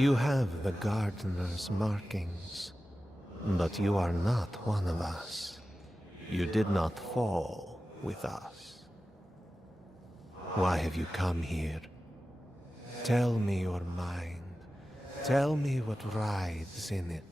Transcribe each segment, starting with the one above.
You have the gardener's markings, but you are not one of us. You did not fall with us. Why have you come here? Tell me your mind. Tell me what writhes in it.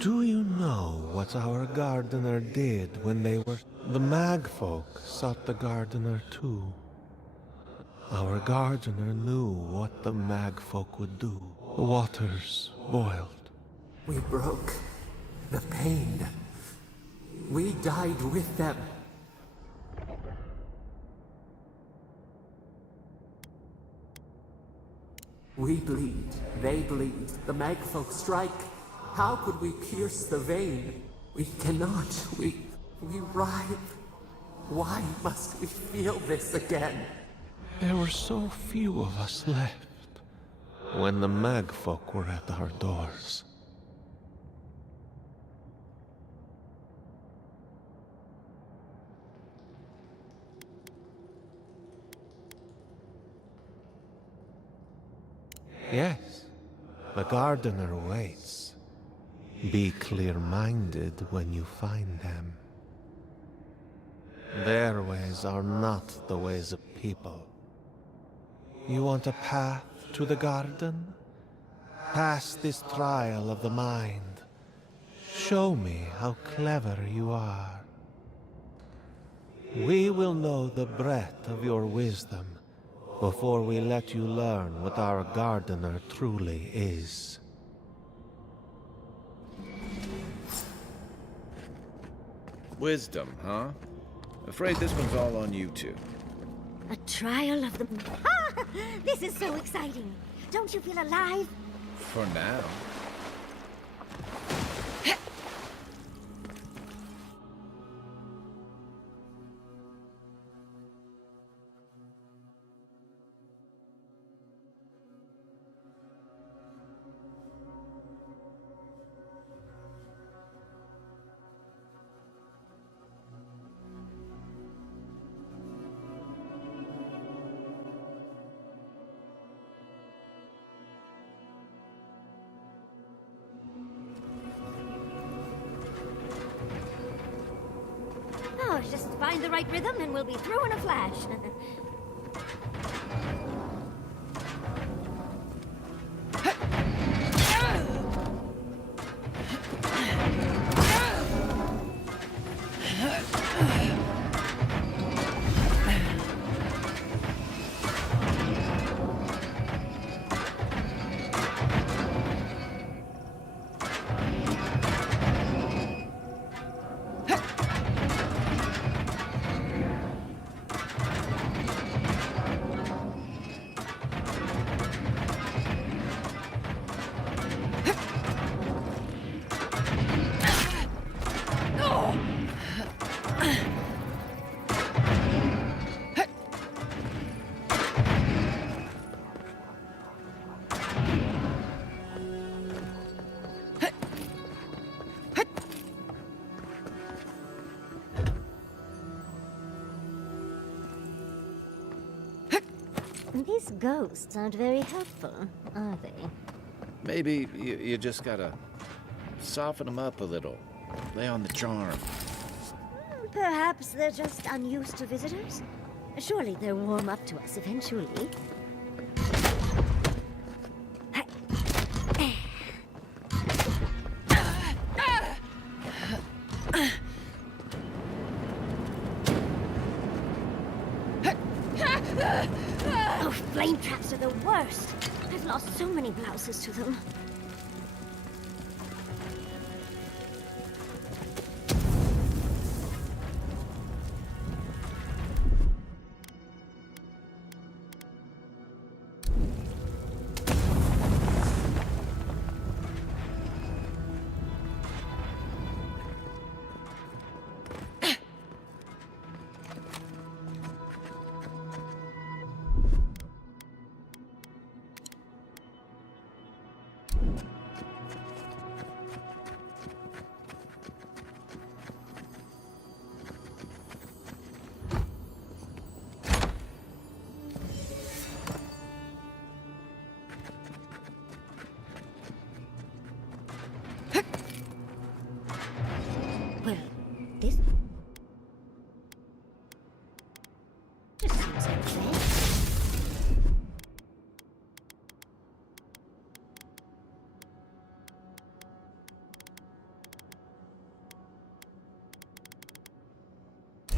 Do you know what our gardener did when they were... The Magfolk sought the gardener too. Our gardener knew what the Magfolk would do. The waters boiled. We broke the pain. We died with them. We bleed, they bleed, the Magfolk strike. How could we pierce the vein? We cannot. We writhe. Why must we feel this again? There were so few of us left when the Magfolk were at our doors. Yes, the gardener waits. Be clear-minded when you find them. Their ways are not the ways of people. You want a path to the garden? Pass this trial of the mind. Show me how clever you are. We will know the breadth of your wisdom before we let you learn what our gardener truly is. Wisdom, huh? Afraid this one's all on you two. A trial of the... Ah! This is so exciting! Don't you feel alive? For now. Oh, just find the right rhythm and we'll be through in a flash. These ghosts aren't very helpful, are they? Maybe you just gotta soften them up a little. Lay on the charm. Perhaps they're just unused to visitors? Surely they'll warm up to us eventually. Oh, flame traps are the worst. I've lost so many blouses to them.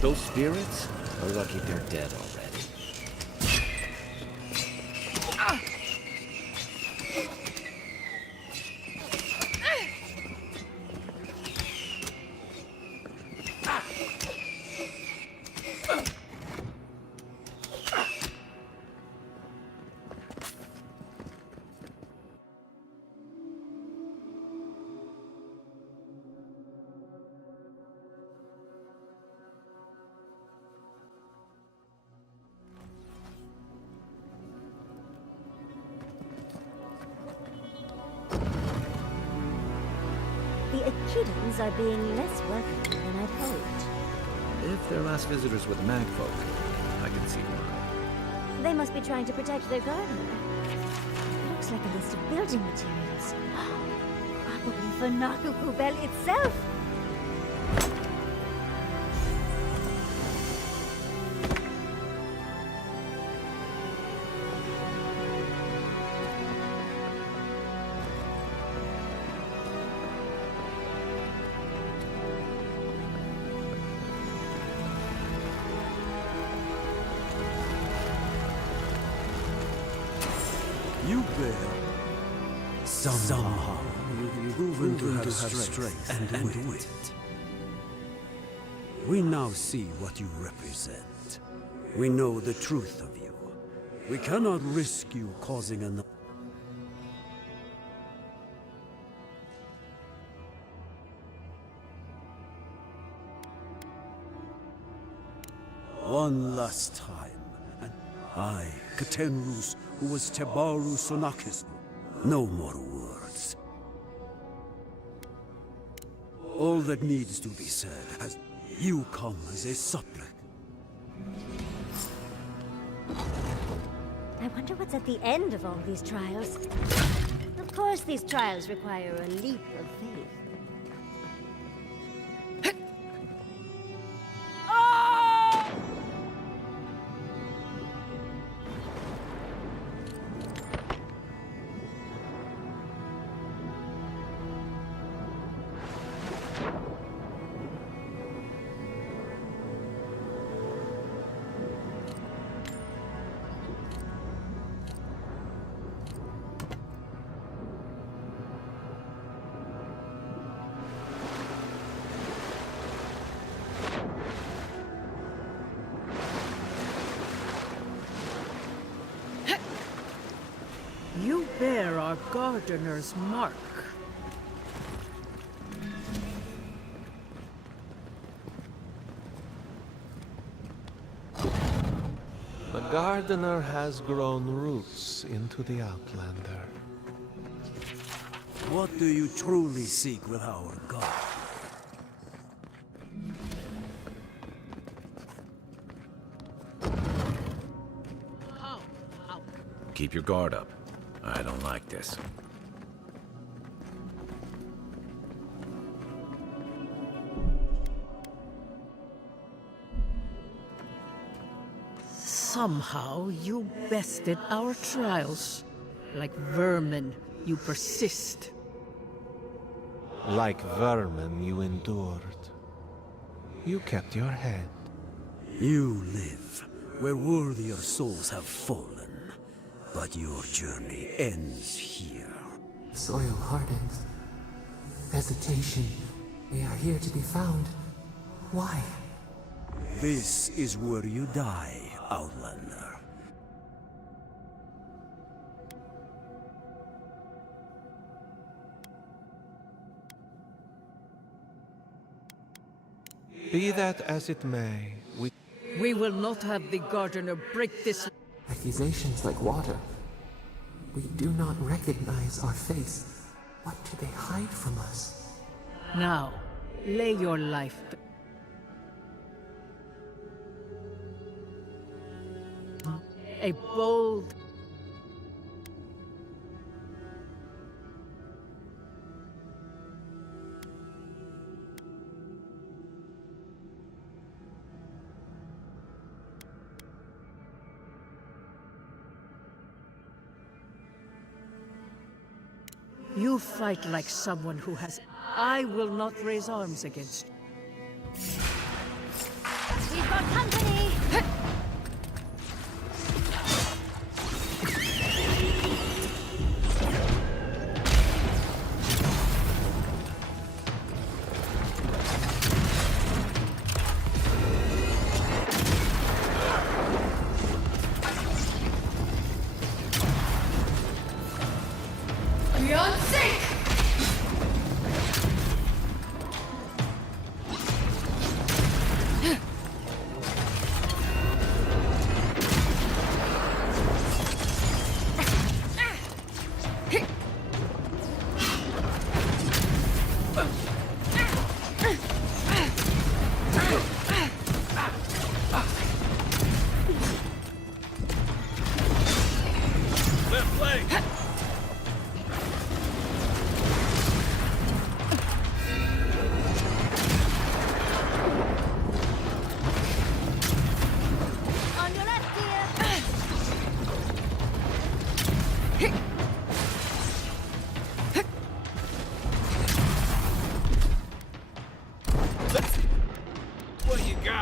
Those spirits are lucky they're dead already. The Echidans are being less welcoming than I'd hoped. If they're last visitors with magfolk, I can see why. They must be trying to protect their gardener. Looks like a list of building materials. Probably for Nakukubel itself. You bear. Somehow you've proven to have strength and wit. We now see what you represent. We know the truth of you. We cannot risk you causing an... One last time, and I, Katenrus, who was Tebaru Sonakis, no more words. All that needs to be said has you come as a supplicant. I wonder what's at the end of all these trials. Of course, these trials require a leap of faith. You bear our gardener's mark. The gardener has grown roots into the Outlander. What do you truly seek with our God? Keep your guard up. I don't like this. Somehow you bested our trials. Like vermin, you persist. Like vermin, you endured. You kept your head. You live where worthier souls have fallen, but your journey ends here. Soil hardens. Hesitation. We are here to be found. Why? This is where you die, Outlander. Be that as it may, We will not have the gardener break this. Accusations like water. We do not recognize our face. What do they hide from us? Now, lay your life. A bold. You fight like someone who has... I will not raise arms against you.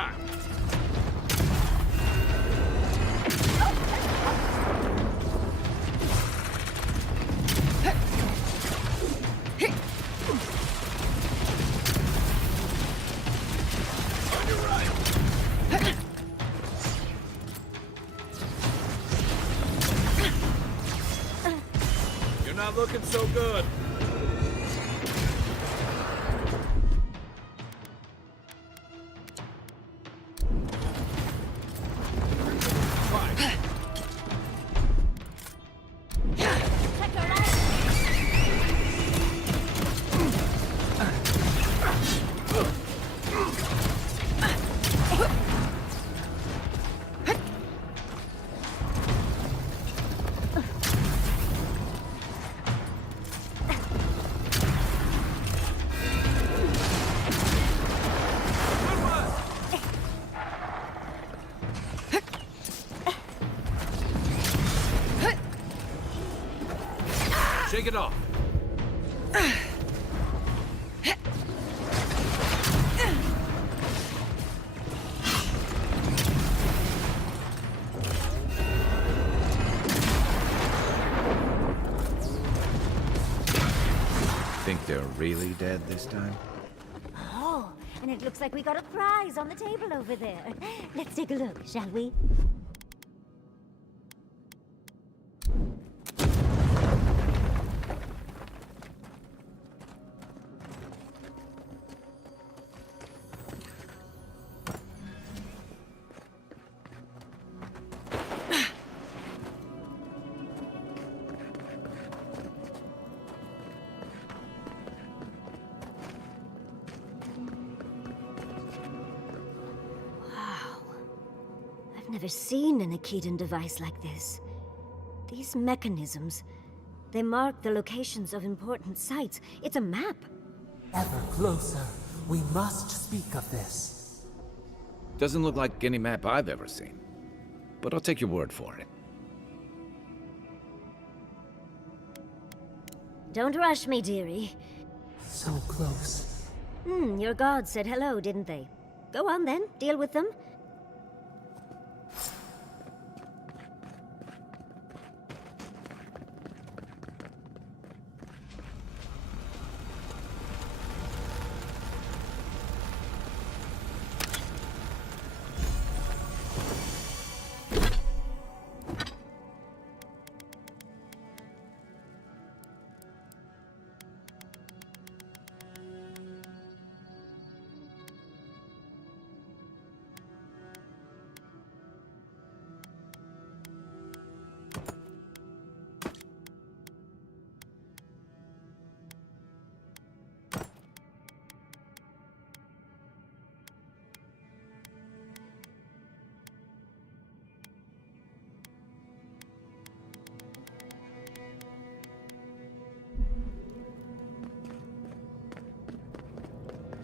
time. On your right. You're not looking so good. Shake it off. Think they're really dead this time? Oh, and it looks like we got a prize on the table over there. Let's take a look, shall we? I've never seen an Akedan device like this. These mechanisms, they mark the locations of important sites. It's a map. Ever closer. We must speak of this. Doesn't look like any map I've ever seen. But I'll take your word for it. Don't rush me, dearie. So close. Your gods said hello, didn't they? Go on then, deal with them.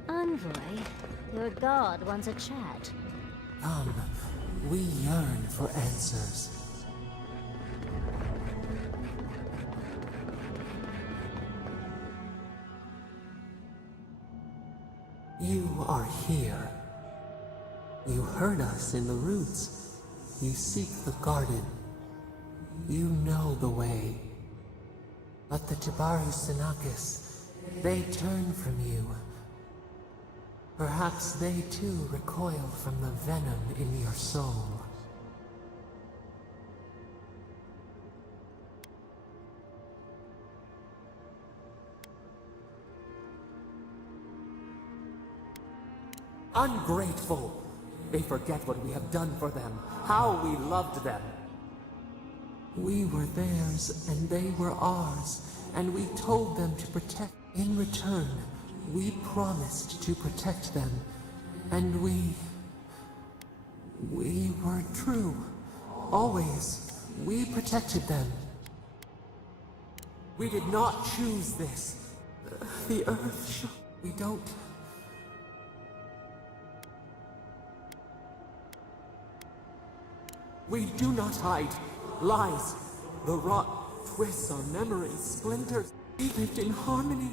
Envoy, your god wants a chat. Come, we yearn for answers. You are here. You heard us in the roots. You seek the garden. You know the way. But the Jabaru Sinakis, they turn from you. Perhaps they too recoil from the venom in your soul. Ungrateful! They forget what we have done for them, how we loved them. We were theirs, and they were ours, and we told them to protect. In return, we promised to protect them, and we were true. Always, we protected them. We did not choose this. The Earth we don't... We do not hide. Lies. The rot twists our memories, splinters. We lived in harmony.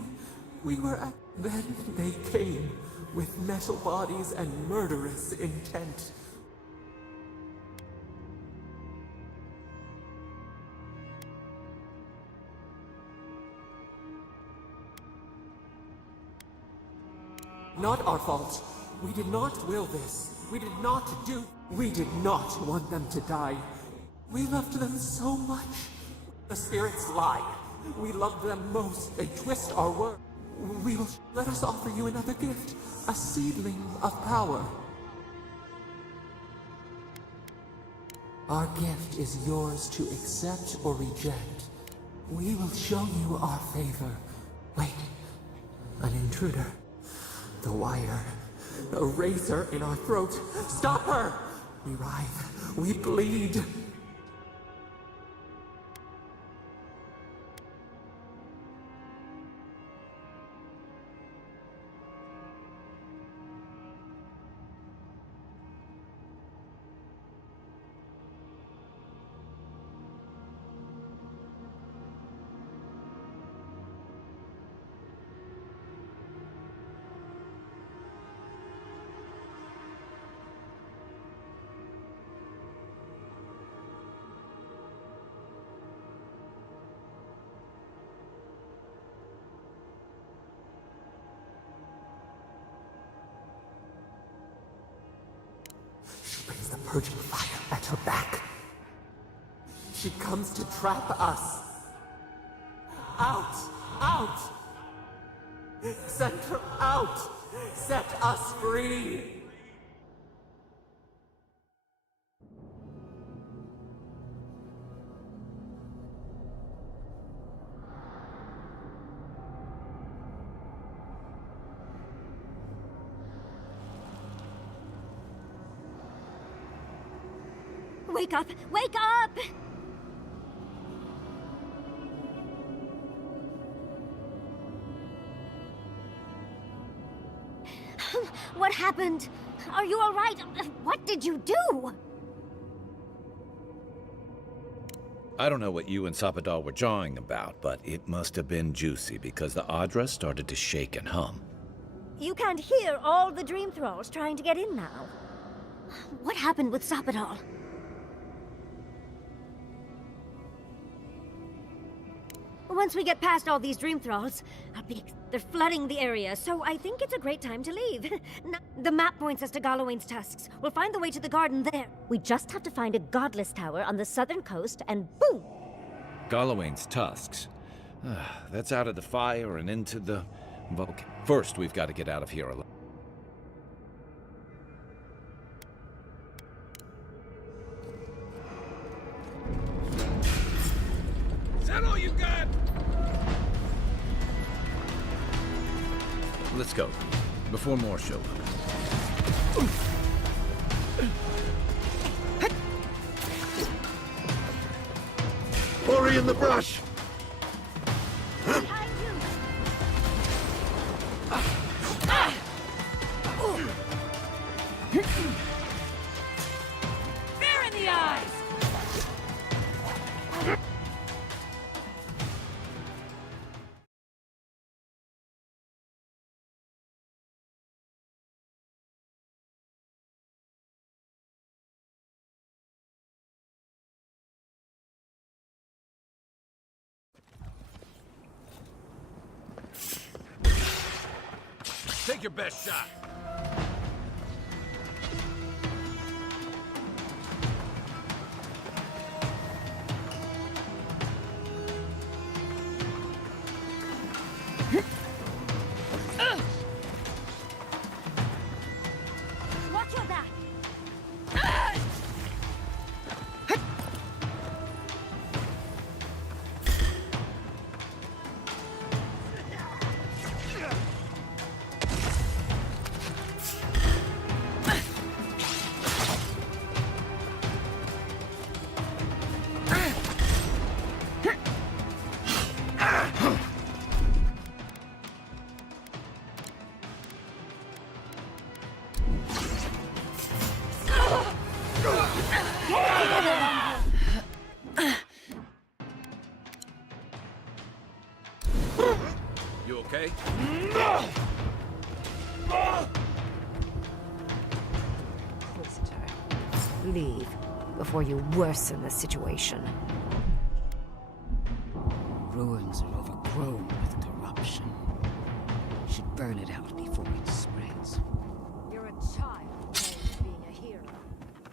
We were at... Then they came. with metal bodies and murderous intent. Not our fault. We did not will this. We did not do... We did not want them to die. We loved them so much. The spirits lie. We love them most. They twist our word. We will... Let us offer you another gift. A seedling of power. Our gift is yours to accept or reject. We will show you our favor. Wait. An intruder. The wire. A razor in our throat. Stop her! We writhe. We bleed. Brings the purging fire at her back. She comes to trap us. Out! Out! Send her out! Set us free! Wake up! Wake up! What happened? Are you all right? What did you do? I don't know what you and Sapadal were jawing about, but it must have been juicy because the Adra started to shake and hum. You can't hear all the dream thralls trying to get in now. What happened with Sapadal? Once we get past all these dream thralls, they're flooding the area, so I think it's a great time to leave. The map points us to Galawain's tusks. We'll find the way to the garden there. We just have to find a godless tower on the southern coast, and boom! Galawain's tusks. That's out of the fire and into the... Okay. First, we've got to get out of here alive. Is that all you got? Let's go, before more show up. Hurry in the brush! Behind you! Fear in the eyes! Take your best shot. Watch your back! You okay? Leave, before you worsen the situation. Ruins are overgrown with corruption. Should burn it out before it spreads. You're a child playing being a hero.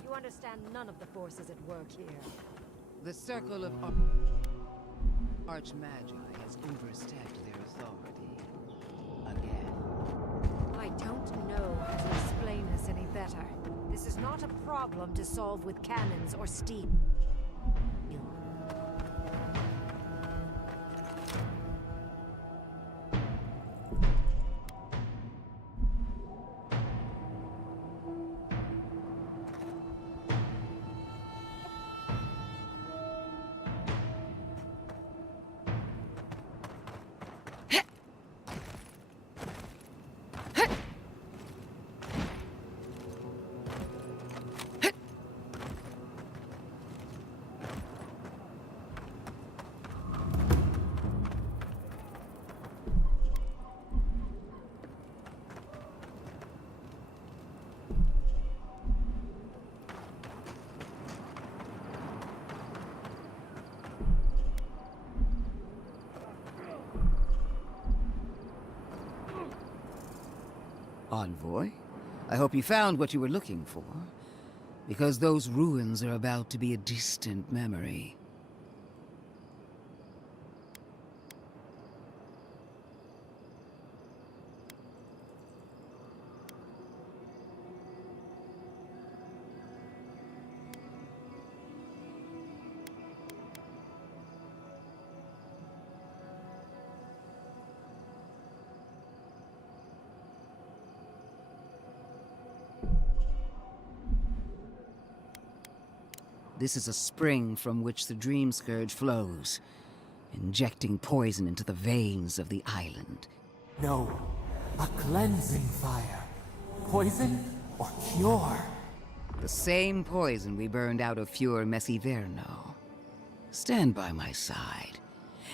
You understand none of the forces at work here. The Circle of Archmagi has overstepped their authority. Again. I don't know how to explain this any better. This is not a problem to solve with cannons or steam. Envoy, I hope you found what you were looking for, because those ruins are about to be a distant memory. This is a spring from which the Dream Scourge flows, injecting poison into the veins of the island. No, a cleansing fire. Poison or cure? The same poison we burned out of Fur Messiverno. Stand by my side,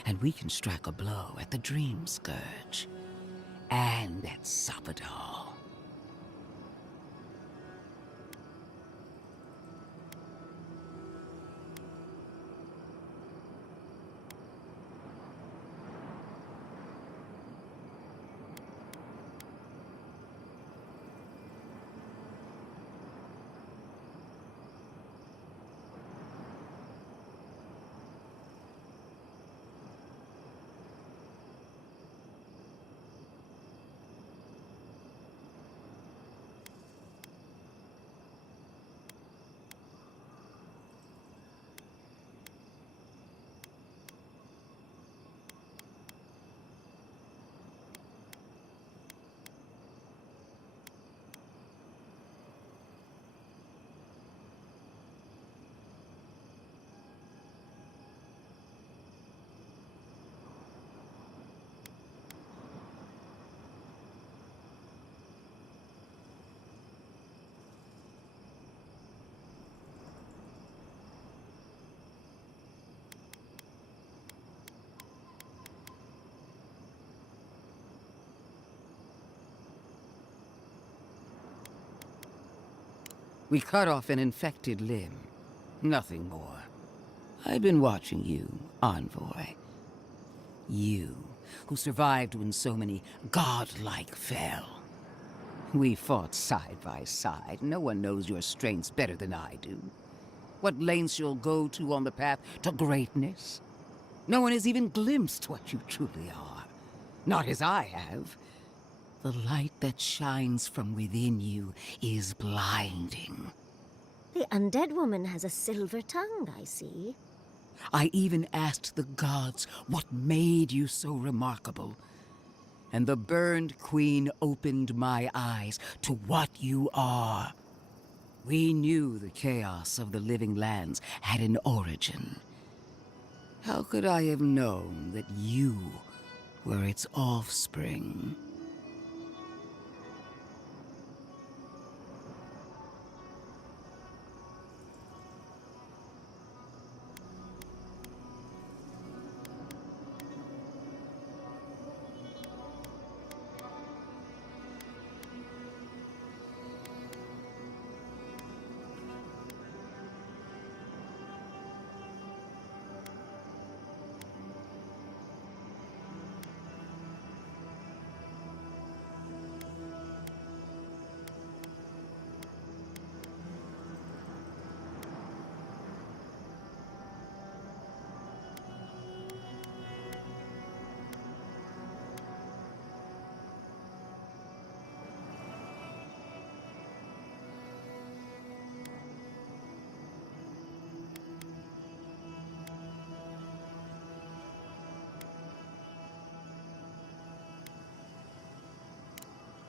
and we can strike a blow at the Dream Scourge. And at Sapadal. We cut off an infected limb. Nothing more. I've been watching you, Envoy. You, who survived when so many godlike fell. We fought side by side. No one knows your strengths better than I do. What lengths you'll go to on the path to greatness. No one has even glimpsed what you truly are. Not as I have. The light that shines from within you is blinding. The undead woman has a silver tongue, I see. I even asked the gods what made you so remarkable. And the burned queen opened my eyes to what you are. We knew the chaos of the living lands had an origin. How could I have known that you were its offspring?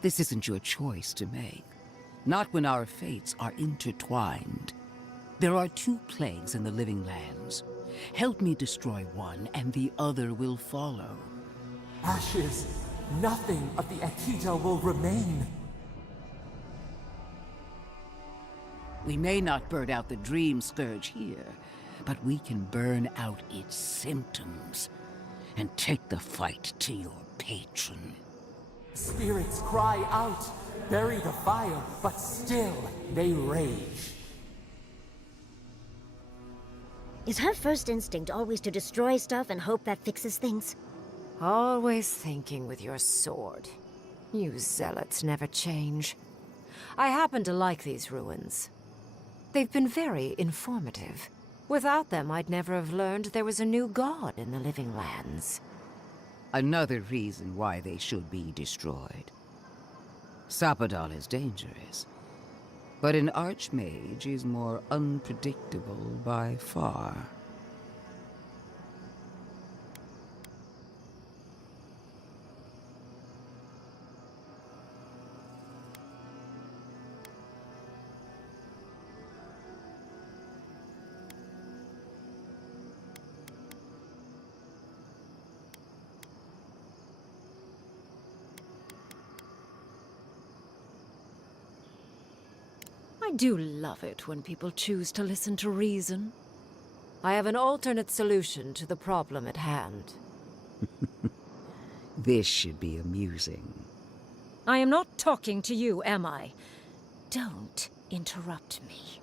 This isn't your choice to make. Not when our fates are intertwined. There are two plagues in the living lands. Help me destroy one, and the other will follow. Ashes, nothing of the Akita will remain. We may not burn out the dream scourge here, but we can burn out its symptoms and take the fight to your patron. Spirits cry out, bury the fire, but still they rage. Is her first instinct always to destroy stuff and hope that fixes things? Always thinking with your sword. You zealots never change. I happen to like these ruins. They've been very informative. Without them, I'd never have learned there was a new god in the living lands. Another reason why they should be destroyed. Sapadal is dangerous, but an archmage is more unpredictable by far. I do love it when people choose to listen to reason. I have an alternate solution to the problem at hand. This should be amusing. I am not talking to you, am I? Don't interrupt me.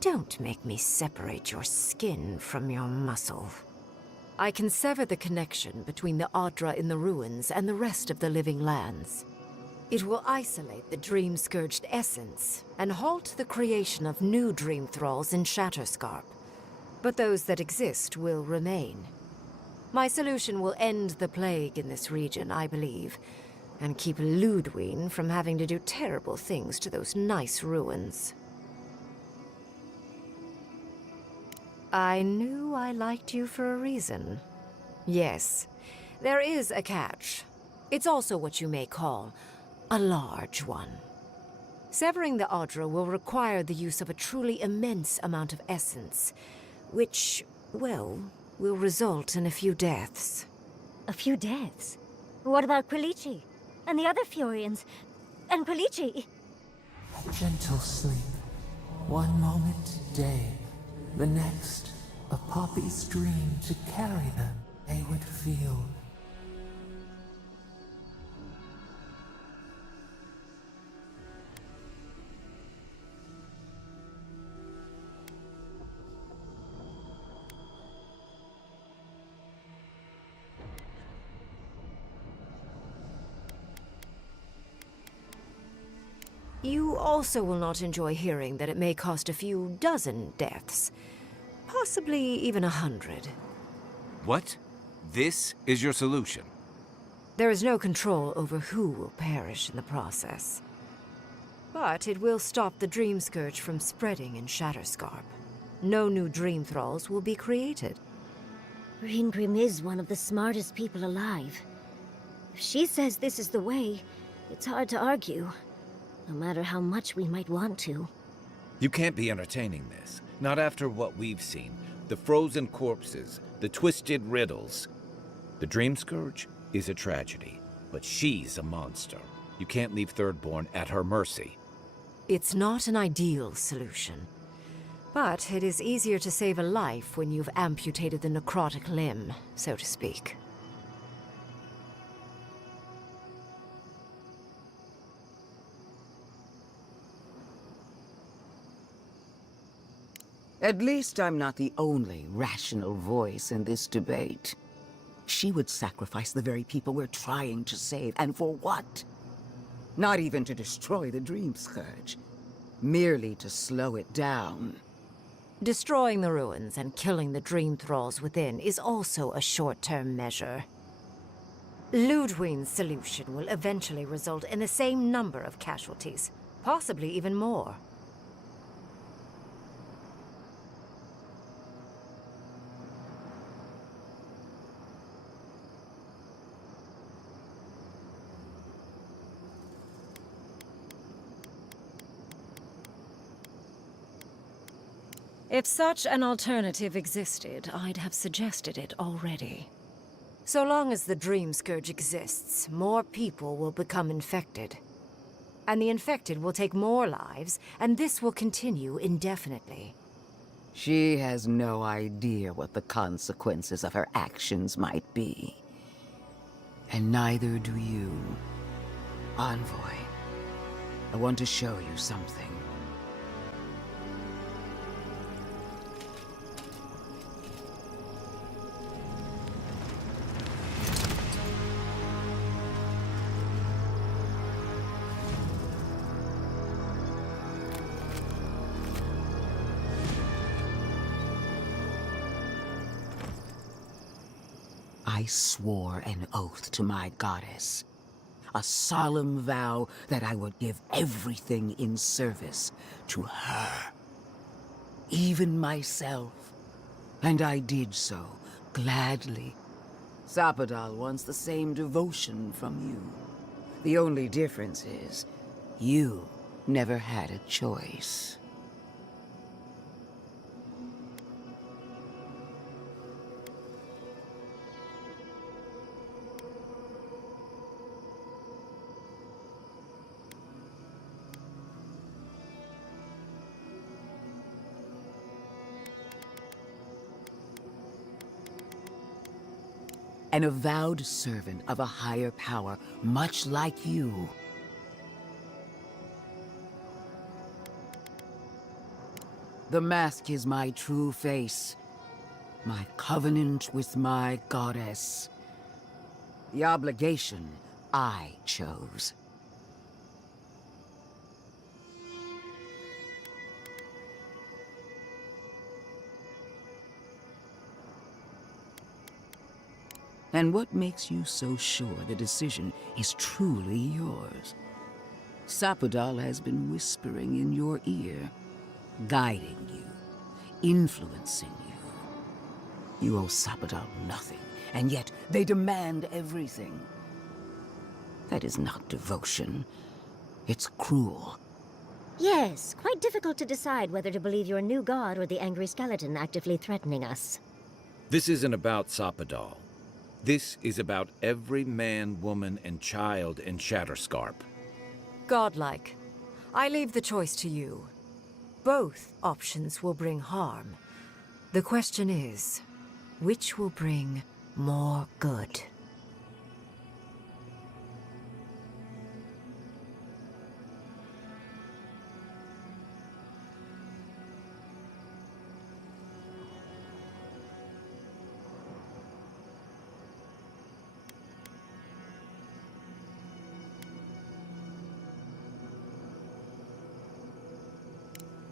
Don't make me separate your skin from your muscle. I can sever the connection between the Adra in the ruins and the rest of the living lands. It will isolate the dream-scourged essence and halt the creation of new dream thralls in Shatterscarp. But those that exist will remain. My solution will end the plague in this region, I believe, and keep Ludwine from having to do terrible things to those nice ruins. I knew I liked you for a reason. Yes, there is a catch. It's also what you may call a large one. Severing the Adra will require the use of a truly immense amount of essence, which, well, will result in a few deaths. A few deaths? What about Quilichi? And the other Furians? And Quilichi? A gentle sleep. One moment, day. The next, a poppy's dream to carry them, they would feel. You also will not enjoy hearing that it may cost a few dozen deaths. Possibly even 100. What? This is your solution? There is no control over who will perish in the process. But it will stop the Dream Scourge from spreading in Shatterscarp. No new Dream Thralls will be created. Reingrim is one of the smartest people alive. If she says this is the way, it's hard to argue. No matter how much we might want to. You can't be entertaining this. Not after what we've seen. The frozen corpses, the twisted riddles. The Dream Scourge is a tragedy, but she's a monster. You can't leave Thirdborn at her mercy. It's not an ideal solution. But it is easier to save a life when you've amputated the necrotic limb, so to speak. At least I'm not the only rational voice in this debate. She would sacrifice the very people we're trying to save, and for what? Not even to destroy the Dream Scourge. Merely to slow it down. Destroying the ruins and killing the Dream Thralls within is also a short-term measure. Ludwine's solution will eventually result in the same number of casualties, possibly even more. If such an alternative existed, I'd have suggested it already. So long as the Dream Scourge exists, more people will become infected. And the infected will take more lives, and this will continue indefinitely. She has no idea what the consequences of her actions might be. And neither do you. Envoy, I want to show you something. I swore an oath to my goddess. A solemn vow that I would give everything in service to her. Even myself. And I did so, gladly. Sapadal wants the same devotion from you. The only difference is, you never had a choice. An avowed servant of a higher power, much like you. The mask is my true face, my covenant with my goddess. The obligation I chose. And what makes you so sure the decision is truly yours? Sapadal has been whispering in your ear, guiding you, influencing you. You owe Sapadal nothing, and yet they demand everything. That is not devotion. It's cruel. Yes, quite difficult to decide whether to believe your new god or the angry skeleton actively threatening us. This isn't about Sapadal. This is about every man, woman, and child in Shatterscarp. Godlike. I leave the choice to you. Both options will bring harm. The question is, which will bring more good?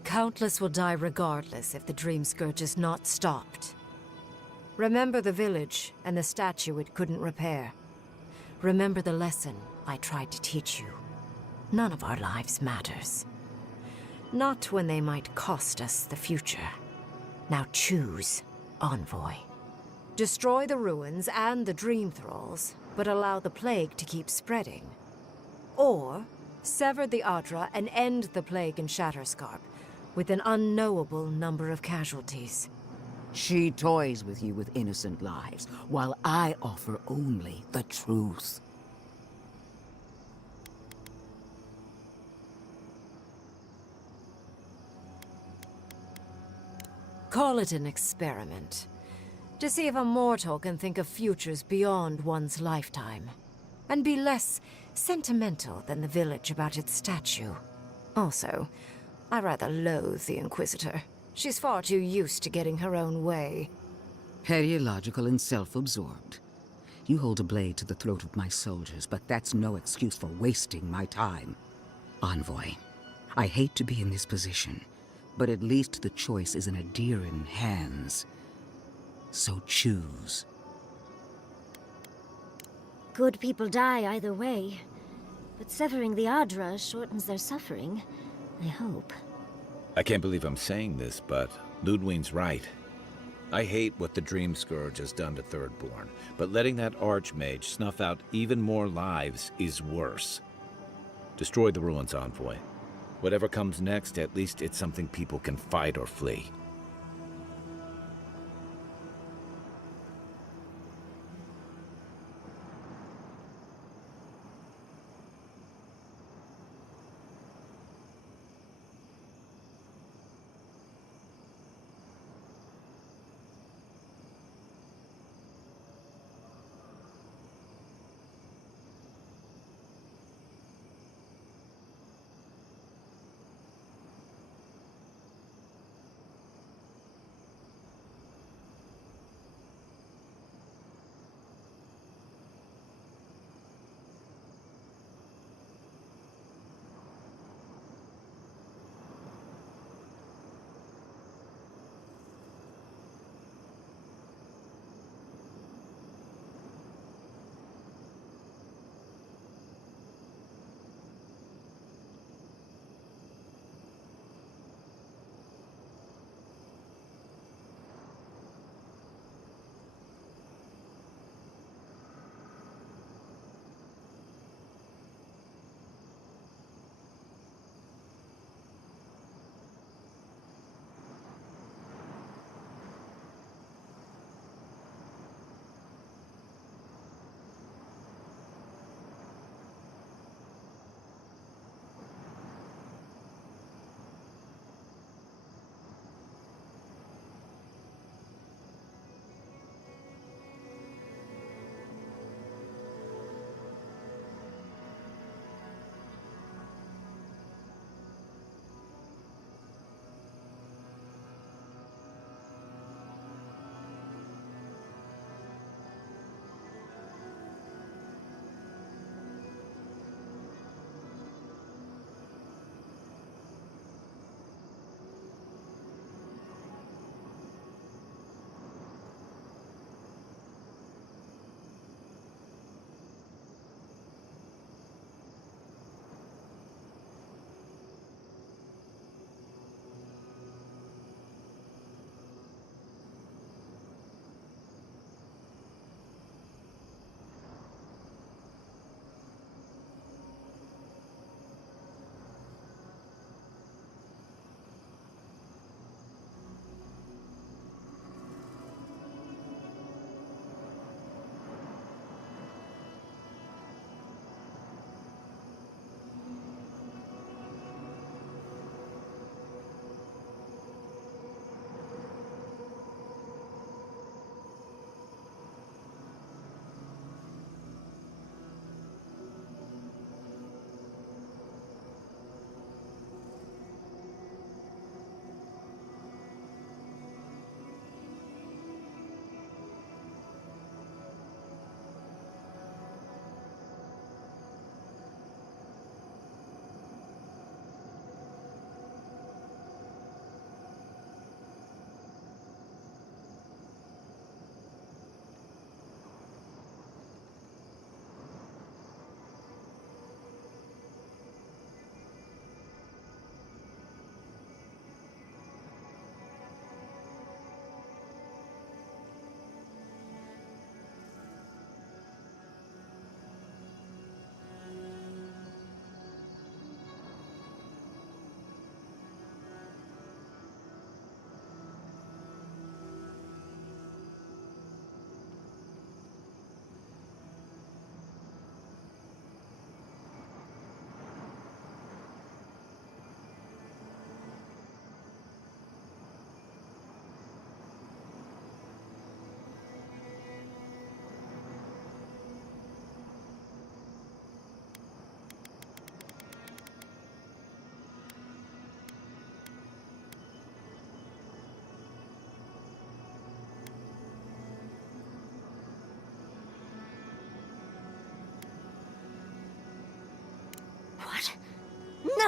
Countless will die regardless if the Dream Scourge is not stopped. Remember the village and the statue it couldn't repair. Remember the lesson I tried to teach you. None of our lives matters. Not when they might cost us the future. Now choose, Envoy. Destroy the ruins and the Dream Thralls, but allow the plague to keep spreading. Or sever the Adra and end the plague in Shatterscarp, with an unknowable number of casualties. She toys with you with innocent lives, while I offer only the truth. Call it an experiment. To see if a mortal can think of futures beyond one's lifetime. And be less sentimental than the village about its statue. Also, I rather loathe the Inquisitor. She's far too used to getting her own way. Ideological and self-absorbed. You hold a blade to the throat of my soldiers, but that's no excuse for wasting my time. Envoy, I hate to be in this position, but at least the choice is in Adiran hands. So choose. Good people die either way. But severing the Adra shortens their suffering, I hope. I can't believe I'm saying this, but Ludwig's right. I hate what the Dream Scourge has done to Thirdborn, but letting that Archmage snuff out even more lives is worse. Destroy the ruins, Envoy. Whatever comes next, at least it's something people can fight or flee.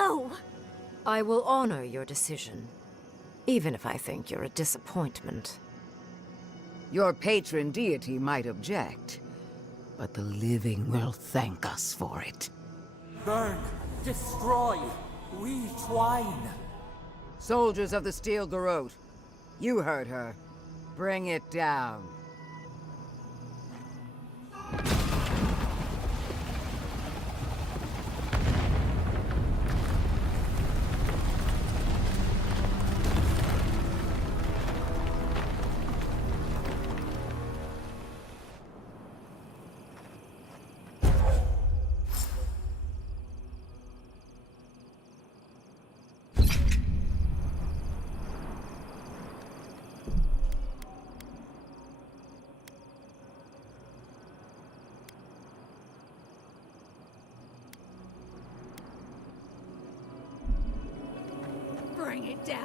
No! I will honor your decision, even if I think you're a disappointment. Your patron deity might object, but the living will thank us for it. Burn, destroy, we twine. Soldiers of the Steel Garrote, you heard her. Bring it down. Bring it down.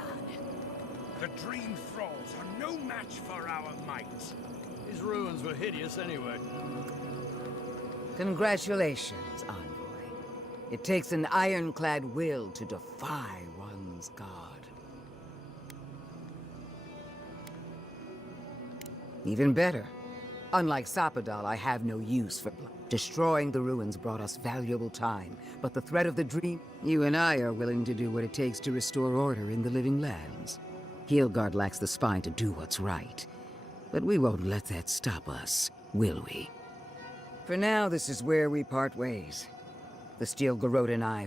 The Dream Thralls are no match for our might. These ruins were hideous anyway. Congratulations, Envoy. It takes an ironclad will to defy one's god. Even better. Unlike Sapadal, I have no use for blood. Destroying the ruins brought us valuable time, but the threat of the dream... You and I are willing to do what it takes to restore order in the Living Lands. Heelgard lacks the spine to do what's right. But we won't let that stop us, will we? For now, this is where we part ways. The Steel Garrote and I...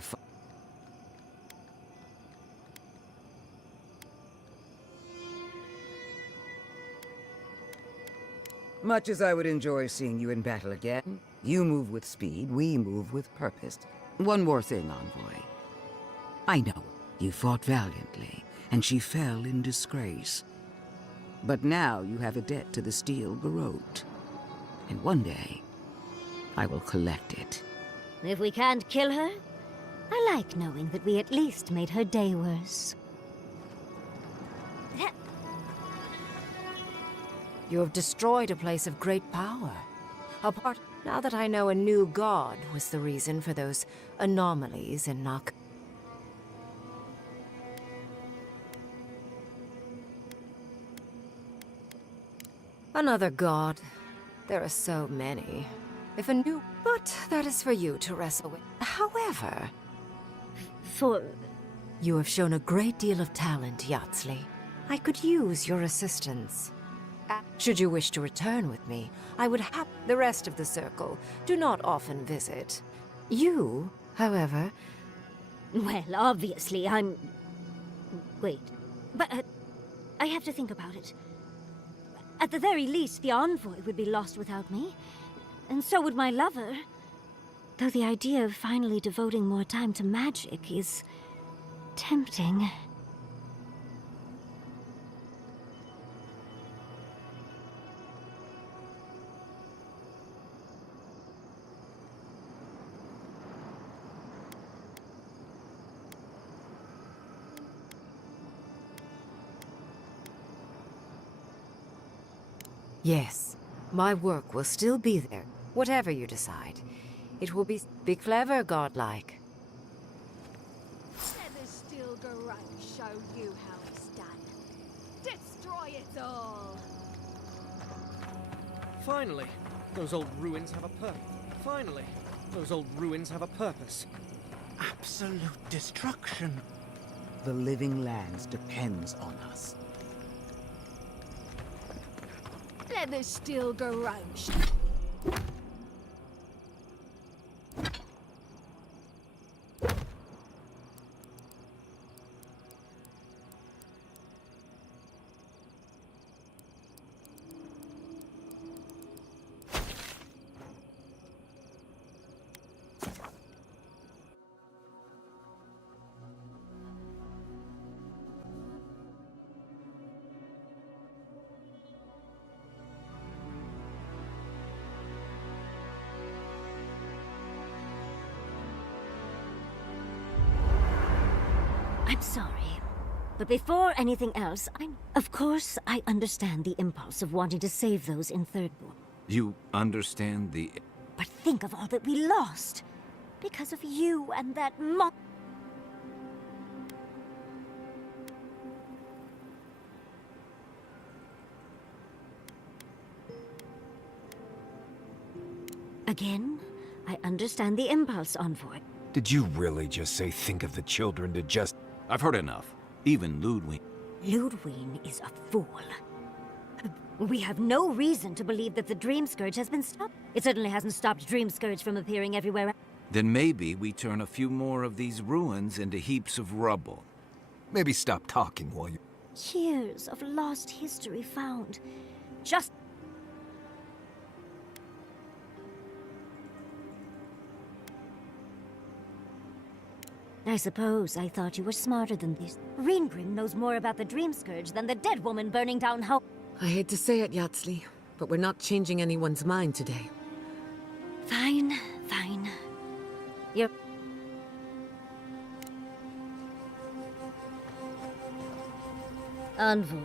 Much as I would enjoy seeing you in battle again, you move with speed, we move with purpose. One more thing, Envoy. I know you fought valiantly, and she fell in disgrace. But now you have a debt to the Steel Garrote. And one day, I will collect it. If we can't kill her, I like knowing that we at least made her day worse. You have destroyed a place of great power. Now that I know a new god was the reason for those anomalies in Nak. Another god. There are so many. If a new... But that is for you to wrestle with. However... You have shown a great deal of talent, Yatsley. I could use your assistance. Should you wish to return with me, I would have the rest of the circle. Do not often visit. You, however... Well, obviously, I'm... Wait. But, I have to think about it. At the very least, the Envoy would be lost without me. And so would my lover. Though the idea of finally devoting more time to magic is... tempting. Yes, my work will still be there, whatever you decide. It will be clever, godlike. Let the Steel Garrote show you how it's done. Destroy it all! Finally, those old ruins have a purpose. Finally, those old ruins have a purpose. Absolute destruction. The Living Lands depends on us. Let the Steel Garrote. I'm sorry. But before anything else, Of course, I understand the impulse of wanting to save those in Thirdborn. You understand the... But think of all that we lost! Because of you and that Again, I understand the impulse, Envoy. Did you really just say think of the children to just... I've heard enough. Even Ludwig. Ludwig is a fool. We have no reason to believe that the Dream Scourge has been stopped. It certainly hasn't stopped Dream Scourge from appearing everywhere. Then maybe we turn a few more of these ruins into heaps of rubble. Maybe stop talking while you... Years of lost history found. Just... I suppose I thought you were smarter than this. Reengrim knows more about the Dream Scourge than the dead woman burning down how... I hate to say it, Yatsli, but we're not changing anyone's mind today. Fine, fine. You're... Envoy,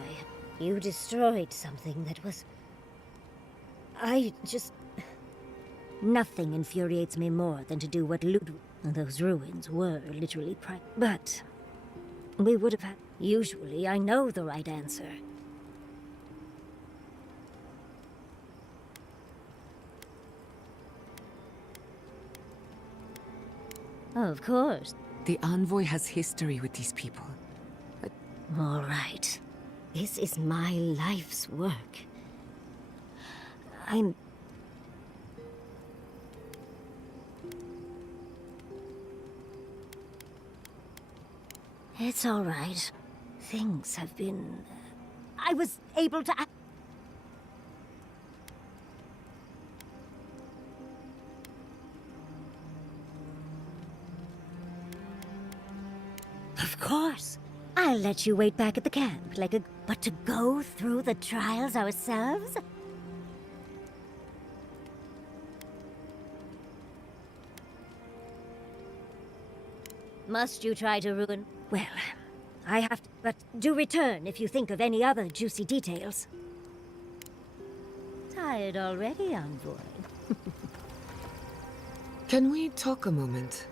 you destroyed something that was... Nothing infuriates me more than to do what Ludwig... Those ruins were literally But... we would have had... Usually, I know the right answer. Of course. The Envoy has history with these people. All right. This is my life's work. It's all right. Things have been... I was able to... Of course. I'll let you wait back at the camp, like a... But to go through the trials ourselves? Must you try to ruin... Well, I have to... But do return if you think of any other juicy details. Tired already, Envoy? Can we talk a moment?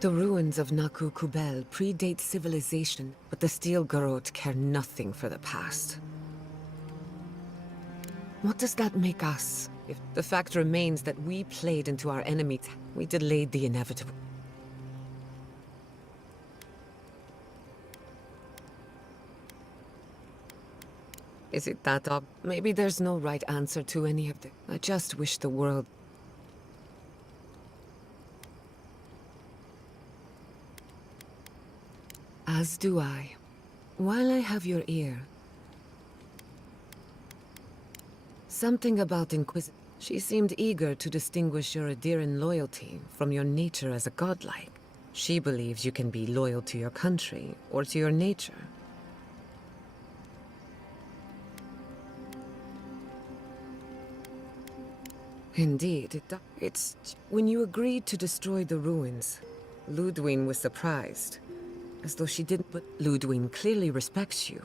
The ruins of Naku Kubel predate civilization, but the Steel Garrote care nothing for the past. What does that make us? If the fact remains that we played into our enemies, we delayed the inevitable. Is it that ob? Maybe there's no right answer to any of them. I just wish the world... As do I. While I have your ear... Something about Inquisitor. She seemed eager to distinguish your Adiran loyalty from your nature as a godlike. She believes you can be loyal to your country or to your nature. Indeed, it's... When you agreed to destroy the ruins, Ludwig was surprised. As though she didn't, but Ludwig clearly respects you.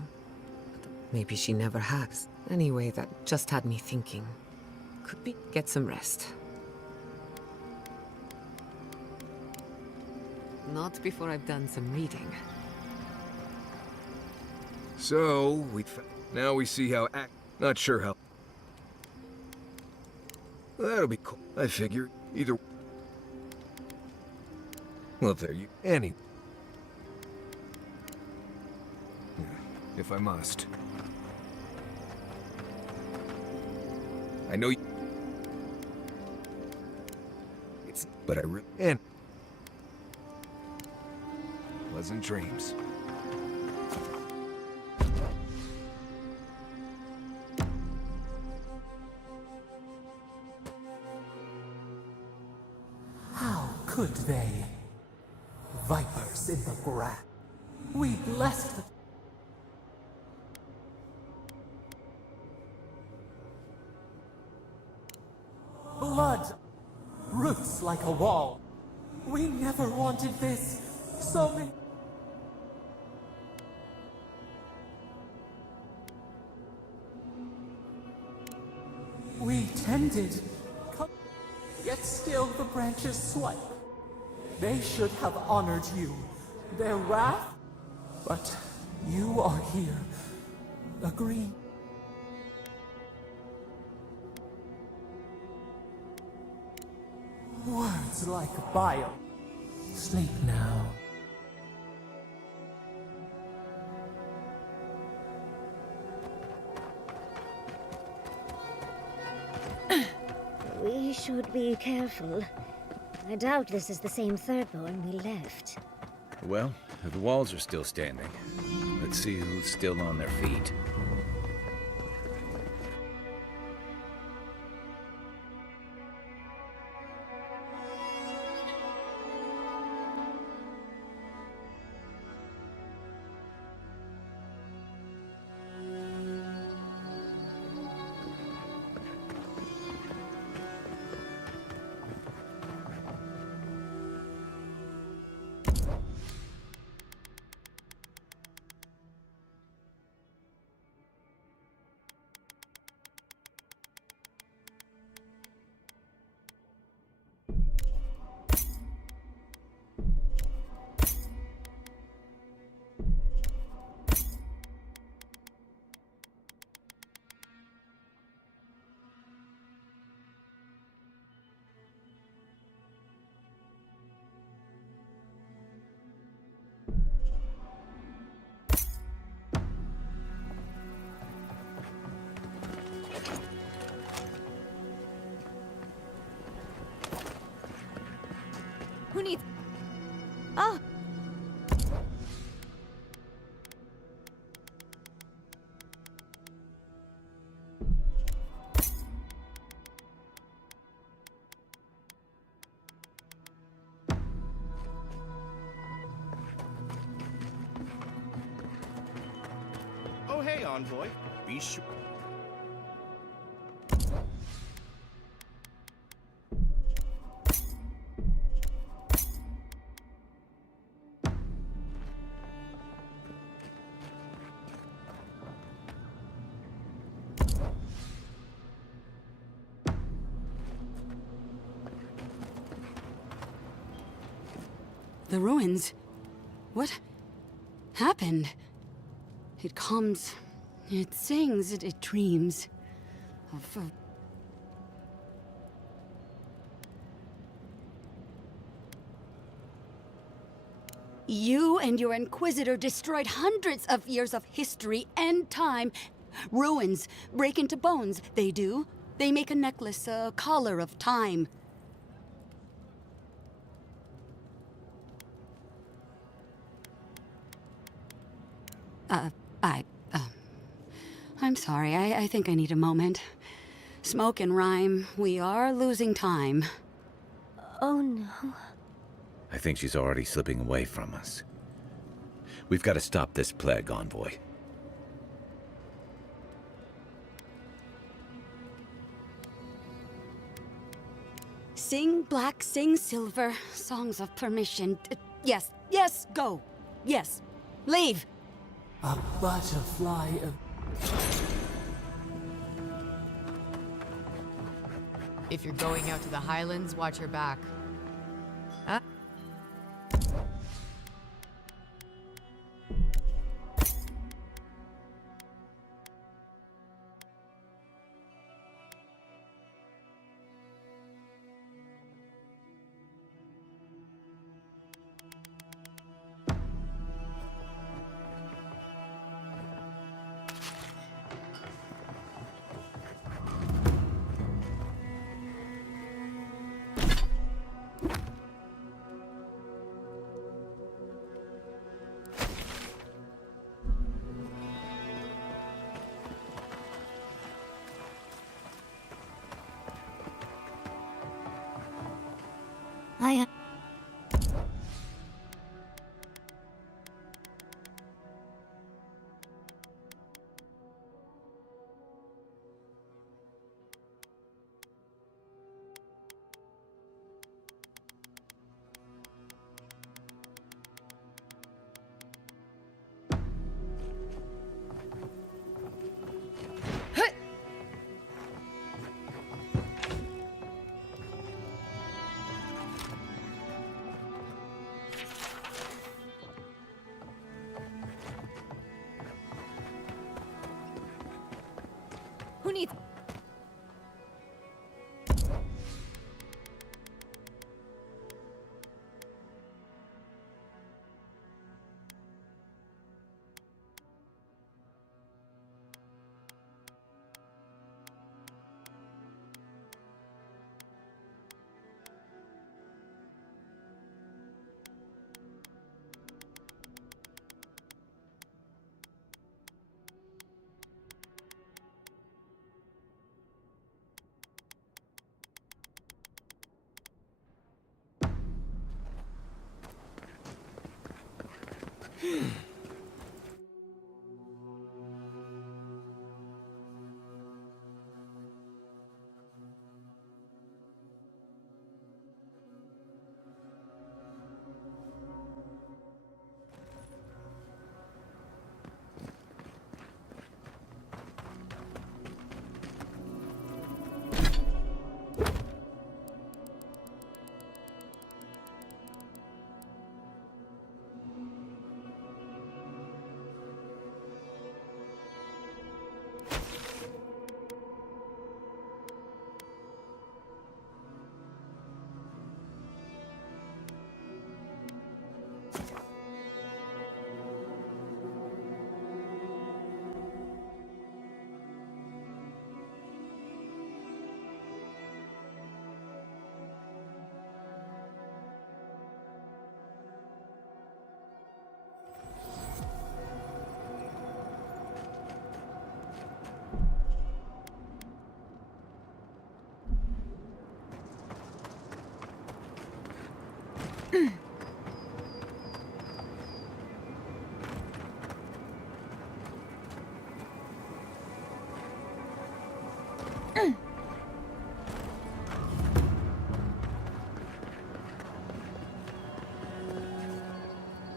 Maybe she never has. Anyway, that just had me thinking. Could we get some rest? Not before I've done some reading. So, now we see how not sure how... That'll be cool. I figure either... Well, there you... Any... If I must. I know you... It's... But I really... And... Pleasant dreams. How could they? Vipers in the grass. We blessed the... Blood! Roots like a wall. We never wanted this. So many... We tended... Yet still the branches swipe. They should have honored you. Their wrath? But you are here. Agreeing. Words like bile. Sleep now. We should be careful. I doubt this is the same Thirdborn we left. Well, the walls are still standing. Let's see who's still on their feet. Who needs... Oh! Oh, hey, Envoy. Be sure... The ruins? What happened? It comes, it sings, it dreams of... You and your Inquisitor destroyed hundreds of years of history and time. Ruins break into bones, they do. They make a necklace, a collar of time. I'm sorry, I think I need a moment. Smoke and rhyme, we are losing time. Oh no. I think she's already slipping away from us. We've got to stop this plague, Envoy. Sing black, sing silver, songs of permission. Yes, yes, go. Yes, leave. A butterfly of... If you're going out to the Highlands, watch your back. Huh?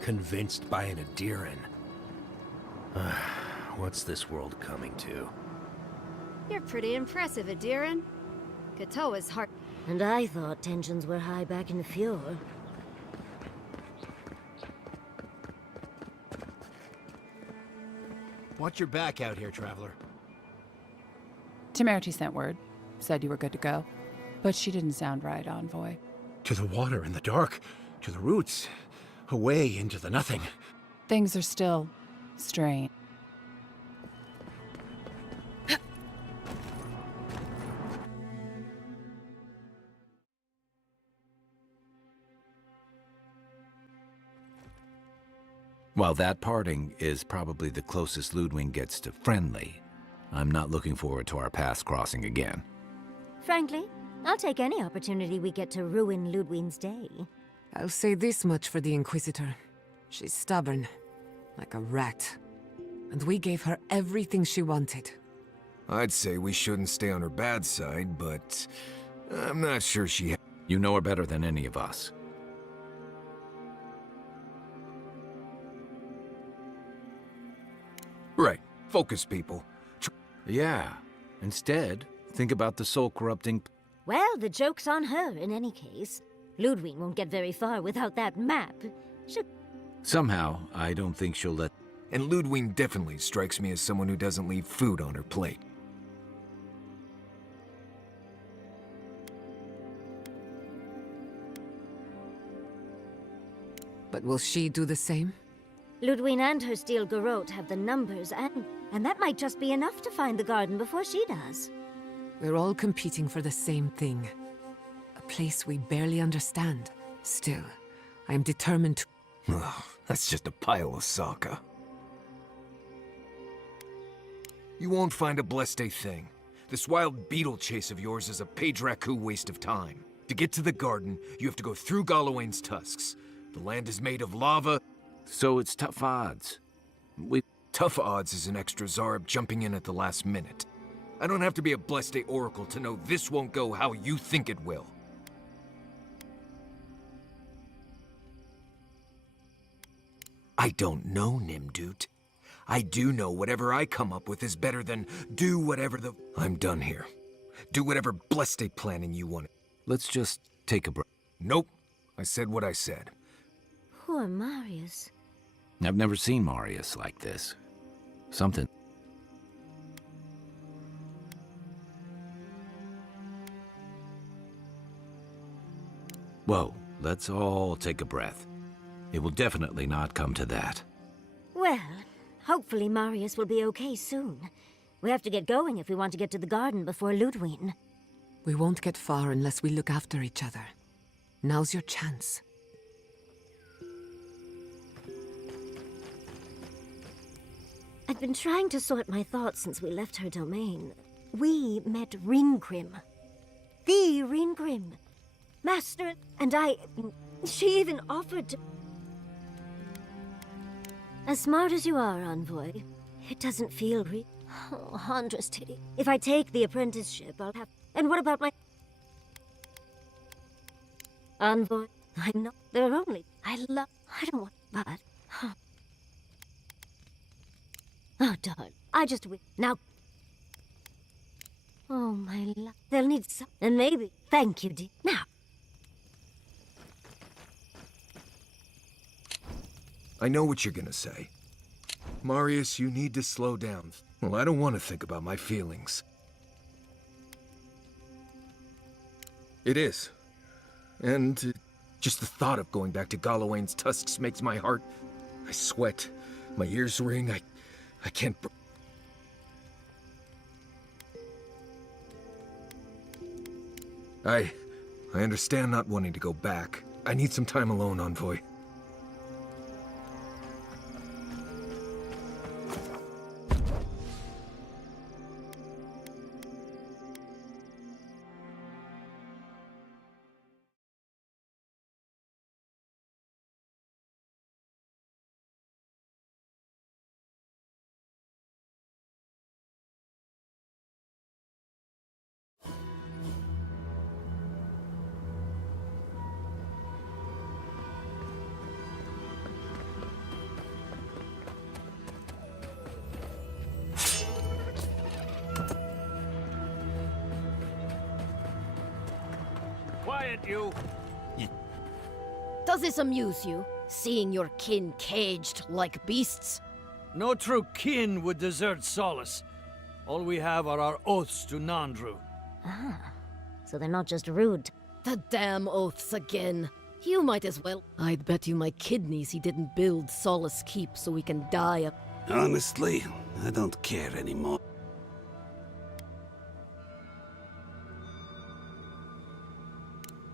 Convinced by an Adiran. What's this world coming to? You're pretty impressive, Adiran. Katoa's heart. And I thought tensions were high back in the fjord. Watch your back out here, traveler. Temerity sent word. Said you were good to go. But she didn't sound right, Envoy. To the water in the dark. To the roots. Away into the nothing. Things are still strange. While that parting is probably the closest Ludwig gets to friendly, I'm not looking forward to our paths crossing again. Frankly, I'll take any opportunity we get to ruin Ludwig's day. I'll say this much for the Inquisitor. She's stubborn, like a rat. And we gave her everything she wanted. I'd say we shouldn't stay on her bad side, but I'm not sure she... You know her better than any of us. Right. Focus, people. Yeah. Instead, think about the soul-corrupting... Well, the joke's on her in any case. Ludwig won't get very far without that map. Somehow, I don't think she'll let... And Ludwig definitely strikes me as someone who doesn't leave food on her plate. But will she do the same? Ludwig and her steel garrote have the numbers, and that might just be enough to find the garden before she does. We're all competing for the same thing. A place we barely understand. Still, I am determined to... Ugh, that's just a pile of Sokka. You won't find a blessed thing. This wild beetle chase of yours is a Padraku waste of time. To get to the garden, you have to go through Galawain's tusks. The land is made of lava... So it's tough odds. Tough odds is an extra Zarb jumping in at the last minute. I don't have to be a Blessed Oracle to know this won't go how you think it will. I don't know, Nimdut. I do know whatever I come up with is better than do whatever the... I'm done here. Do whatever Blessed planning you want. Let's just take a break. Nope. I said what I said. Poor Marius. I've never seen Marius like this. Something... Whoa, let's all take a breath. It will definitely not come to that. Well, hopefully Marius will be okay soon. We have to get going if we want to get to the garden before Ludwig. We won't get far unless we look after each other. Now's your chance. I've been trying to sort my thoughts since we left her domain. We met Ringrim. The Ringrim. Master, and she even offered to... As smart as you are, Envoy, it doesn't feel real. Oh, Andres Titty. If I take the apprenticeship, I'll have... And what about my... Envoy? I'm not... There are only... I don't want... But... Oh, darn. I just... Now... Oh, my love. They'll need some... And maybe... Thank you, dear. Now... I know what you're gonna say. Marius, you need to slow down. Well, I don't want to think about my feelings. It is. And just the thought of going back to Galawain's tusks makes my heart... I sweat. My ears ring. I can't... I understand not wanting to go back. I need some time alone, Envoy. Quiet, you! Does this amuse you, seeing your kin caged like beasts? No true kin would desert Solace. All we have are our oaths to Nandru. Ah, so they're not just rude. The damn oaths again. You might as well. I'd bet you my kidneys he didn't build Solace Keep so we can die. Honestly, I don't care anymore.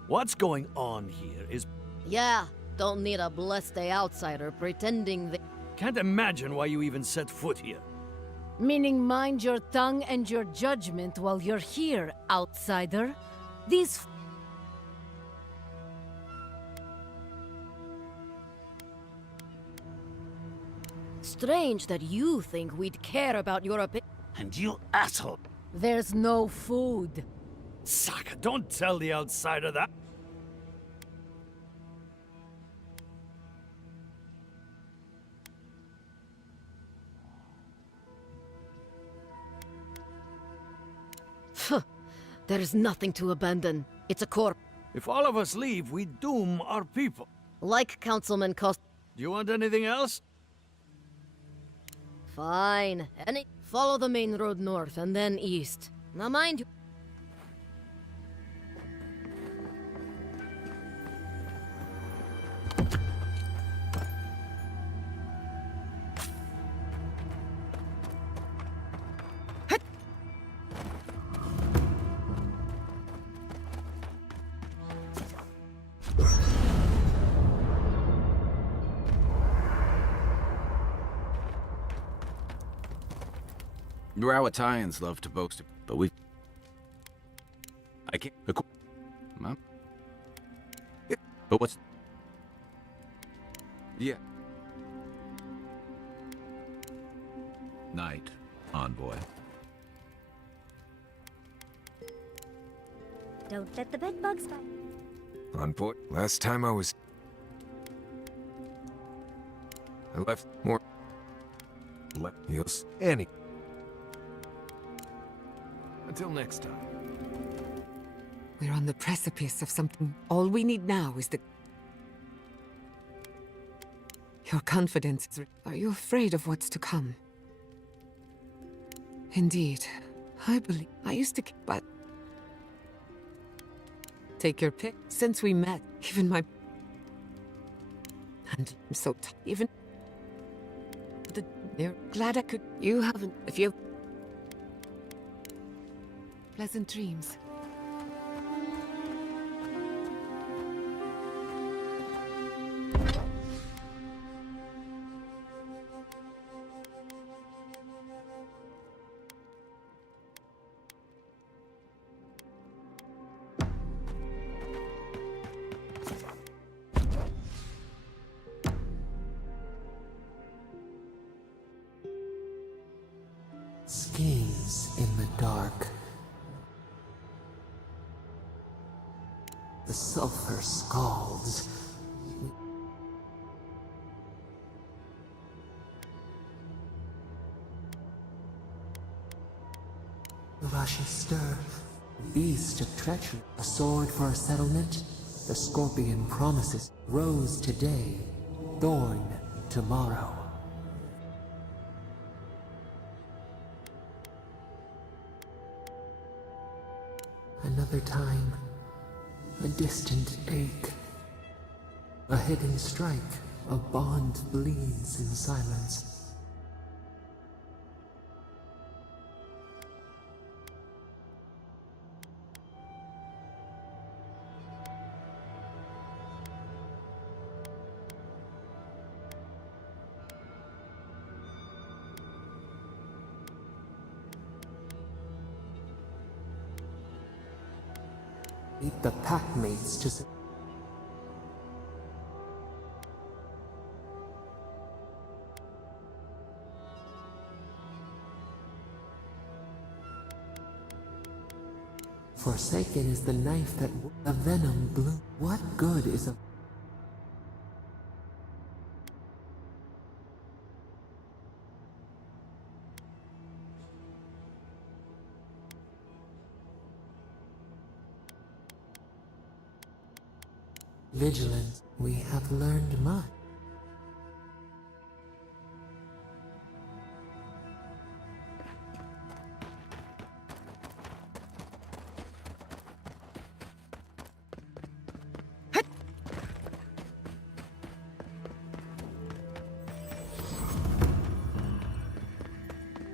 What's going on here is... Yeah, don't need a blessed outsider pretending that... Can't imagine why you even set foot here. Meaning mind your tongue and your judgment while you're here, outsider. These... Strange that you think we'd care about your opinion. And you asshole! There's no food. Saka, don't tell the outsider that. There's nothing to abandon. It's a corpse. If all of us leave, we doom our people. Like Councilman Cost. Do you want anything else? Fine. Follow the main road north and then east. Now mind you... Rawatayans love to boast, but we... I can't... Mom? Yeah. But what's... Yeah. Night, Envoy. Don't let the bedbugs bite. Envoy, last time I was... I left more... Yes, any... Until next time. We're on the precipice of something. All we need now is the... Your confidence is... Are you afraid of what's to come? Indeed. I believe... I used to... But... Take your pick. Since we met, even my... And I'm so... Even... They're glad I could... You haven't... If you... Pleasant dreams. The sulfur scalds. The rushes stir. Beast of treachery. A sword for a settlement. The scorpion promises. Rose today. Thorn tomorrow. Another time. A distant ache. A hidden strike. A bond bleeds in silence. Lead the packmates to... Forsaken is the knife that a venom blew. What good is a... Vigilance. We have learned much.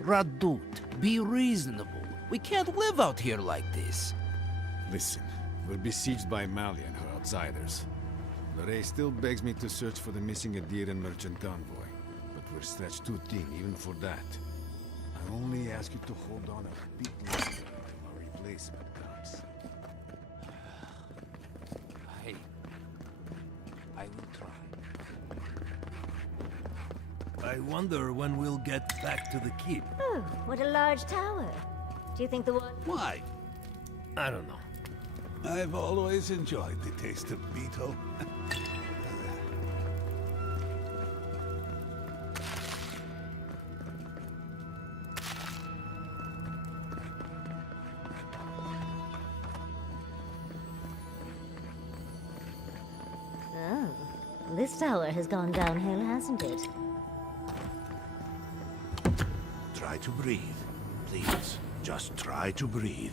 Radut, be reasonable. We can't live out here like this. Listen, we're besieged by Mali and her outsiders. Lorraine still begs me to search for the missing Adir and merchant convoy, but we're stretched too thin even for that. I only ask you to hold on a bit longer until our replacement comes. I will try. I wonder when we'll get back to the keep. Oh, what a large tower. Do you think the one... Why? I don't know. I've always enjoyed the taste of beetle. Oh, this tower has gone downhill, hasn't it? Try to breathe. Please, just try to breathe.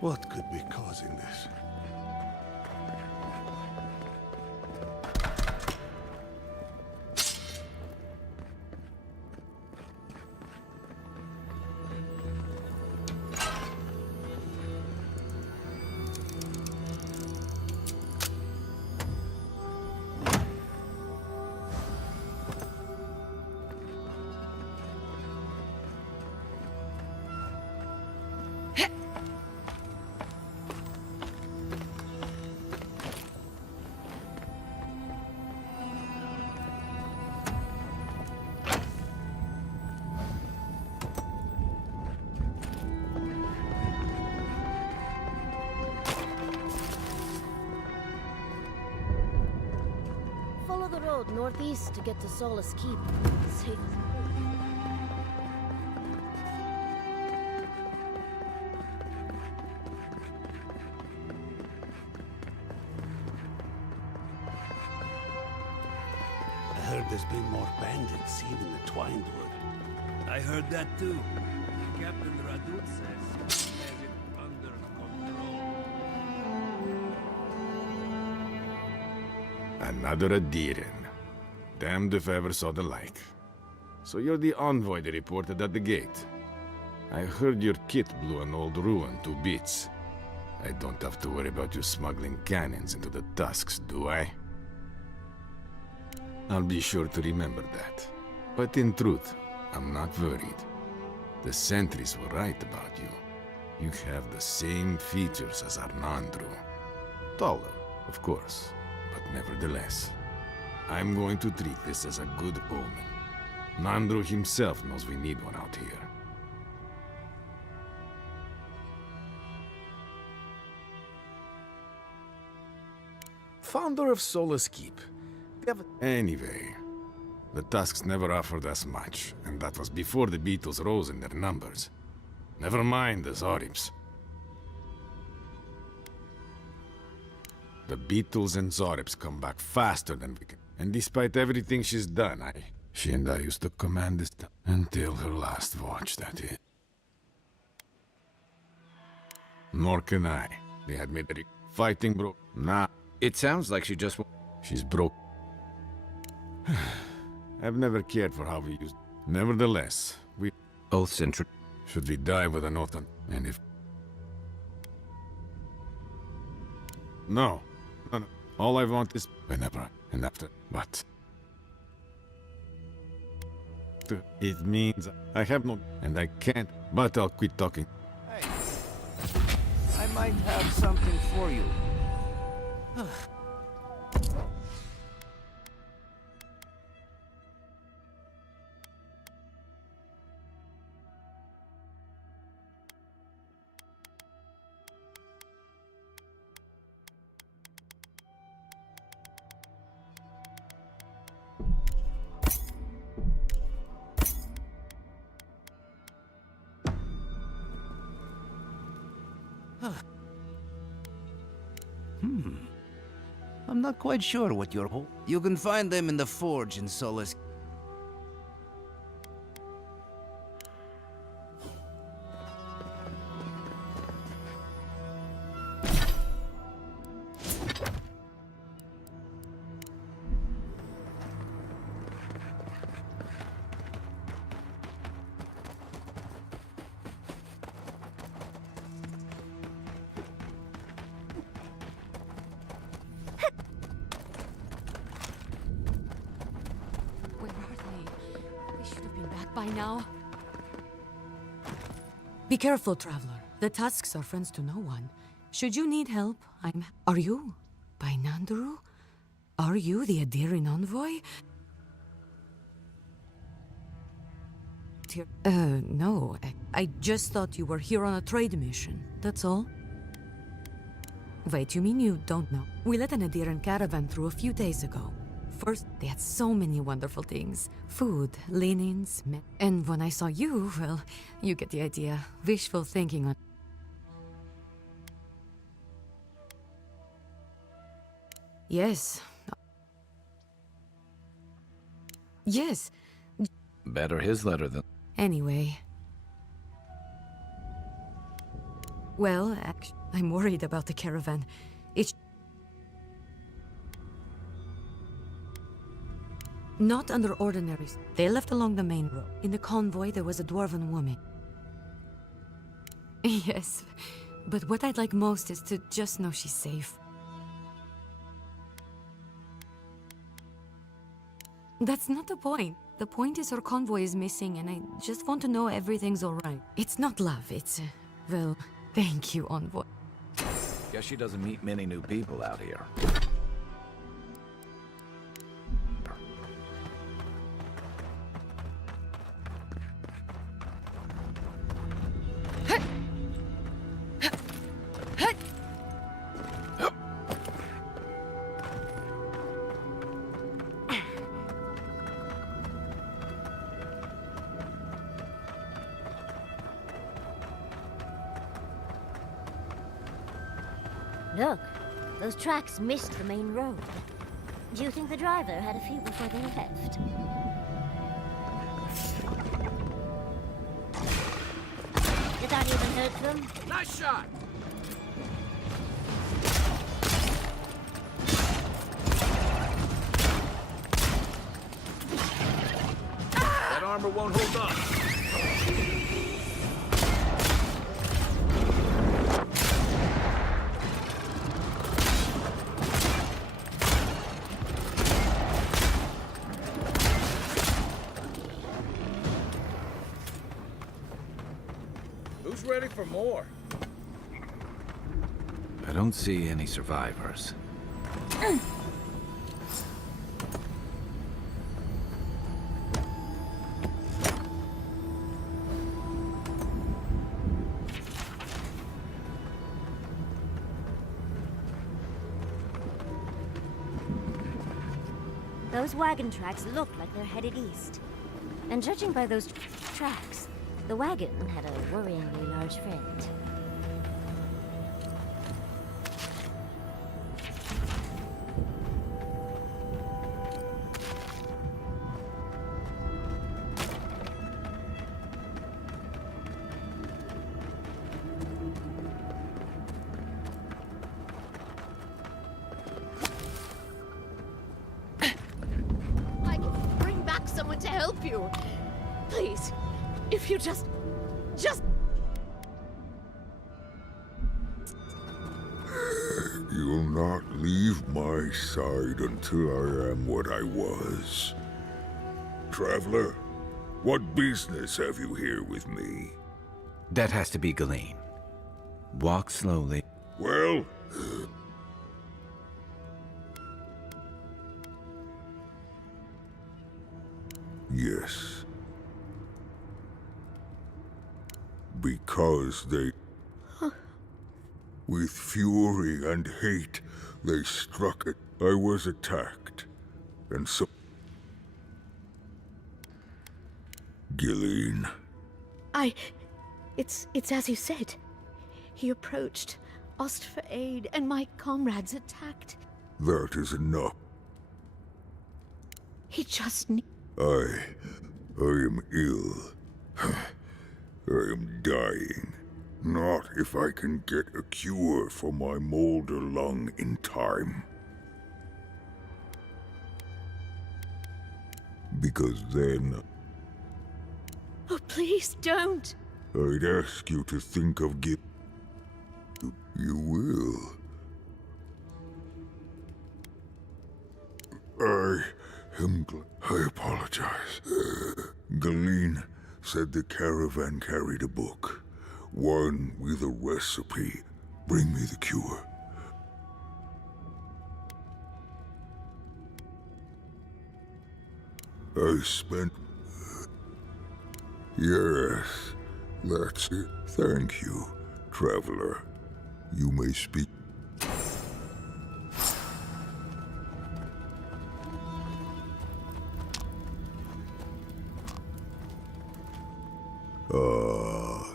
What could be causing this? Follow the road northeast to get to Solace Keep. Safe. I heard there's been more bandits seen in the Twined Wood. I heard that too. Captain Radut says he has it under control. Another Adiran. Damned if I ever saw the like. So you're the envoy they reported at the gate. I heard your kit blew an old ruin to bits. I don't have to worry about you smuggling cannons into the tusks, do I? I'll be sure to remember that. But in truth, I'm not worried. The sentries were right about you. You have the same features as Arnandru. Taller, of course, but nevertheless. I'm going to treat this as a good omen. Nandru himself knows we need one out here. Founder of Solace Keep. Anyway, the Tusks never offered us much, and that was before the beetles rose in their numbers. Never mind the Zorips. The beetles and Zorips come back faster than we can. And despite everything she's done, she and I used to command this until her last watch, that is. Nor can I. They had made the fighting broke. Nah. It sounds like she just... She's broke. I've never cared for how we used. Nevertheless, we... Oaths and... Should we die with an oath on... And if... No. No. All I want is... Whenever and after. But... It means I have no... And I can't... But I'll quit talking. Hey. I might have something for you. I'm not quite sure what you're... You can find them in the forge in Solace. By now. Be careful, traveler. The Tusks are friends to no one. Should you need help, Are you? By Nanduru? Are you the Adirin envoy? No. I just thought you were here on a trade mission. That's all. Wait, you mean you don't know? We let an Adiran caravan through a few days ago. First, they had so many wonderful things. Food, linens, and when I saw you, well, you get the idea. Wishful thinking on... Yes. Yes. Better his letter than... Anyway. Well, actually, I'm worried about the caravan. It's... Not under ordinaries. They left along the main road. In the convoy, there was a dwarven woman. Yes, but what I'd like most is to just know she's safe. That's not the point. The point is her convoy is missing, and I just want to know everything's alright. It's not love, it's... well, thank you, envoy. Guess she doesn't meet many new people out here. Look, those tracks missed the main road. Do you think the driver had a few before they left? Did that even hurt them? Nice shot! That armor won't hold up. for more. I don't see any survivors. Those wagon tracks look like they're headed east. And judging by those tracks, the wagon had a worryingly large friend. I can bring back someone to help you. Please, if you just... You'll not leave my side until I am what I was. Traveler, what business have you here with me? That has to be Galeen. Walk slowly. Well... Yes. Because they... With fury and hate, they struck it. I was attacked. And so... Galeen. It's as you said. He approached, asked for aid, and my comrades attacked. That is enough. He just I am ill. I am dying. Not if I can get a cure for my molder lung in time. Because then... Oh, please don't. I'd ask you to think of You will. I apologize. Galeen said the caravan carried a book. One with a recipe. Bring me the cure. I spent... Yes, that's it. Thank you, traveler. You may speak.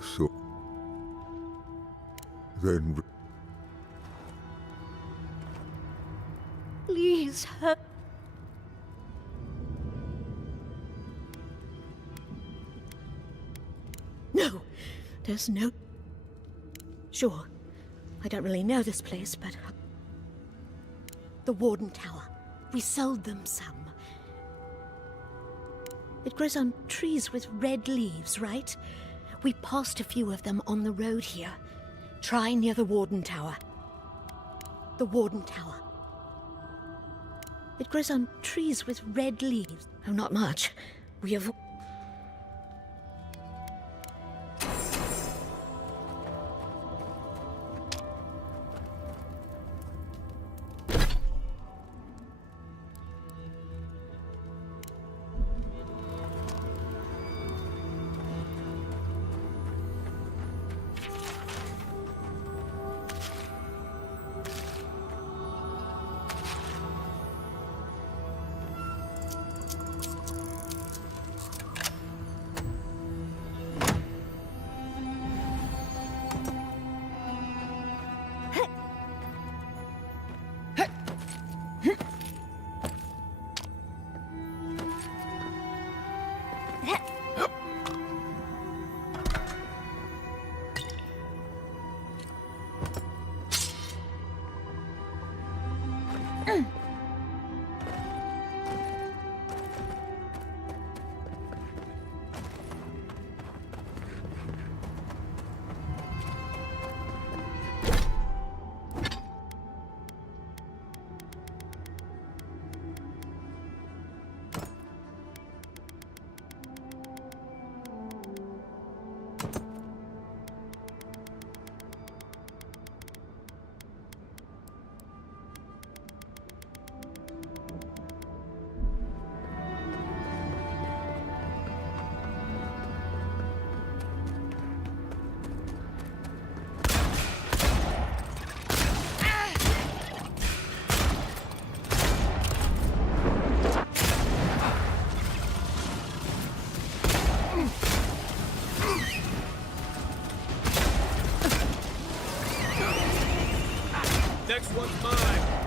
So... Then... Please, No, there's no... Sure, I don't really know this place, but... The Warden Tower. We sold them some. It grows on trees with red leaves, right? We passed a few of them on the road here. Try near the Warden Tower. The Warden Tower. It grows on trees with red leaves. Oh, not much. We have... Next one's mine.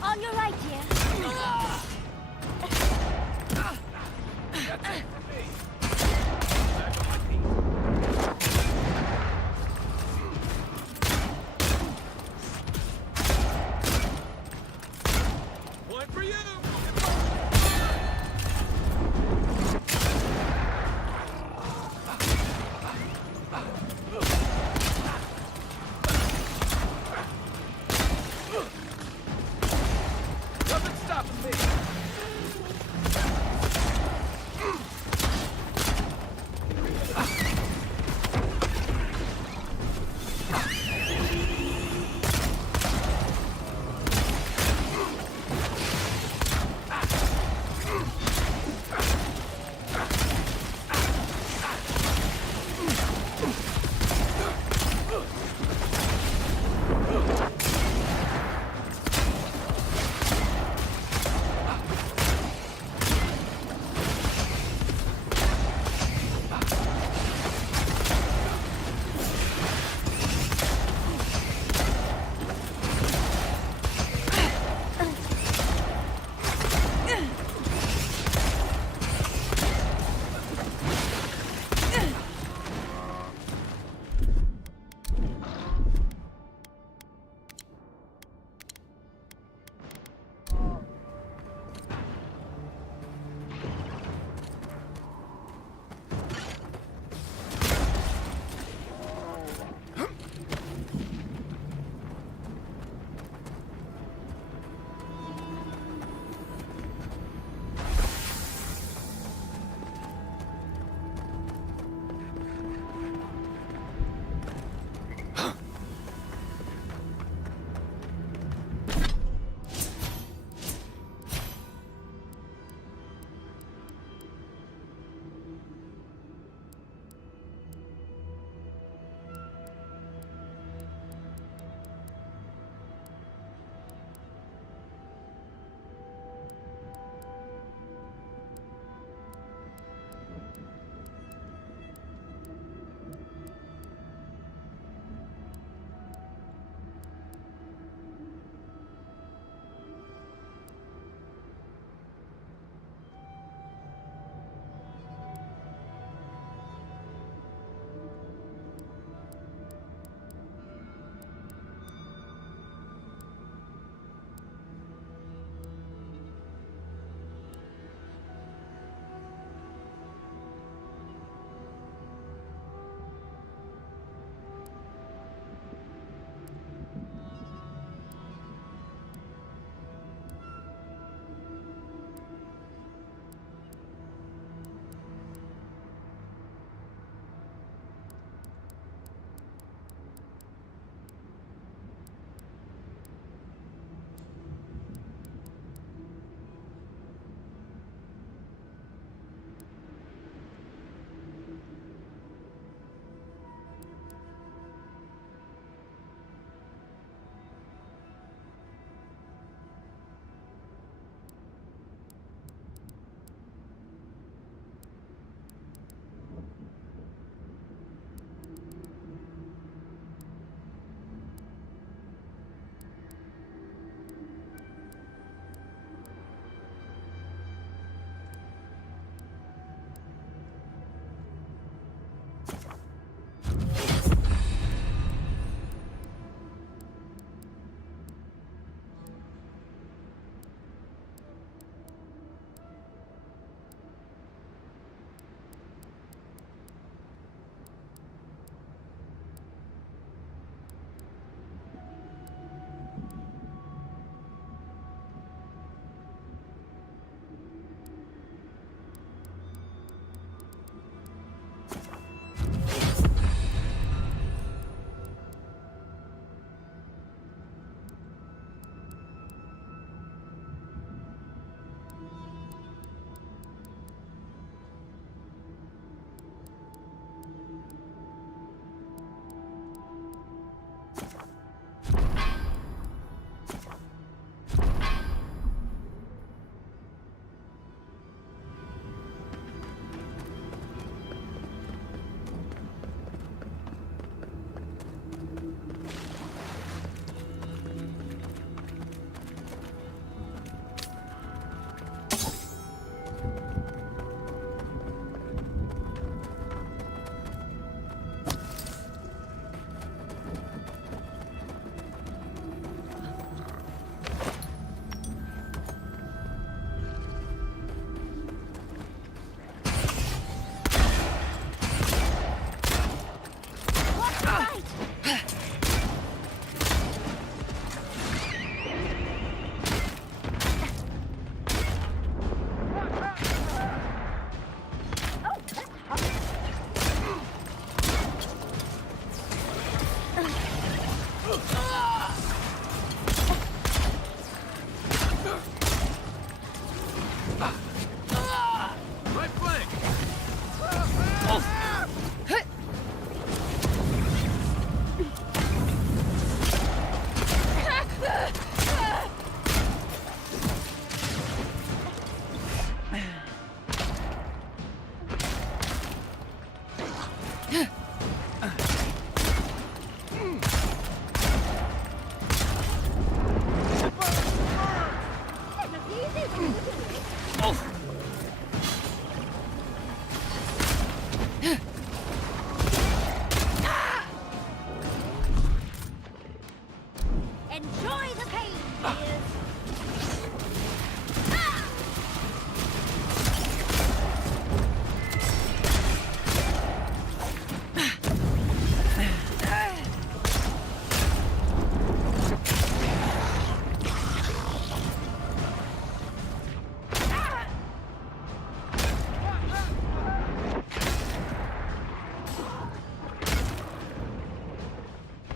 On your right, dear. One for you! Up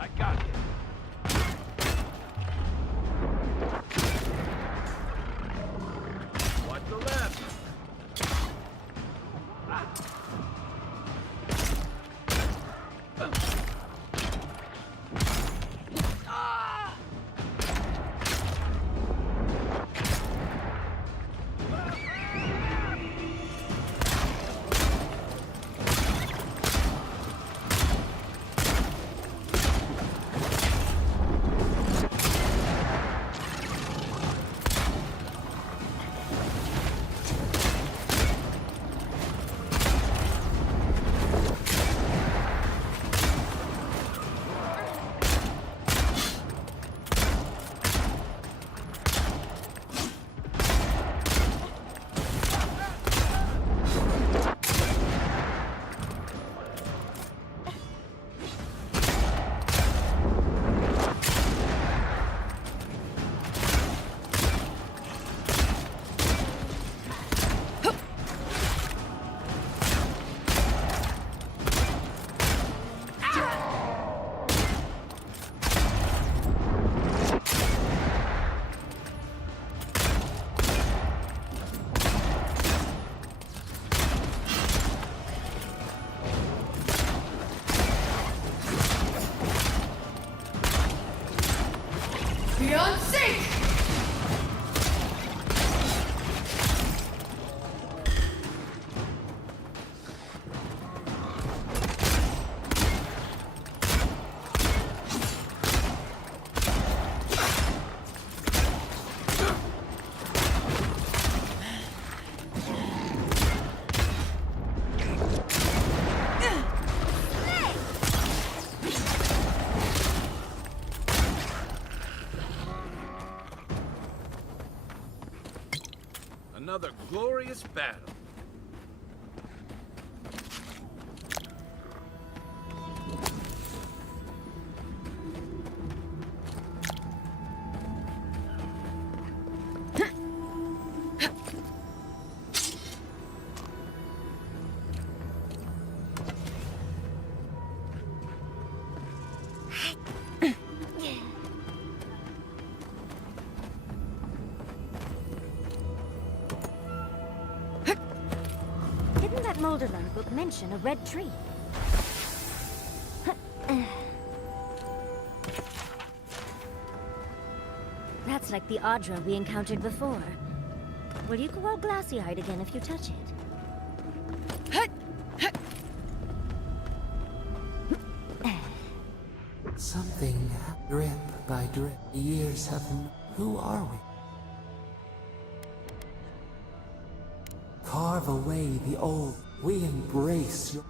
I got you. Watch the left. Beyond sync! Another glorious battle. Didn't that Molderland book mention a red tree? That's like the Audra we encountered before. Will you go all glassy-eyed again if you touch it? Something, drip by drip, years have... Who are we? Carve away the old. We embrace your...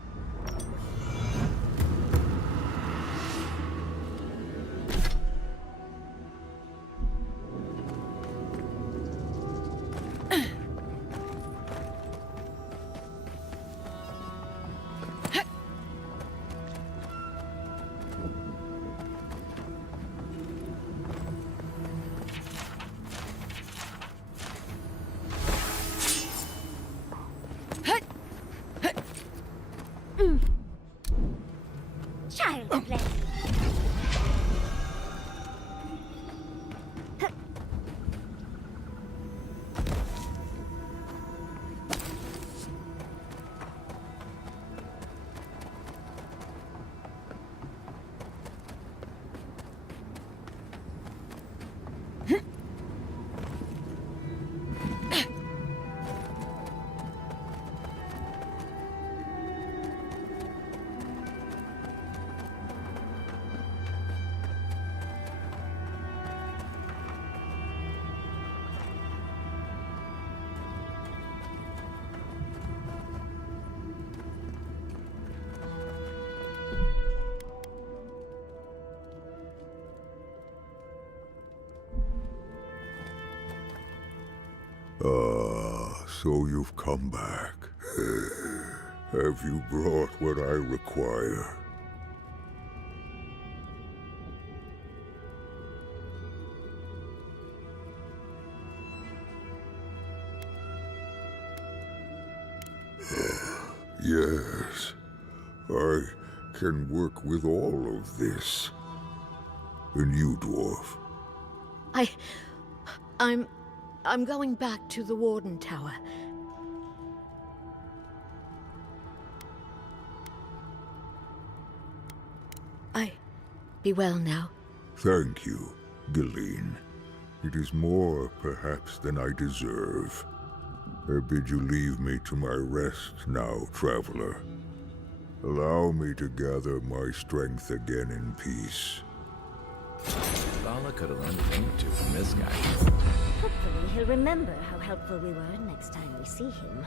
Ah, so you've come back. Have you brought what I require? Yes, I can work with all of this. And you, dwarf? I'm going back to the Warden Tower. Be well now. Thank you, Galeen. It is more, perhaps, than I deserve. I bid you leave me to my rest now, traveler. Allow me to gather my strength again in peace. Vala could have learned a thing or two from this guy. Hopefully he'll remember how helpful we were next time we see him.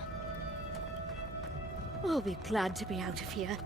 We'll be glad to be out of here.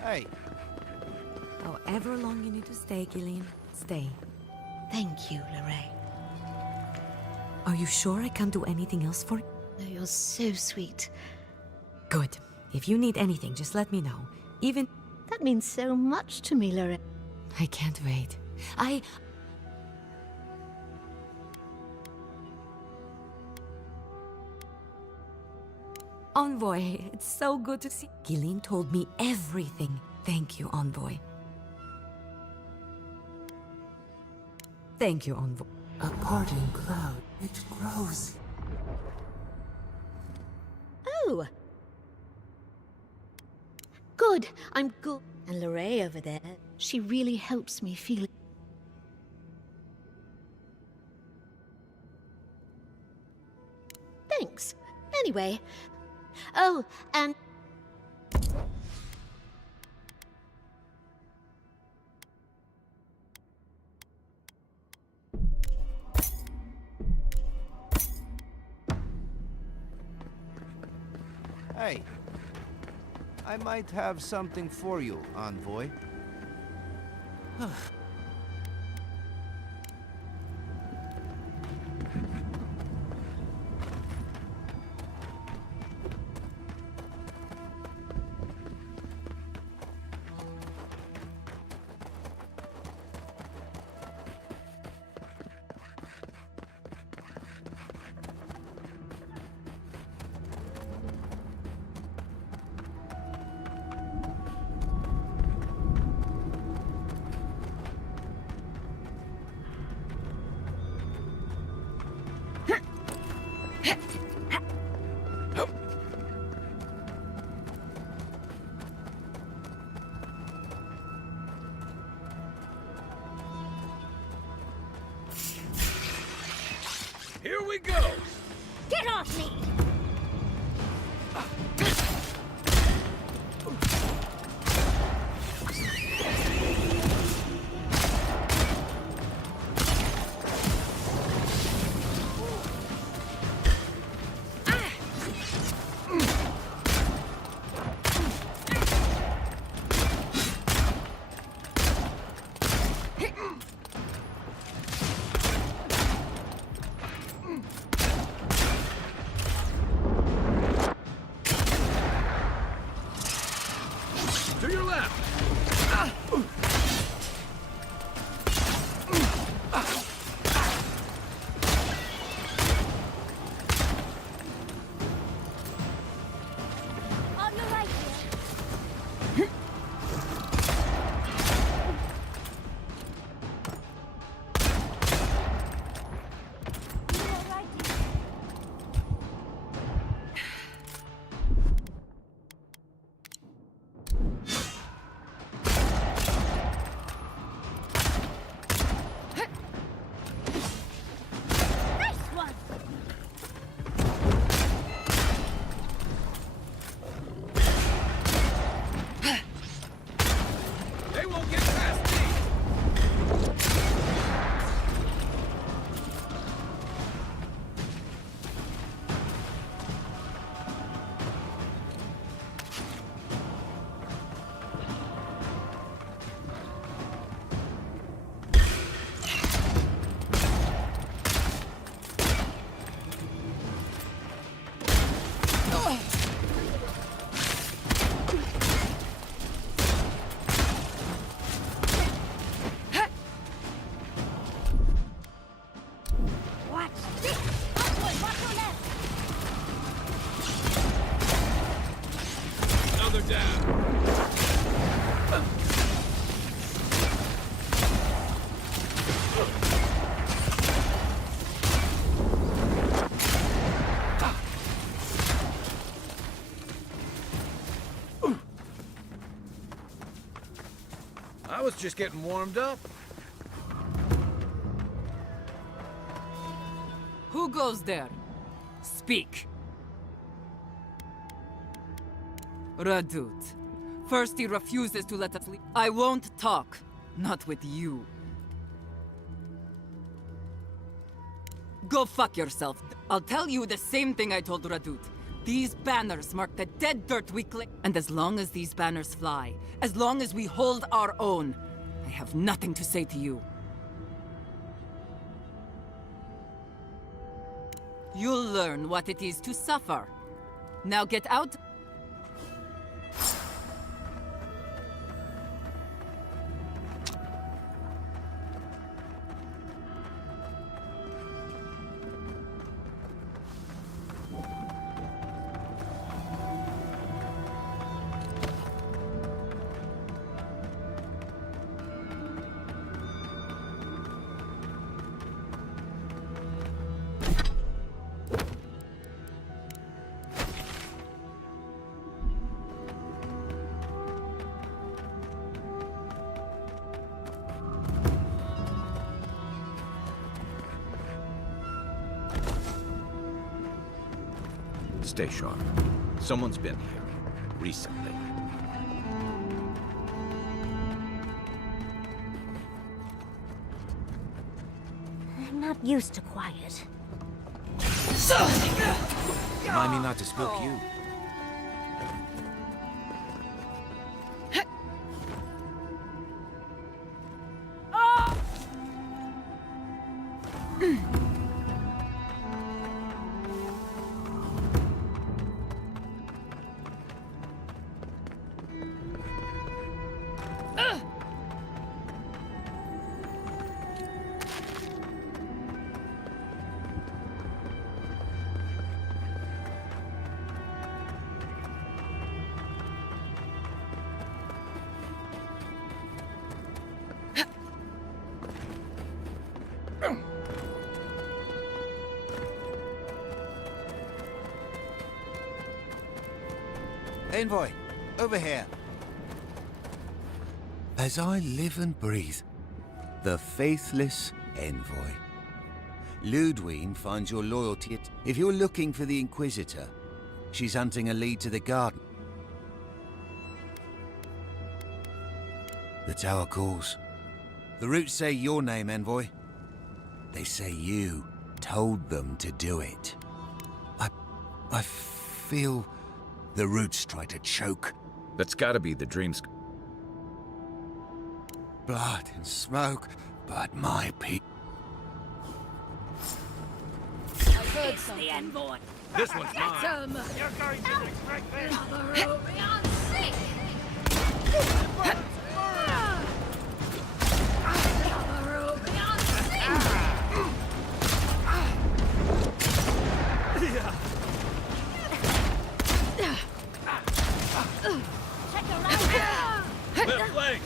Hey. However long you need to stay, Gillian, stay. Thank you, Lorraine. Are you sure I can't do anything else for you? Oh, you're so sweet. Good. If you need anything, just let me know. Even... That means so much to me, Lorraine. I can't wait. Envoy, it's so good to see. Gillian told me everything. Thank you, Envoy. Thank you, Envoy. A parting cloud, it grows. Oh! Good, I'm good. And Lorraine over there, she really helps me feel it. Thanks. Anyway. Oh, and... Hey. I might have something for you, Envoy. Here we go! Get off me! To your left! On your right here. They won't get past me! Watch this! Upward, watch your left! Another down. I was just getting warmed up. Who goes there? Speak. Radut. First he refuses to let us leave. I won't talk. Not with you. Go fuck yourself. I'll tell you the same thing I told Radut. These banners mark the dead dirt we claim. And as long as these banners fly, as long as we hold our own, I have nothing to say to you. You'll learn what it is to suffer. Now get out. Stay sharp. Someone's been here recently. I'm not used to quiet. Remind me not to spook you. Envoy, over here. As I live and breathe, the faithless Envoy. Ludwine finds your loyalty if you're looking for the Inquisitor. She's hunting a lead to the garden. The tower calls. The roots say your name, Envoy. They say you told them to do it. I feel the roots try to choke. That's gotta be the dreams. Blood and smoke, but my people. I heard something. The envoy. This one's mine. You're going to regret Left leg.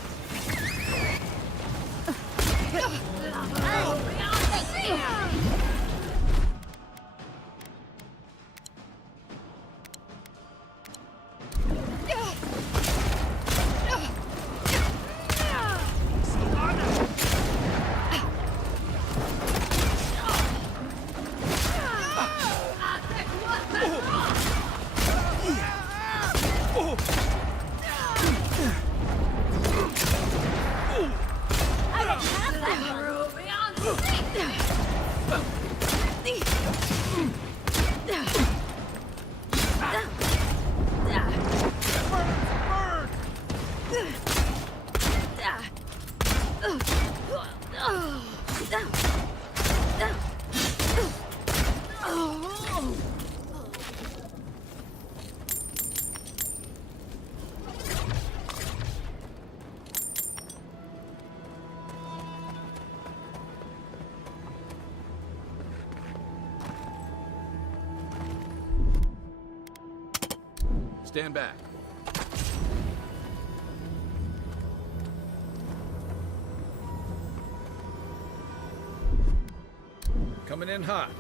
Stand back. Coming in hot.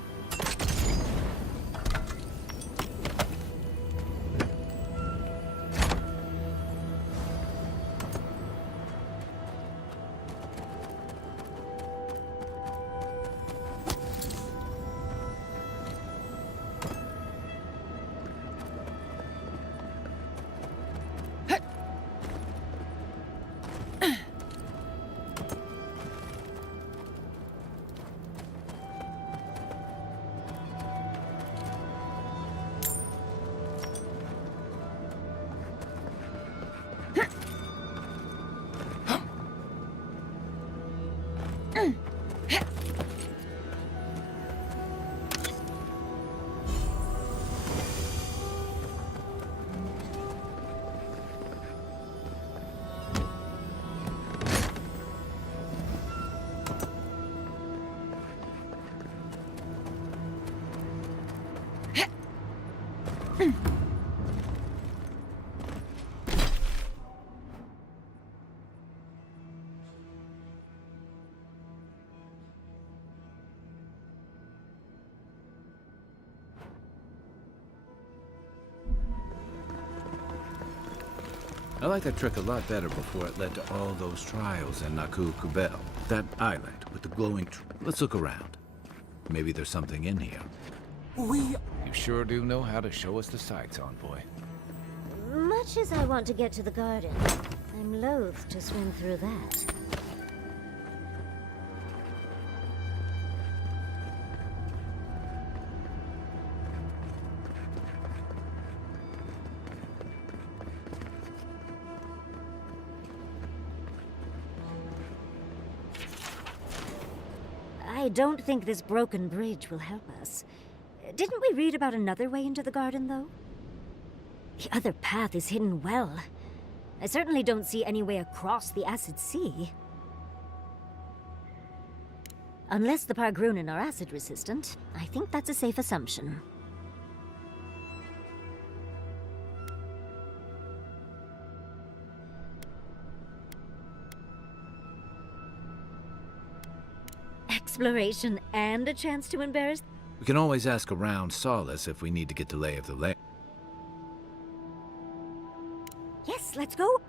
I like that trick a lot better before it led to all those trials in Naku Kubel. That island with the glowing Let's look around. Maybe there's something in here. We You sure do know how to show us the sights, Envoy. Much as I want to get to the garden, I'm loath to swim through that. I don't think this broken bridge will help us. Didn't we read about another way into the garden, though? The other path is hidden well. I certainly don't see any way across the acid sea. Unless the Pargrunen are acid resistant, I think that's a safe assumption. Exploration and a chance to embarrass. We can always ask around Solace if we need to get the lay of the land. Yes, let's go.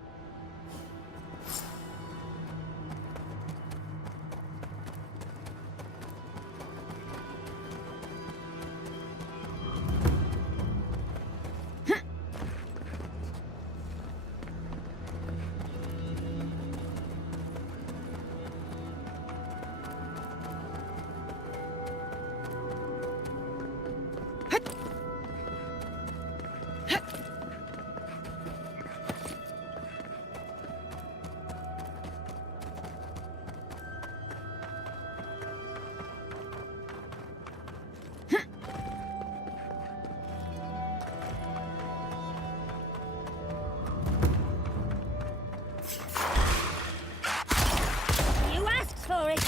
You asked for it.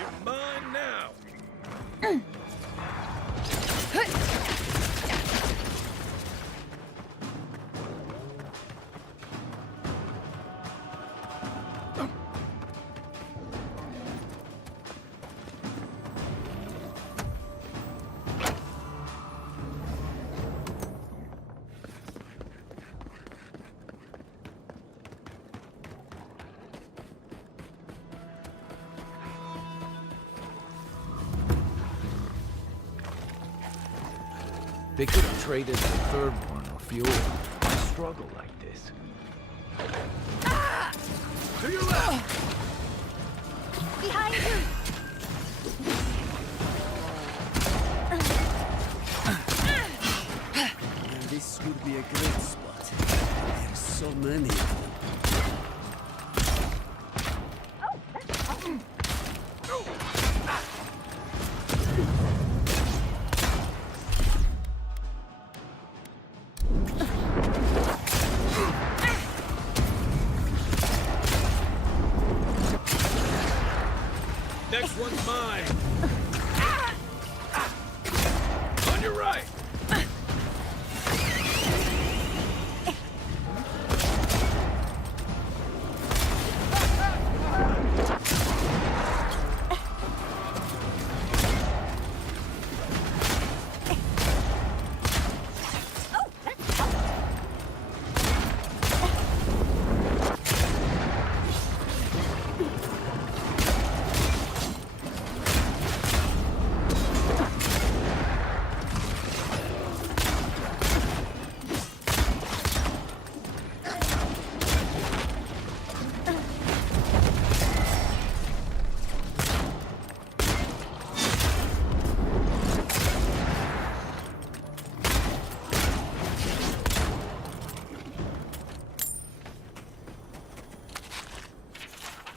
You're mine now. They could have traded the third one or fuel. A struggle like this. To your left. Behind you. This would be a great spot. There's so many of them. Next one's mine. On your right.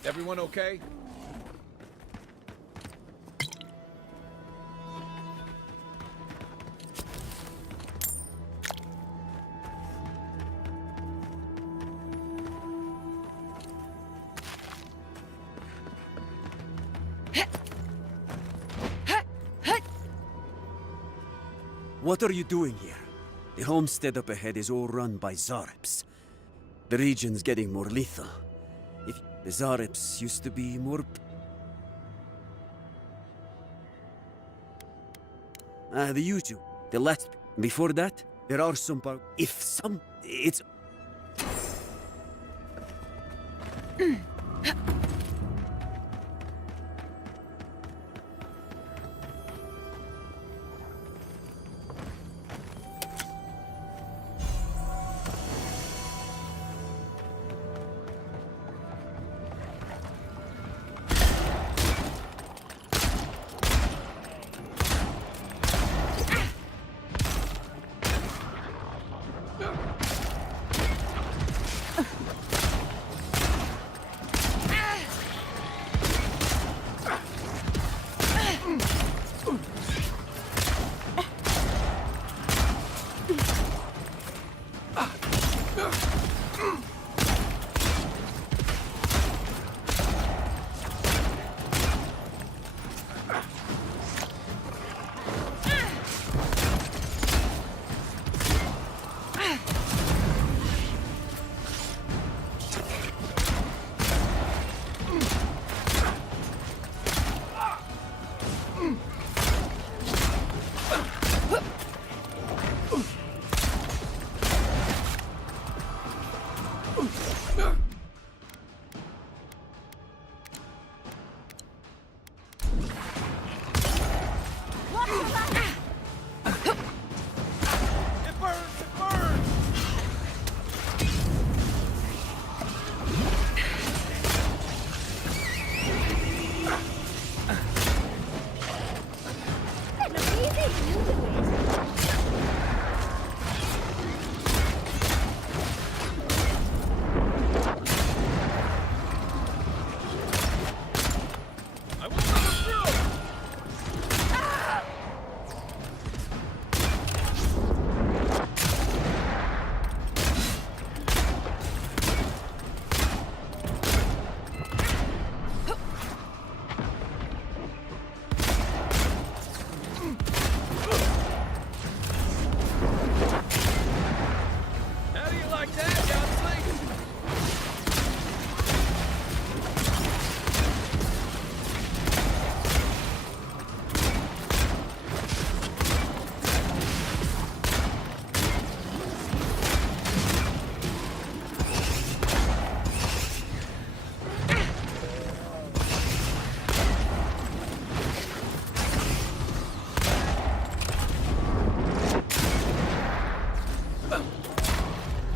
Everyone okay? What are you doing here? The homestead up ahead is all run by Zareps. The region's getting more lethal. If the Zareps used to be more... the usual. The last... Before that, there are some... If some... It's...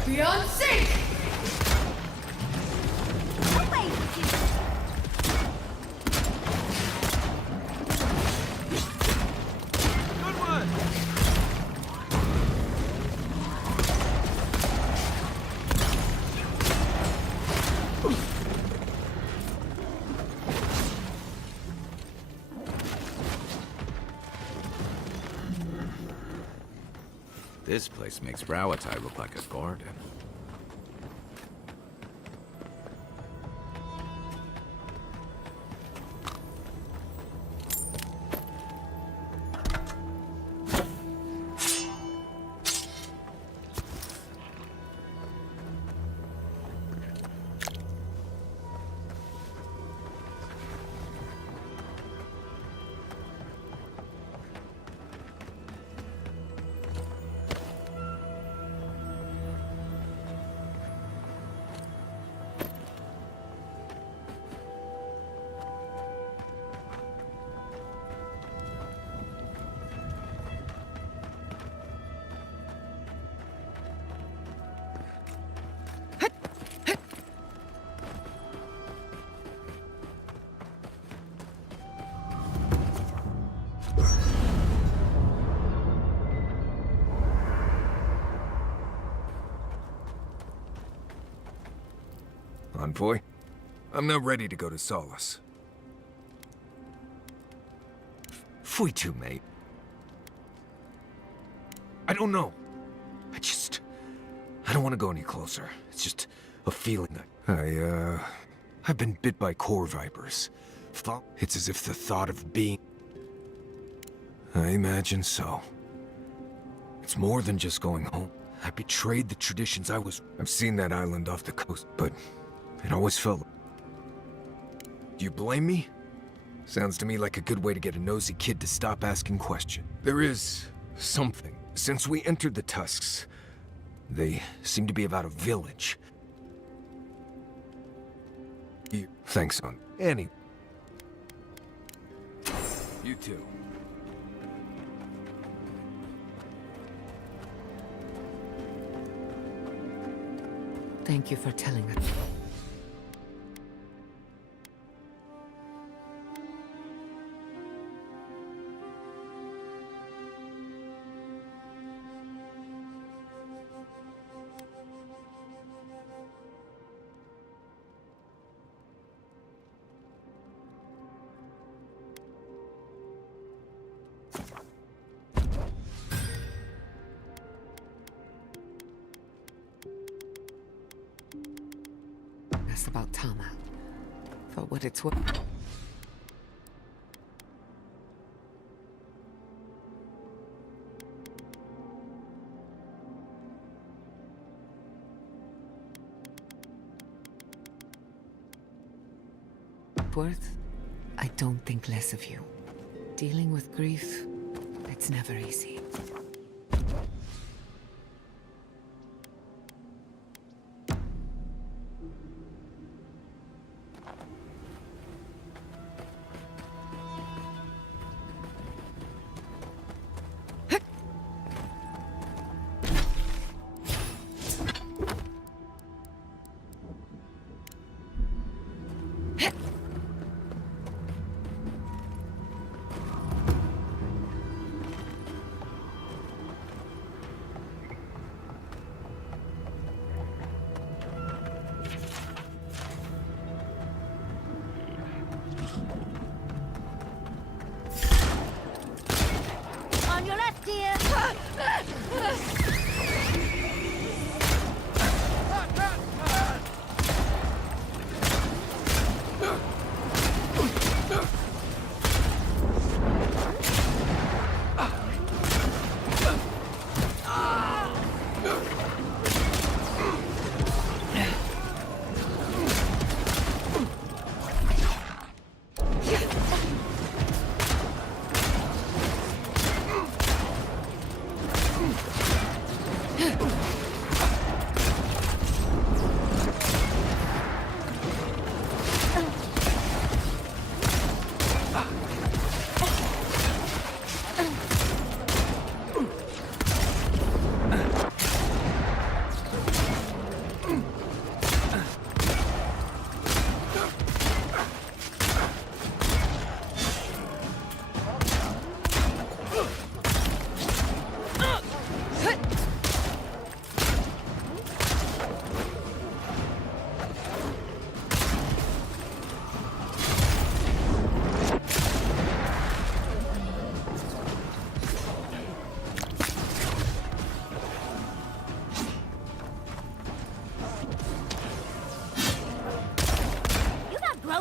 Beyond sync! Good one! This place makes Rawatai look like a garden. Envoy? I'm not ready to go to Solace. Fuitu, mate. I don't know. I don't want to go any closer. It's just a feeling. I've been bit by core vipers. It's as if the thought of being... I imagine so. It's more than just going home. I betrayed the traditions I've seen that island off the coast, but it always felt... Do you blame me? Sounds to me like a good way to get a nosy kid to stop asking questions. There is something. Since we entered the Tusks, they seem to be about a village. Thanks, son. Annie. You too. Thank you for telling us. That's about Tama. For what it's worth. I don't think less of you. Dealing with grief, it's never easy. On your left, dear.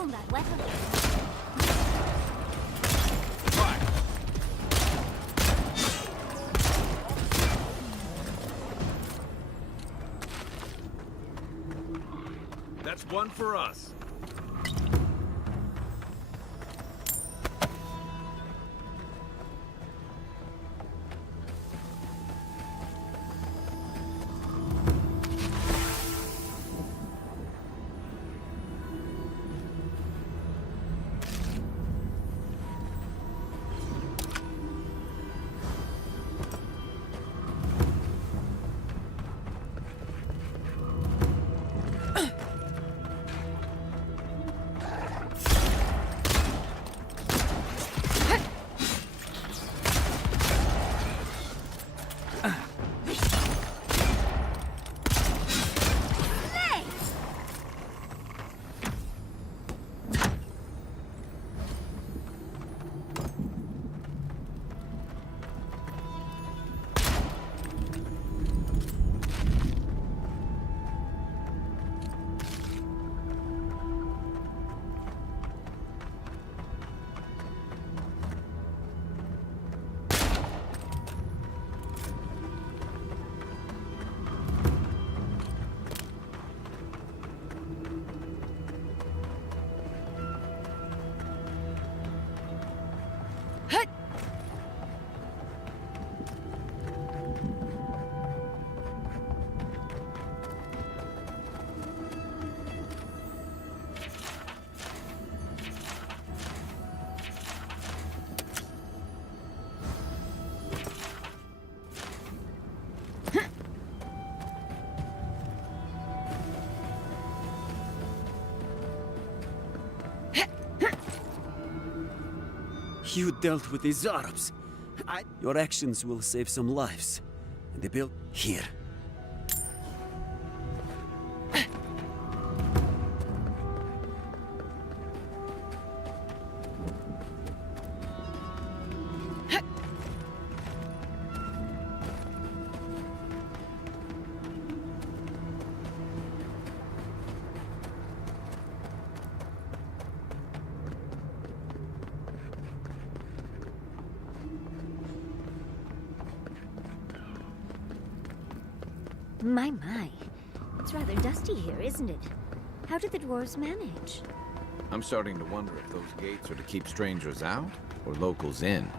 That weapon. That's one for us. You dealt with the Zarabs. Your actions will save some lives. And they built here. My. It's rather dusty here, isn't it? How did the dwarves manage? I'm starting to wonder if those gates are to keep strangers out or locals in.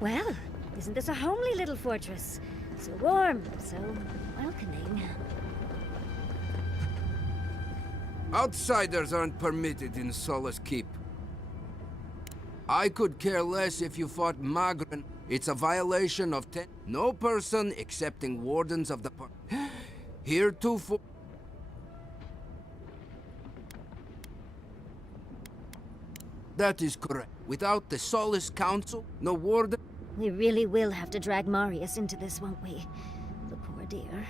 Well, isn't this a homely little fortress? So warm, so welcoming. Outsiders aren't permitted in Solace Keep. I could care less if you fought Magran. It's a violation of no person excepting wardens of the park. Heretofore. That is correct. Without the Solace Council, no warden. We really will have to drag Marius into this, won't we? The poor dear.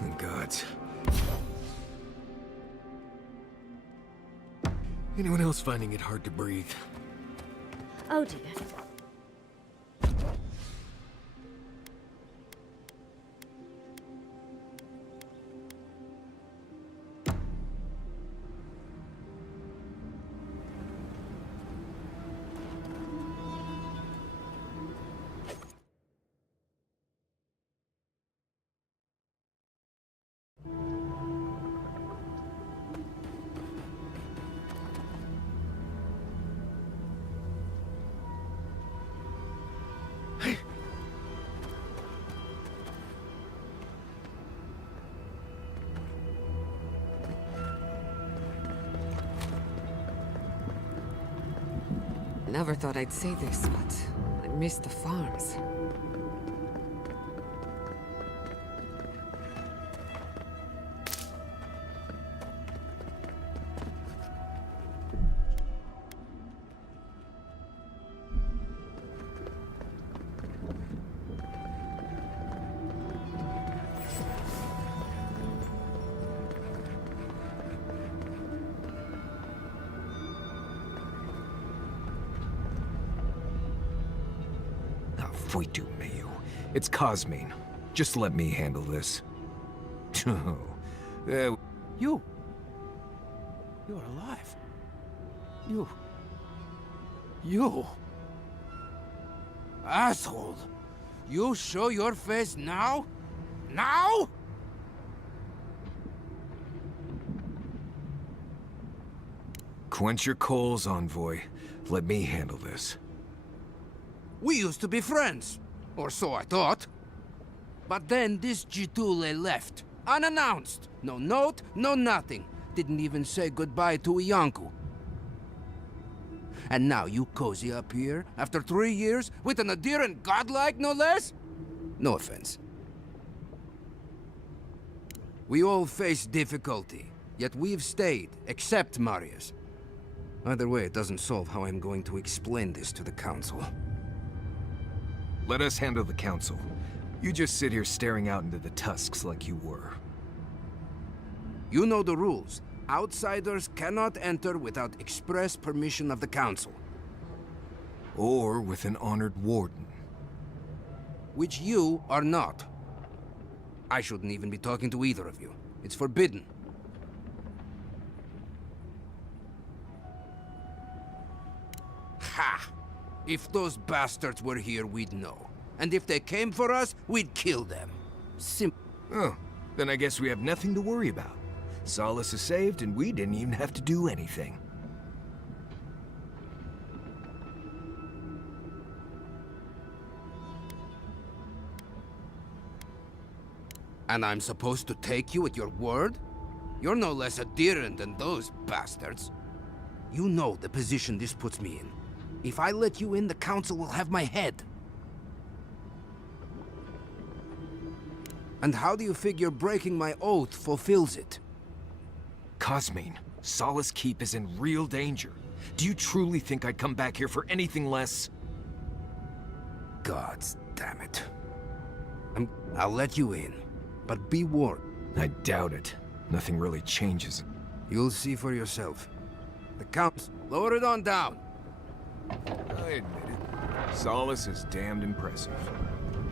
Thank gods. Anyone else finding it hard to breathe? Oh dear. Never thought I'd say this, but I miss the farms. Voitu Mayu. It's Cosmine. Just let me handle this. Oh. You. You're alive. You. Asshole. You show your face now? Now? Quench your coals, Envoy. Let me handle this. We used to be friends. Or so I thought. But then this Jitule left. Unannounced. No note, no nothing. Didn't even say goodbye to Iancu. And now you cozy up here, after 3 years, with an adherent godlike, no less? No offense. We all face difficulty, yet we've stayed, except Marius. Either way, it doesn't solve how I'm going to explain this to the Council. Let us handle the Council. You just sit here staring out into the tusks like you were. You know the rules. Outsiders cannot enter without express permission of the Council. Or with an honored warden. Which you are not. I shouldn't even be talking to either of you. It's forbidden. Ha! If those bastards were here, we'd know. And if they came for us, we'd kill them. Oh, then I guess we have nothing to worry about. Solace is saved, and we didn't even have to do anything. And I'm supposed to take you at your word? You're no less adherent than those bastards. You know the position this puts me in. If I let you in, the Council will have my head. And how do you figure breaking my oath fulfills it? Cosmine, Solace Keep is in real danger. Do you truly think I'd come back here for anything less? Gods damn it. I'll let you in, but be warned. I doubt it. Nothing really changes. You'll see for yourself. The Count, lower it on down. I admit it. Solace is damned impressive.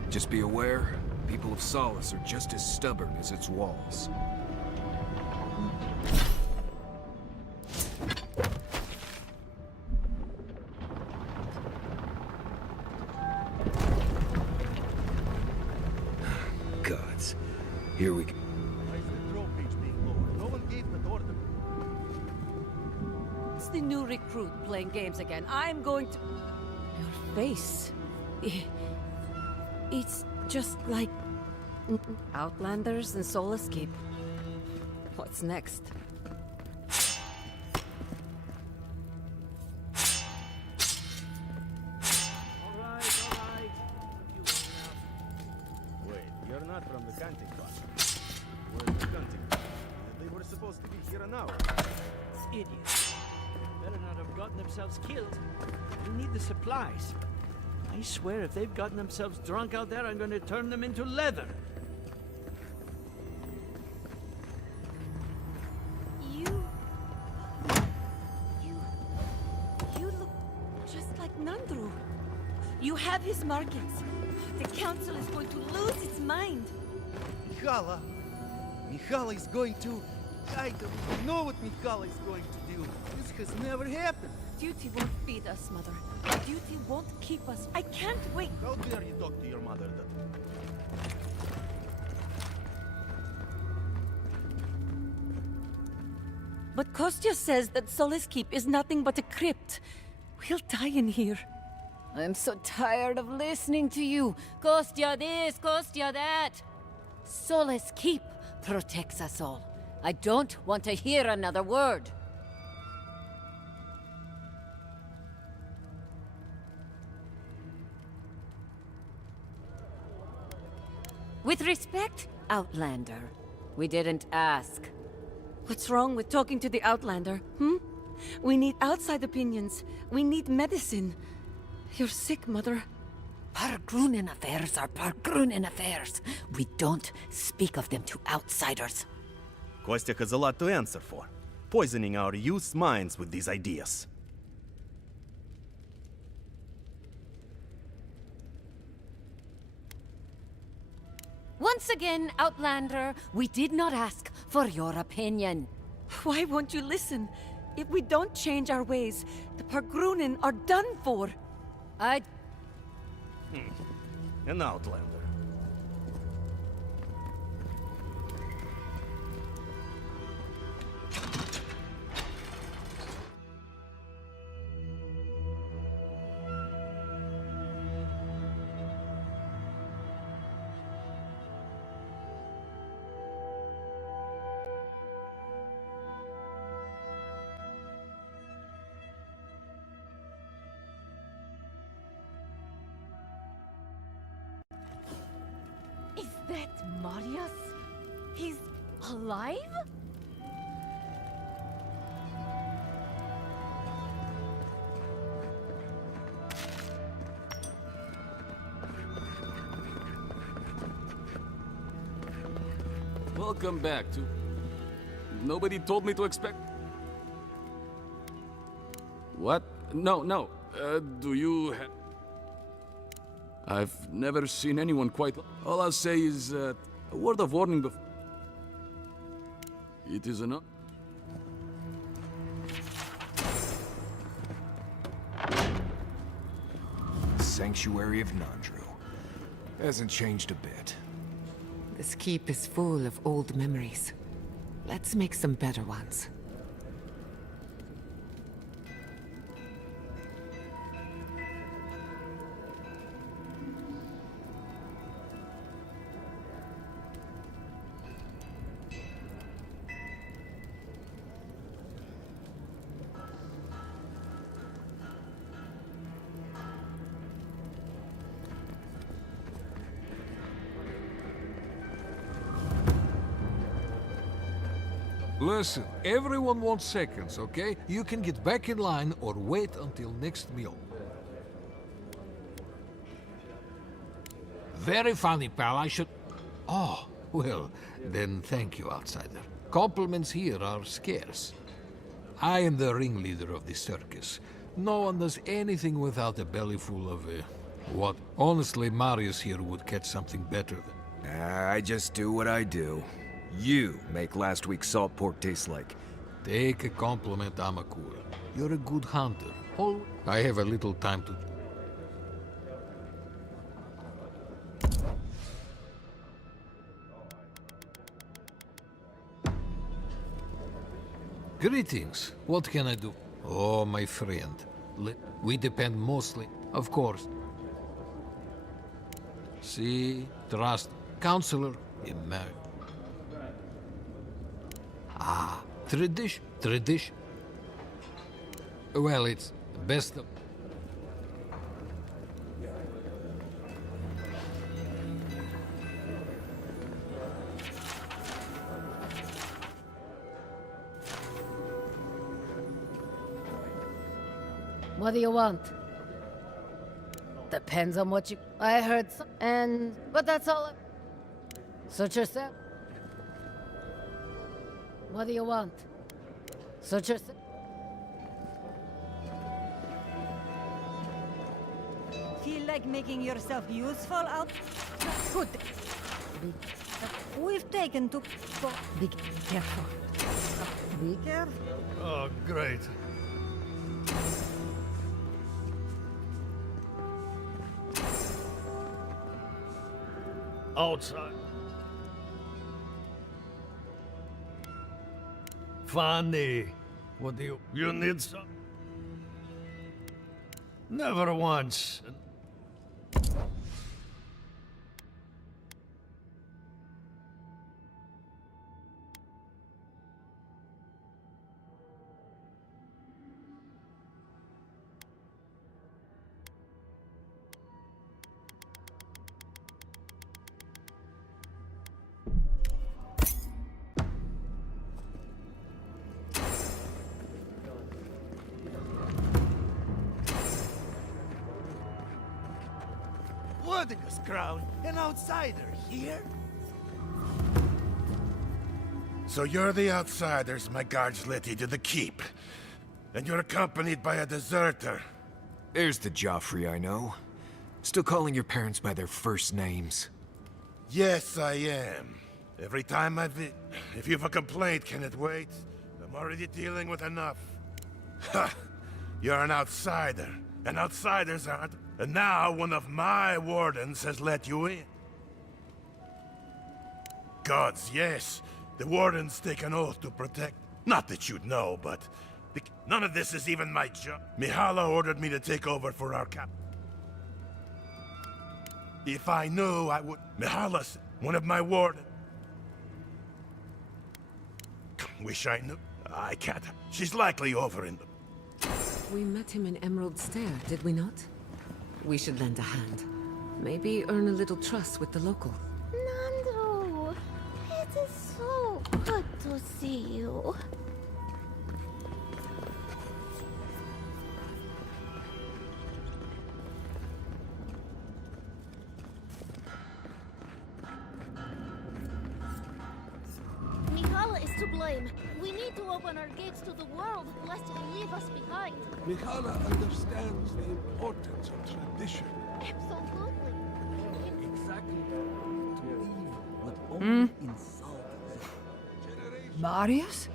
Just be aware, people of Solace are just as stubborn as its walls. Gods. Here we go. Why is the drawbridge being lowered? No one gave that order. It's the new recruit playing games again. I'm going to... Your face. It's just like... Outlanders and Solace Keep. What's next? Wait, you're not from the canting part. Where's the canting? They were supposed to be here an hour. Idiots. Better not have gotten themselves killed. We need the supplies. I swear if they've gotten themselves drunk out there, I'm going to turn them into leather. You have his markings. The council is going to lose its mind. Mihala! Mihala is going to... I don't know what Mihala is going to do. This has never happened. Duty won't feed us, Mother. Duty won't keep us. I can't wait. How dare you talk to your mother that... But Kostya says that Solace Keep is nothing but a crypt. We'll die in here. I'm so tired of listening to you. Kostya this, Kostya that. Solace Keep protects us all. I don't want to hear another word. With respect, Outlander, we didn't ask. What's wrong with talking to the Outlander, hmm? We need outside opinions. We need medicine. You're sick, Mother. Pargrunen affairs are Pargrunen affairs. We don't speak of them to outsiders. Kostya has a lot to answer for, poisoning our youth's minds with these ideas. Once again, Outlander, we did not ask for your opinion. Why won't you listen? If we don't change our ways, the Pargrunen are done for. An Outlander. Is that Marius? He's alive? Welcome back to... Nobody told me to expect... What? No. Do you have... I've never seen anyone quite... All I'll say is, a word of warning before... It is enough. Sanctuary of Nandru. Hasn't changed a bit. This keep is full of old memories. Let's make some better ones. Listen, everyone wants seconds, okay? You can get back in line or wait until next meal. Very funny, pal. I should... Oh, well, then thank you, outsider. Compliments here are scarce. I am the ringleader of the circus. No one does anything without a belly full of, what? Honestly, Marius here would catch something better than... I just do what I do. You make last week's salt pork taste like... Take a compliment, Amakura. You're a good hunter. I have a little time to... Greetings. What can I do? Oh, my friend. We depend mostly, of course. See, trust, counselor, imagine. Ah, tradition. Well, it's best of... What do you want? Depends on what you... I heard some... But that's all... Suit yourself. What do you want? Suit yourself. He like making yourself useful out? Good. We've taken to... Be careful. Be careful. Oh, great. Outside. Fanny, what do you need some? Never once. Wordingus Crown, an outsider here? So you're the outsiders my guards led you to the keep. And you're accompanied by a deserter. There's the Joffrey I know. Still calling your parents by their first names. Yes, I am. Every time if you've a complaint, can it wait? I'm already dealing with enough. Ha! You're an outsider. And outsiders aren't. And now one of my wardens has let you in. Gods, yes. The wardens take an oath to protect. Not that you'd know, but... none of this is even my job. Mihala ordered me to take over for our cap. If I knew, I would... Mihala's one of my wardens. Wish I knew. I can't. She's likely over in the... We met him in Emerald Stair, did we not? We should lend a hand. Maybe earn a little trust with the locals. Nandro, it is so good to see you. Mihala is to blame. We need to open our gates to the world, lest it leave us behind. Mihala understands the importance of tradition. Absolutely. Exactly. To leave what Hmm? only insults. Marius?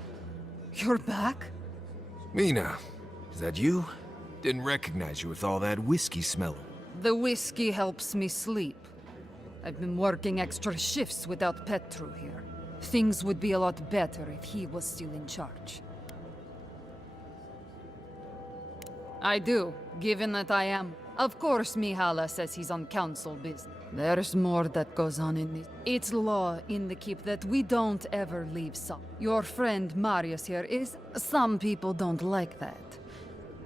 You're back? Mina, is that you? Didn't recognize you with all that whiskey smell. The whiskey helps me sleep. I've been working extra shifts without Petru here. Things would be a lot better if he was still in charge. I do, given that I am. Of course Mihala says he's on council business. There's more that goes on in this. It's law in the keep that we don't ever leave some. Your friend Marius here is... Some people don't like that.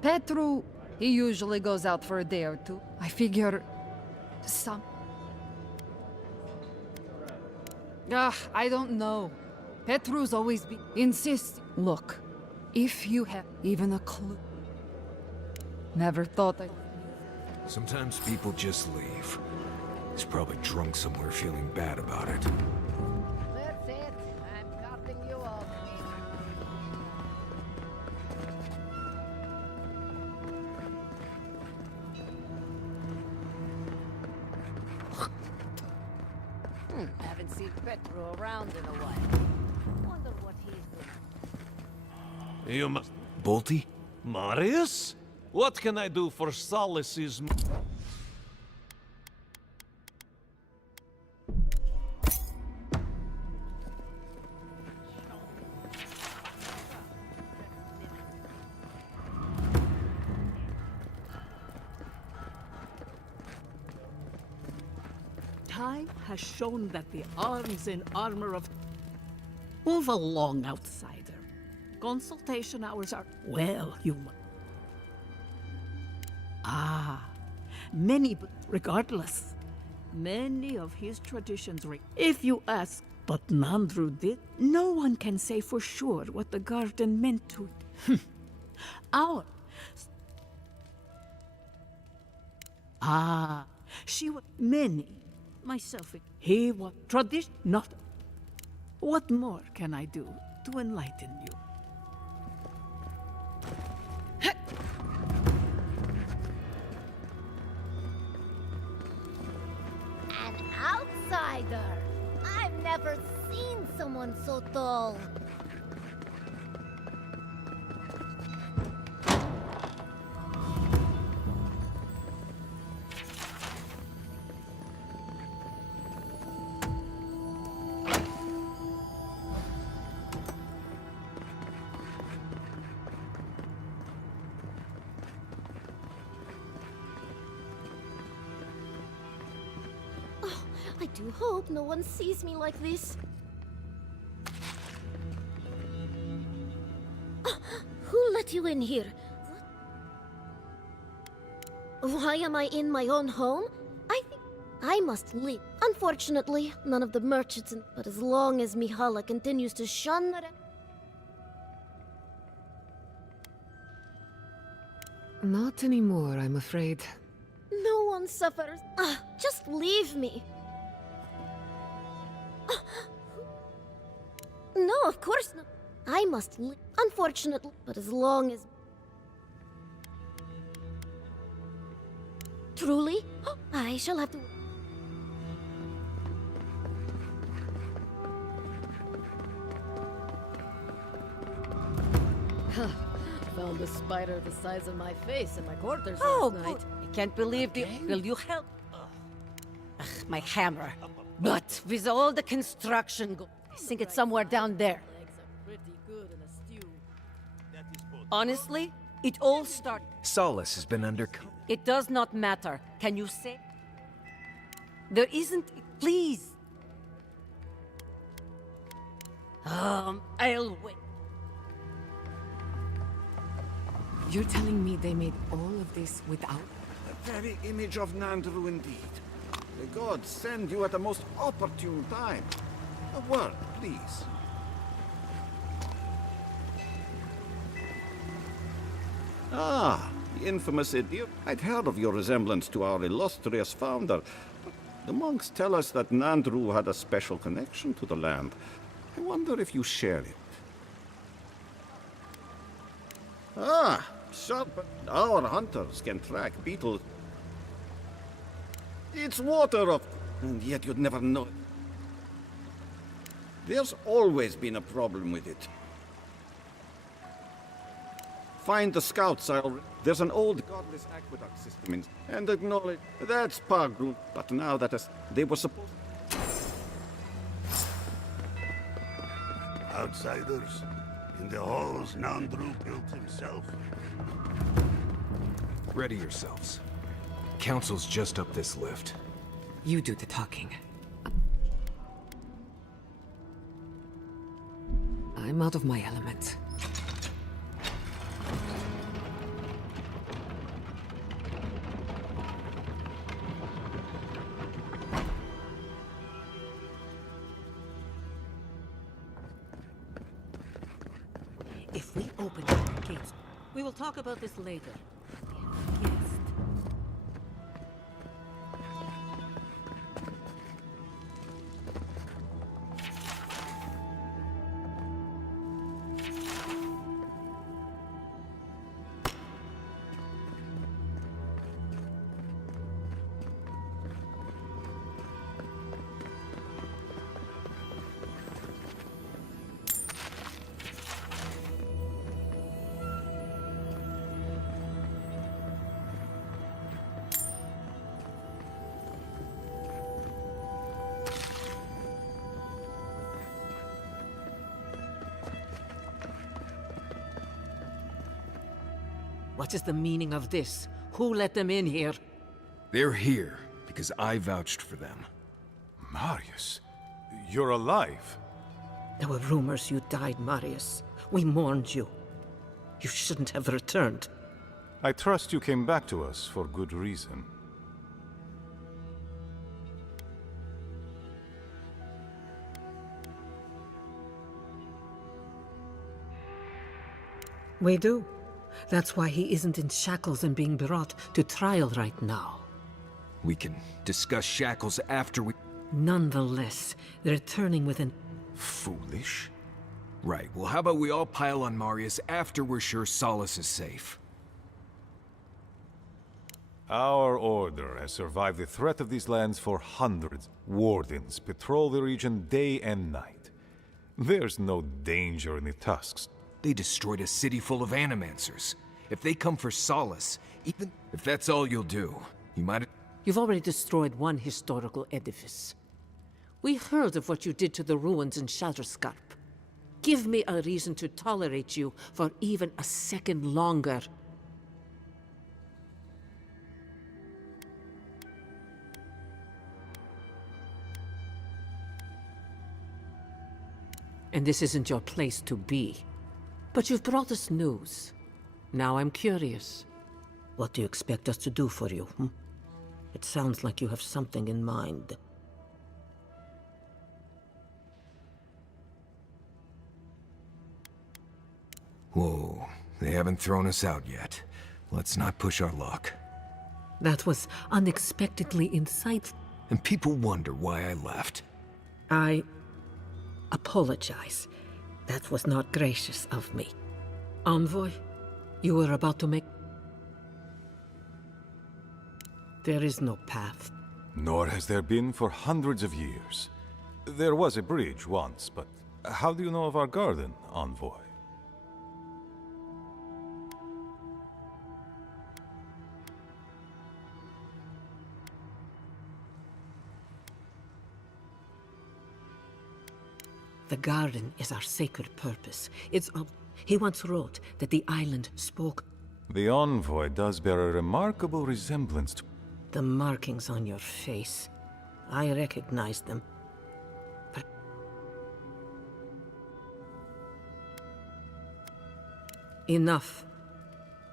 Petru, he usually goes out for a day or two. I figure... I don't know. Petru's always been... Look, if you have even a clue... Never thought I... Sometimes people just leave. He's probably drunk somewhere feeling bad about it. That's it. I'm cutting you off, Haven't seen Petru around in a while. Wonder what he's doing. You must... Bolty? Marius? What can I do for Solace's... Time has shown that the arms and armor of... Move along, outsider. Consultation hours are... Well, you... Many, but regardless, many of his traditions... If you ask, but Nandru did, no one can say for sure what the garden meant to it. Our... she was... Many. Myself, he was... Tradition... Not... What more can I do to enlighten you? outsider. I've never seen someone so tall. I do hope no one sees me like this. Who let you in here? Why am I in my own home? I think I must leave. Unfortunately, none of the merchants but as long as Mihala continues to shun the... Not anymore, I'm afraid. No one suffers. Just leave me. No, of course not. I must leave. Unfortunately, but as long as... Truly? I shall have to... Found a spider the size of my face in my quarters Oh, last night. I can't believe the... Will you help? Ugh, my hammer. But with all the construction I think it's somewhere down there. Legs are pretty good in a stew. Honestly, it all started... Solace has been undercover. It does not matter. Can you say? There isn't... Please! I'll wait. You're telling me they made all of this without... The very image of Nandru indeed. The gods send you at the most opportune time. A word, please. Ah, the infamous idiot. I'd heard of your resemblance to our illustrious founder, but the monks tell us that Nandru had a special connection to the land. I wonder if you share it. Ah, sharp. Our hunters can track beetles. It's water up, and yet you'd never know it. There's always been a problem with it. Find the scouts. There's an old godless aqueduct system and acknowledge that's Pagru. But now that they were supposed. Outsiders. In the halls Nandru built himself. Ready yourselves. Council's just up this lift. You do the talking. I'm out of my element. If we open the gates, we will talk about this later. Yes. What is the meaning of this? Who let them in here? They're here because I vouched for them. Marius, you're alive. There were rumors you died, Marius. We mourned you. You shouldn't have returned. I trust you came back to us for good reason. We do. That's why he isn't in shackles and being brought to trial right now. We can discuss shackles after we... Nonetheless, they're turning with an... Foolish? Right, well how about we all pile on Marius after we're sure Solace is safe? Our order has survived the threat of these lands for hundreds. Wardens patrol the region day and night. There's no danger in the Tusks. They destroyed a city full of animancers. If they come for solace, even if that's all you'll do, you might. You've already destroyed one historical edifice. We heard of what you did to the ruins in Shatterscarp. Give me a reason to tolerate you for even a second longer. And this isn't your place to be. But you've brought us news. Now I'm curious. What do you expect us to do for you? It sounds like you have something in mind. Whoa, they haven't thrown us out yet. Let's not push our luck. That was unexpectedly insightful. And people wonder why I left. I apologize. That was not gracious of me. Envoy, you were about to make... There is no path. Nor has there been for hundreds of years. There was a bridge once, but how do you know of our garden, Envoy? The garden is our sacred purpose. He once wrote that the island spoke. The Envoy does bear a remarkable resemblance to... The markings on your face. I recognize them. But... Enough.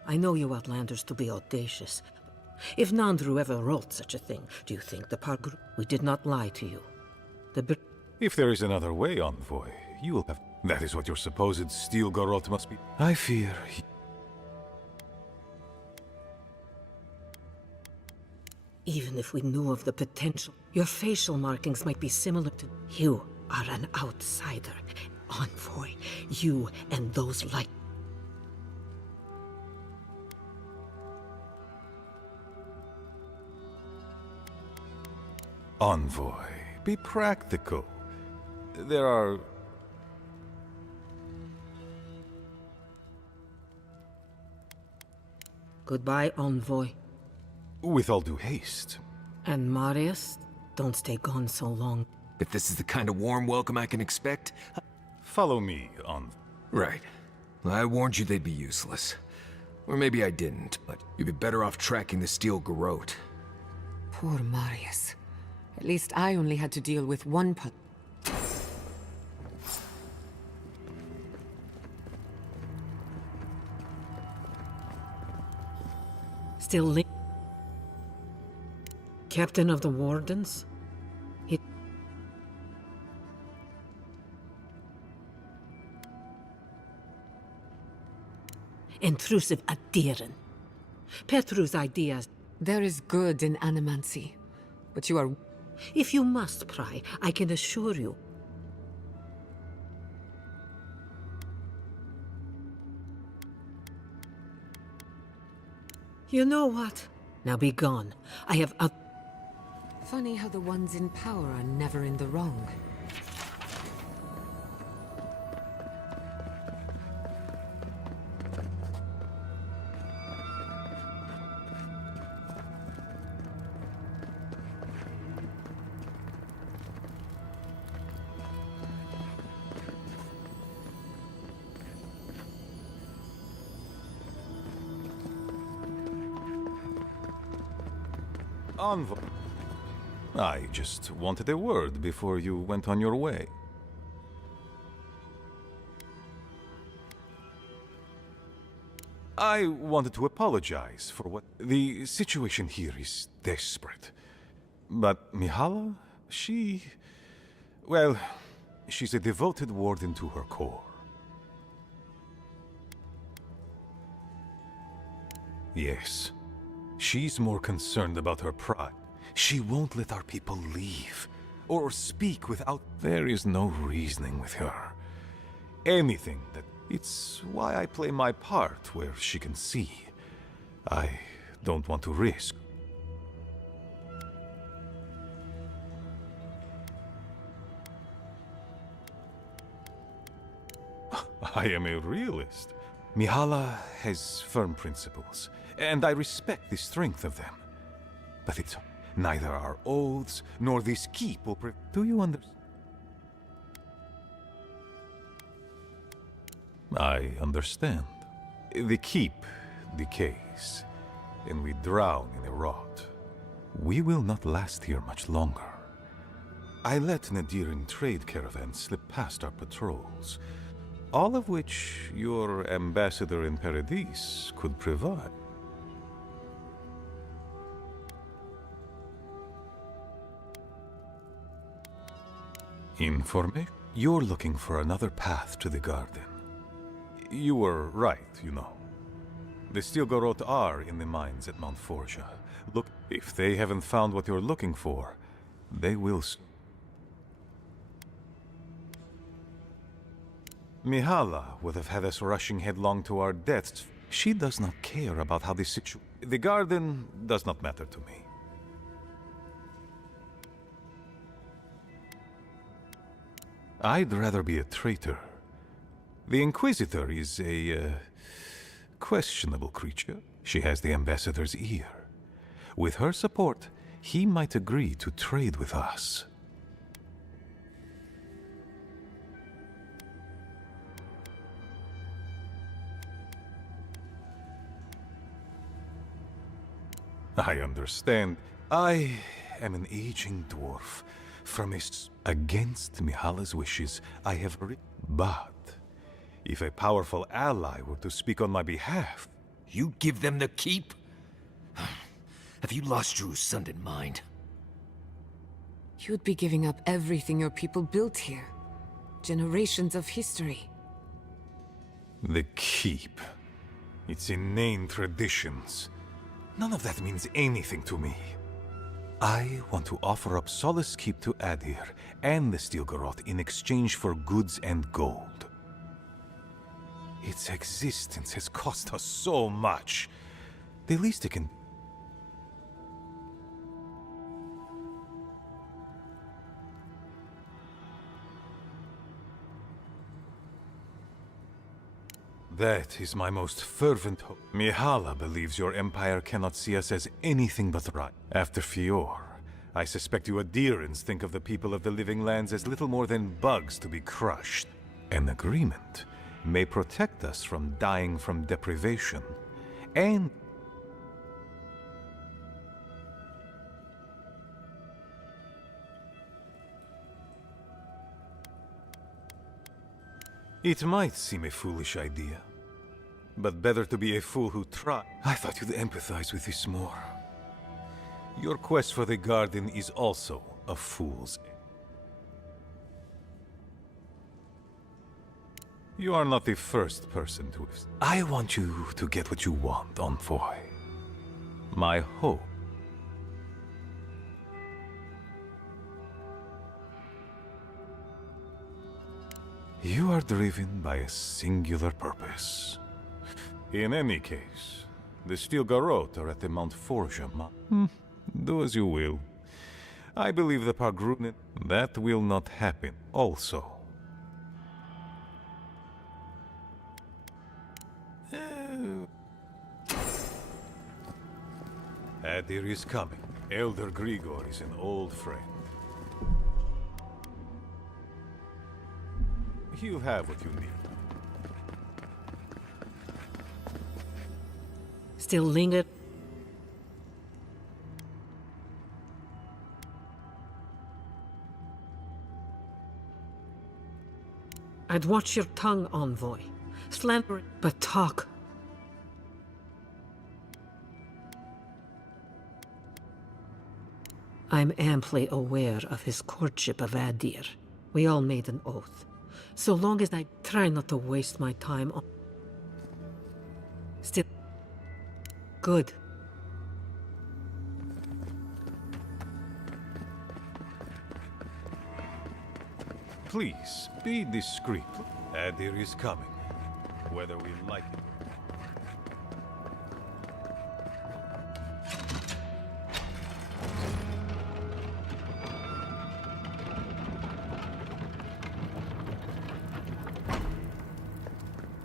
I know you Outlanders to be audacious. If Nandru ever wrote such a thing, do you think the Park... We did not lie to you. If there is another way, Envoy, you will have... That is what your supposed steel garrote must be. I fear... Even if we knew of the potential, your facial markings might be similar to... You are an outsider. Envoy, you and those like... Envoy, be practical. There are... Goodbye, Envoy. With all due haste. And Marius, don't stay gone so long. If this is the kind of warm welcome I can expect... Follow me, Envoy. Right. I warned you they'd be useless. Or maybe I didn't, but you'd be better off tracking the steel garrote. Poor Marius. At least I only had to deal with one Still Captain of the Wardens? Intrusive Adiran. Petru's ideas. There is good in animancy, but you are... If you must pry, I can assure you. You know what? Now be gone. I have Funny how the ones in power are never in the wrong. Envoy. I just wanted a word before you went on your way. I wanted to apologize for what... The situation here is desperate. But Mihala, she... Well, she's a devoted warden to her core. Yes. She's more concerned about her pride. She won't let our people leave, or speak without... There is no reasoning with her. Anything that... It's why I play my part where she can see. I don't want to risk. I am a realist. Mihala has firm principles, and I respect the strength of them. But it's neither our oaths nor this keep will Do you understand? I understand. The keep decays, and we drown in a rot. We will not last here much longer. I let Nadiran trade caravans slip past our patrols, all of which your ambassador in Paradis could provide. Information? You're looking for another path to the garden. You were right, you know. The Stilgarot are in the mines at Mount Forja. Look, if they haven't found what you're looking for, they will soon. Mihala would have had us rushing headlong to our deaths. She does not care about how the garden does not matter to me. I'd rather be a traitor. The Inquisitor is a, questionable creature. She has the Ambassador's ear. With her support, he might agree to trade with us. I understand. I am an aging dwarf. Against Mihala's wishes, I have But if a powerful ally were to speak on my behalf... You give them the keep? Have you lost your Usundan mind? You'd be giving up everything your people built here. Generations of history. The keep. Its inane traditions. None of that means anything to me. I want to offer up Solace Keep to Adir and the Stilgarot in exchange for goods and gold. Its existence has cost us so much. The least it can... That is my most fervent hope. Mihala believes your empire cannot see us as anything but right. After Fior, I suspect you Adirans think of the people of the Living Lands as little more than bugs to be crushed. An agreement may protect us from dying from deprivation, and... It might seem a foolish idea, but better to be a fool who tries. I thought you'd empathize with this more. Your quest for the garden is also a fool's. You are not the first person to... I want you to get what you want, Envoy. My hope. You are driven by a singular purpose. In any case, the Stilgarot are at the Mount Forja. Do as you will. I believe the Pargrunin... That will not happen, also. Adir is coming. Elder Grigor is an old friend. You have what you need. Still linger? I'd watch your tongue, Envoy. Slander it, but talk. I'm amply aware of his courtship of Adir. We all made an oath. So long as I try not to waste my time on... Still... Good. Please, be discreet. Adir is coming, whether we like it.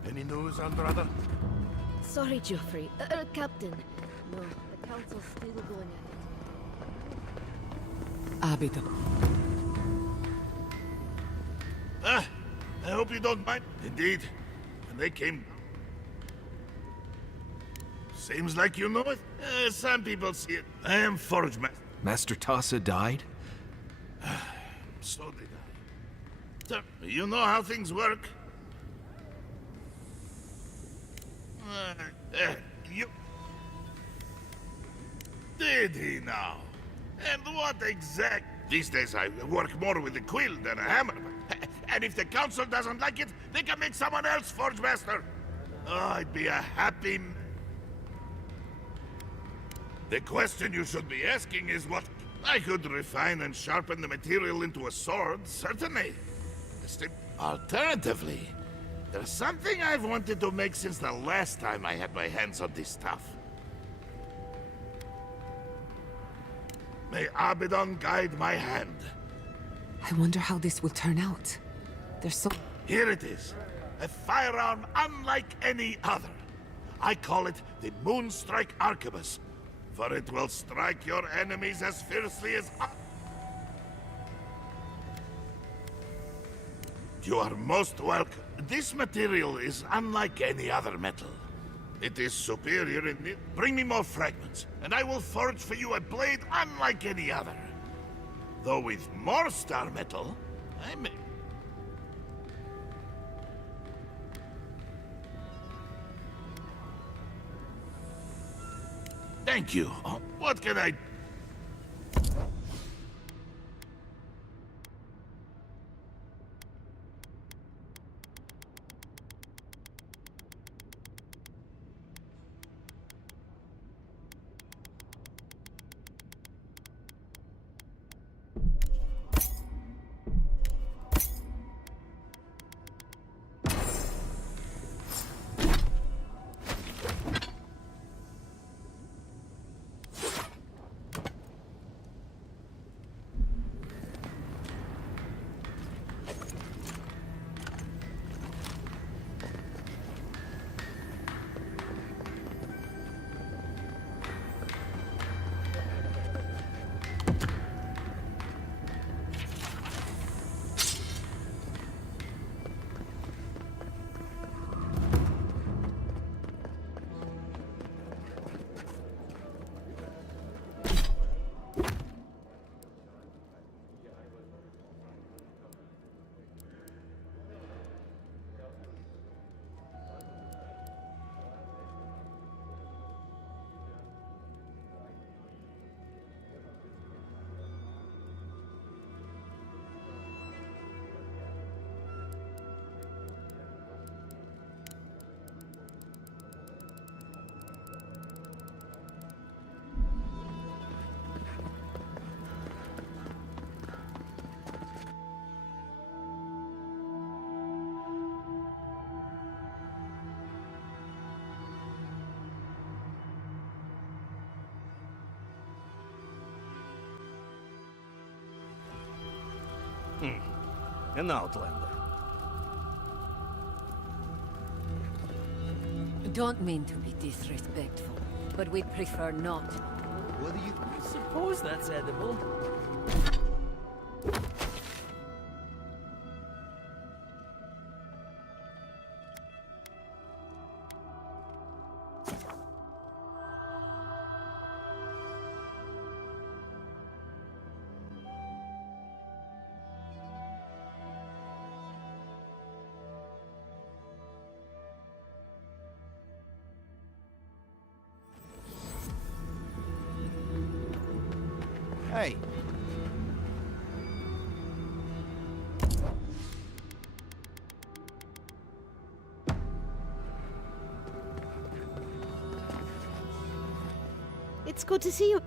Any news, Andrada? Sorry, Geoffrey. Captain. No, the council's still going ahead. Abidon. Ah, I hope you don't mind. Indeed, when they came... Seems like you know it. Some people see it. I am Forge Master. Master Tassa died? So did I. So, you know how things work. You... Did he now? And what exact... These days I work more with a quill than a hammer. And if the council doesn't like it, they can make someone else Forge Master. Oh, I'd be a happy... The question you should be asking is what... I could refine and sharpen the material into a sword, certainly. Alternatively, there's something I've wanted to make since the last time I had my hands on this stuff. May Abidon guide my hand. I wonder how this will turn out. There's so... Here it is. A firearm unlike any other. I call it the Moonstrike Arquebus, for it will strike your enemies as fiercely as I... You are most welcome. This material is unlike any other metal. It is superior in it. Bring me more fragments, and I will forge for you a blade unlike any other. Though with more star metal, I may... Thank you. What can I... An outlander. Don't mean to be disrespectful, but we'd prefer not. What do you suppose that's edible? Hey. It's good to see you.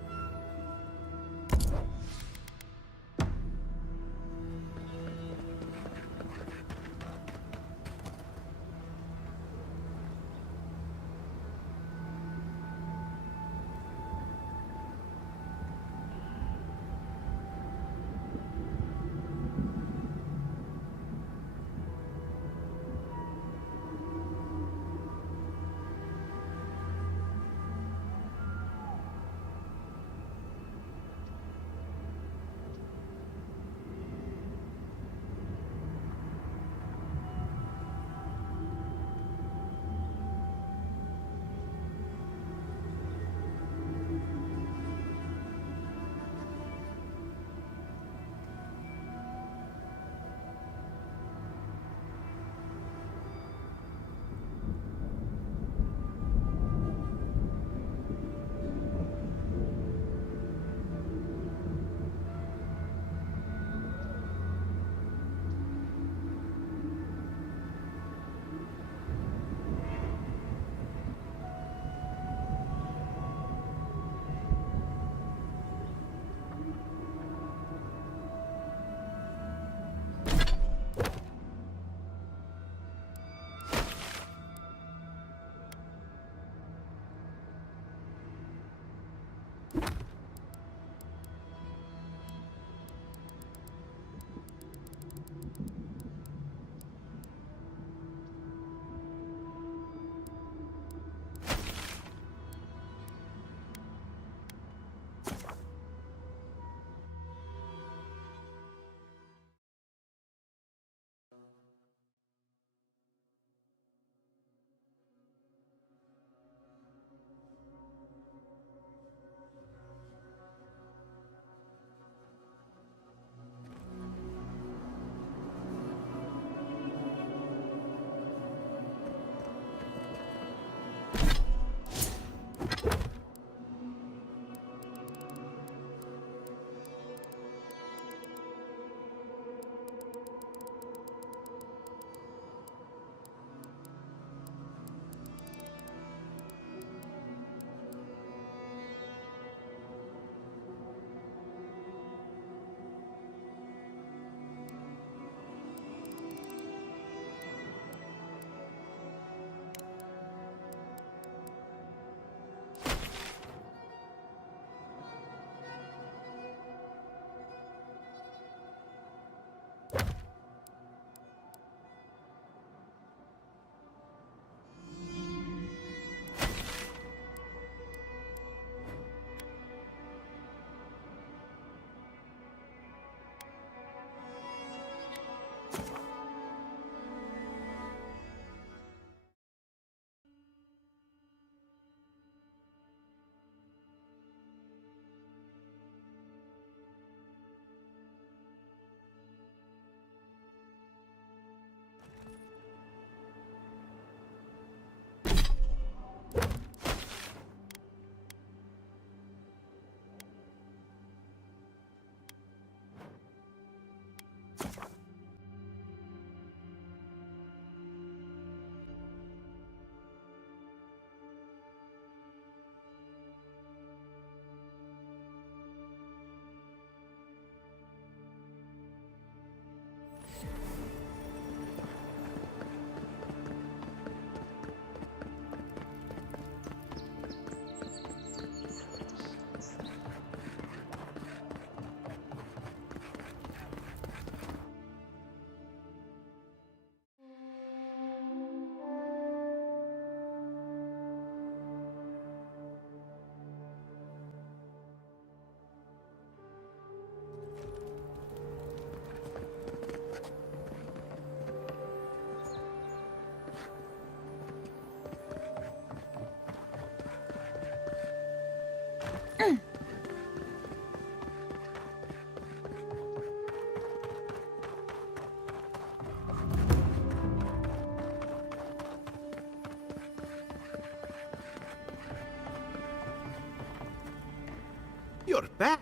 You're back.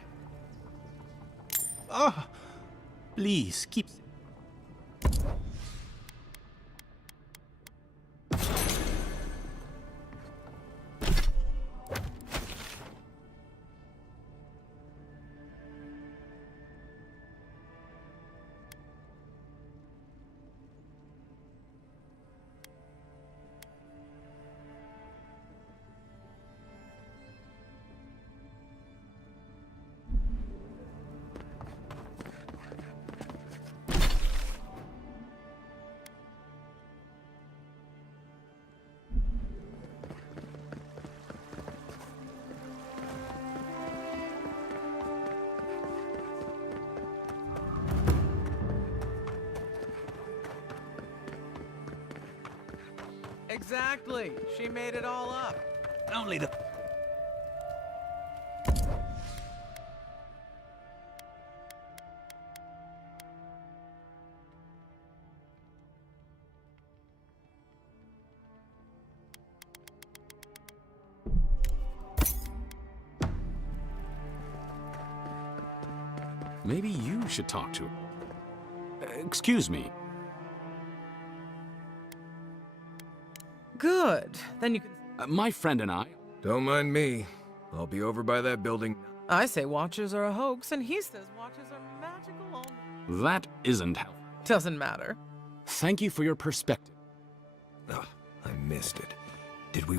Ah, please keep. Exactly. She made it all up. Only the. Maybe you should talk to her. Excuse me. Good. Then you can. My friend and I. Don't mind me. I'll be over by that building. I say watchers are a hoax, and he says watchers are magical. That isn't how. Doesn't matter. Thank you for your perspective. Ah, I missed it. Did we...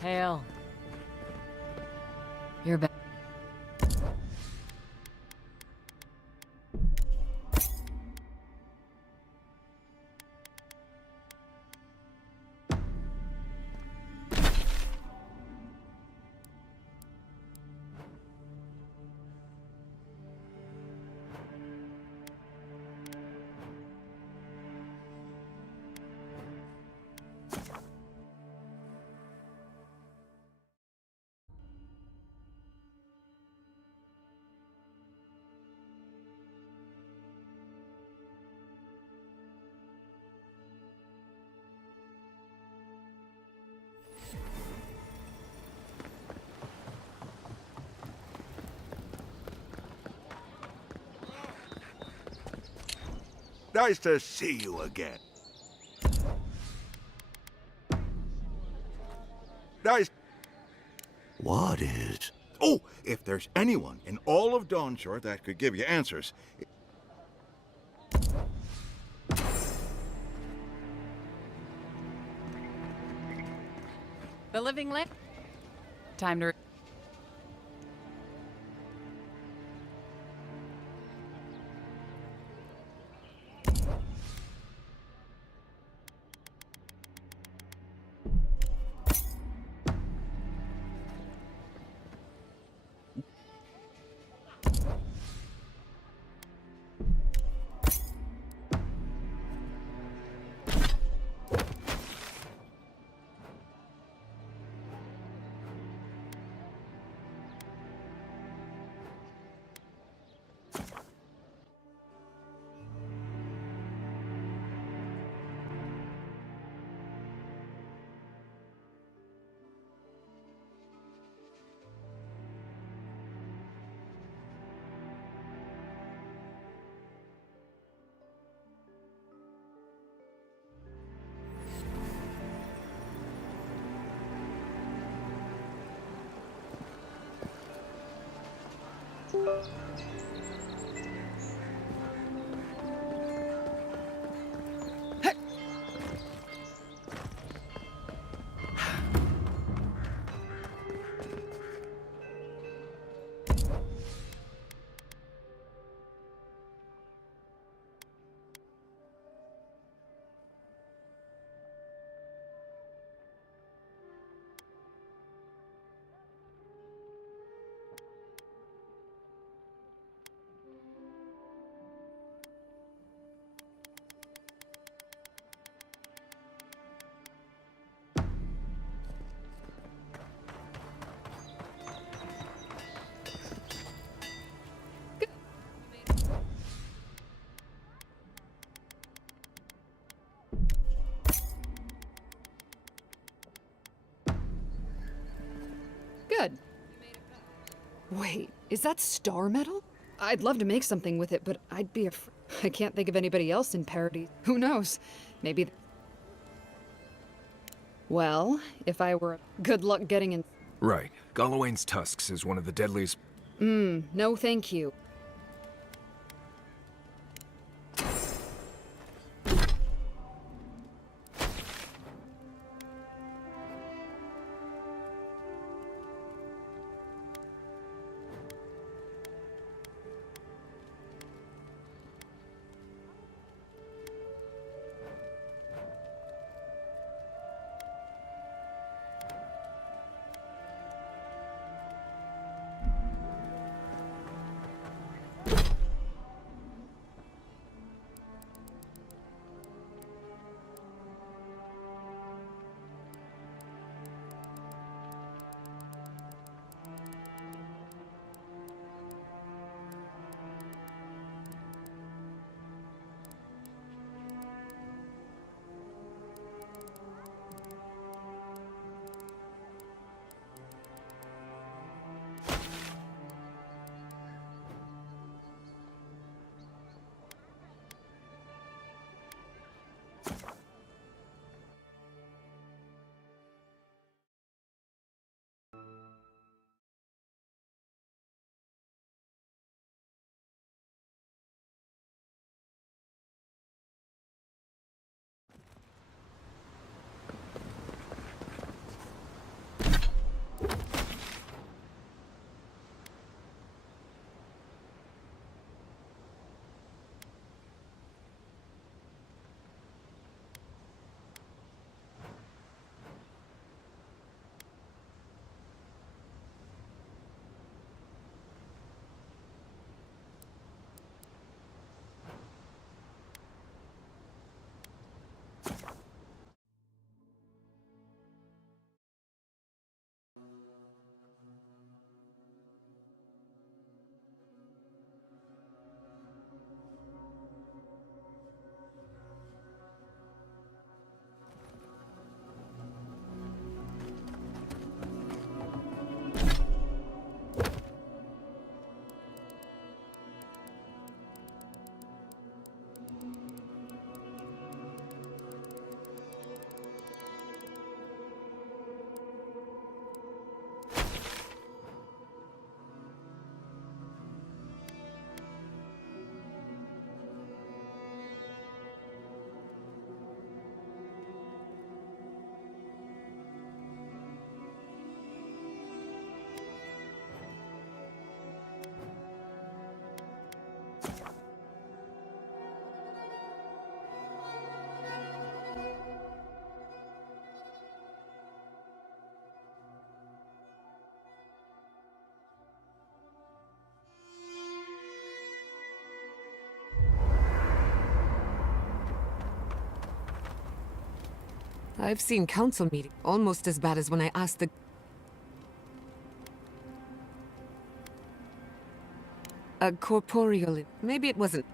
Hail. You're back. Nice to see you again. Nice. What is? Oh, if there's anyone in all of Dawnshore that could give you answers. The living land. Time to. Good. Wait, is that star metal? I'd love to make something with it, but I'd be afraid. I can't think of anybody else in Parody. Who knows? Maybe. Well, if I were. Good luck getting in. Right. Gallowayne's tusks is one of the deadliest. No thank you. I've seen council meeting almost as bad as when I asked the... A corporeal... Maybe it wasn't.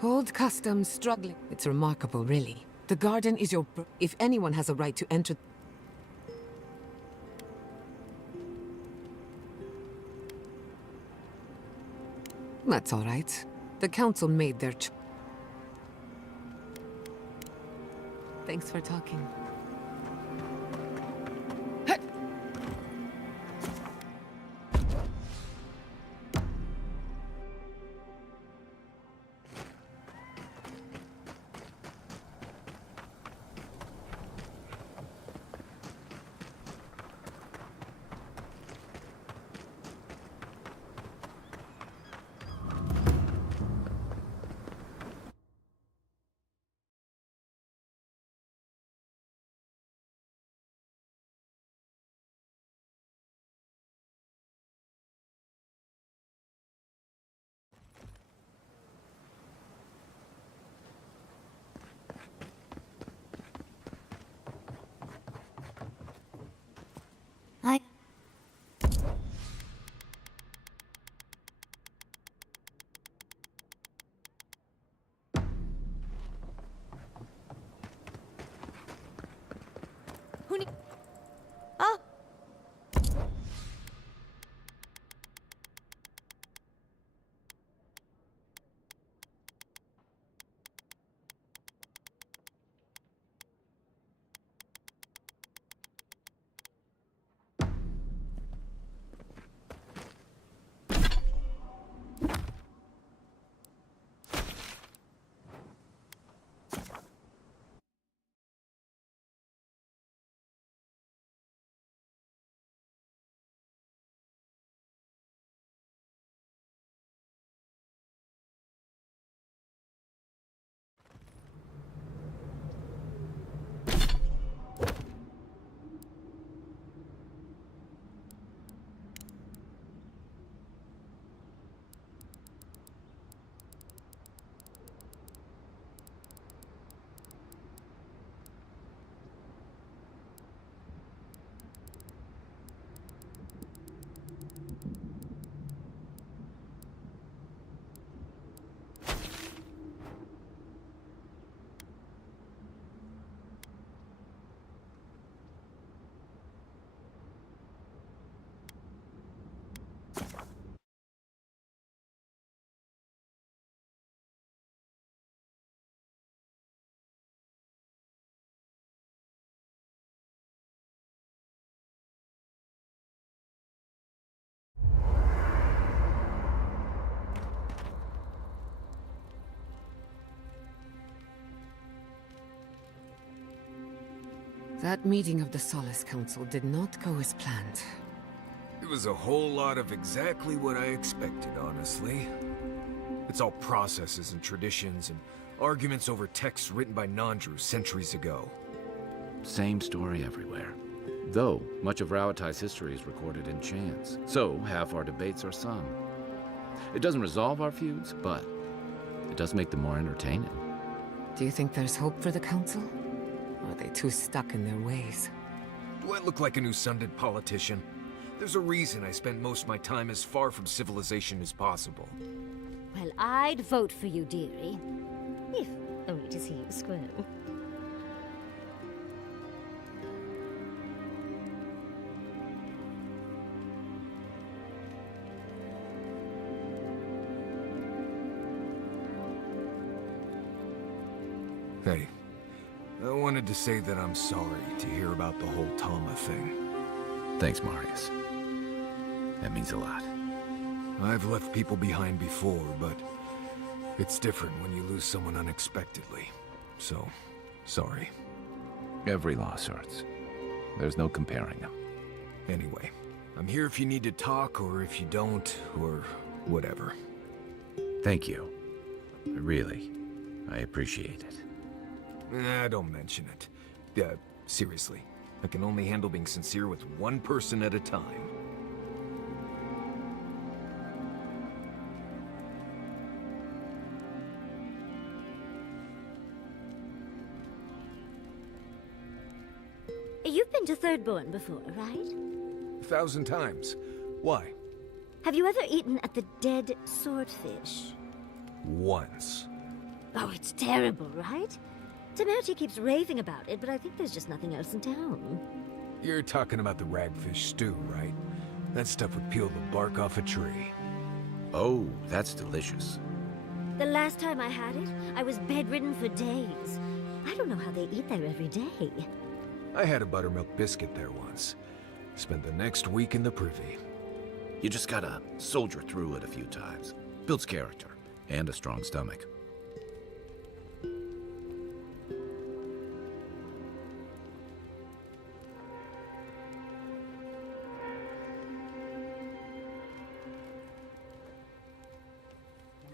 Old customs struggling. It's remarkable, really. The garden is your... If anyone has a right to enter... That's all right. The council made their choice. Thanks for talking. That meeting of the Solace Council did not go as planned. It was a whole lot of exactly what I expected, honestly. It's all processes and traditions and arguments over texts written by non-Druze centuries ago. Same story everywhere. Though, much of Rauatai's history is recorded in chants, so half our debates are sung. It doesn't resolve our feuds, but it does make them more entertaining. Do you think there's hope for the Council? Or are they too stuck in their ways? Do I look like an Usundid politician? There's a reason I spend most of my time as far from civilization as possible. Well, I'd vote for you, dearie. If only to see you squirm. Hey, I wanted to say that I'm sorry to hear about the whole Tama thing. Thanks, Marius. That means a lot. I've left people behind before, but it's different when you lose someone unexpectedly. So, sorry. Every loss hurts. There's no comparing them. Anyway, I'm here if you need to talk, or if you don't, or whatever. Thank you. Really, I appreciate it. Don't mention it. Seriously. I can only handle being sincere with one person at a time. You've been to Thirdborn before, right? 1,000 times. Why? Have you ever eaten at the Dead Swordfish? Once. Oh, it's terrible, right? Temerity keeps raving about it, but I think there's just nothing else in town. You're talking about the ragfish stew, right? That stuff would peel the bark off a tree. Oh, that's delicious. The last time I had it, I was bedridden for days. I don't know how they eat there every day. I had a buttermilk biscuit there once. Spent the next week in the privy. You just gotta soldier through it a few times. Builds character and a strong stomach.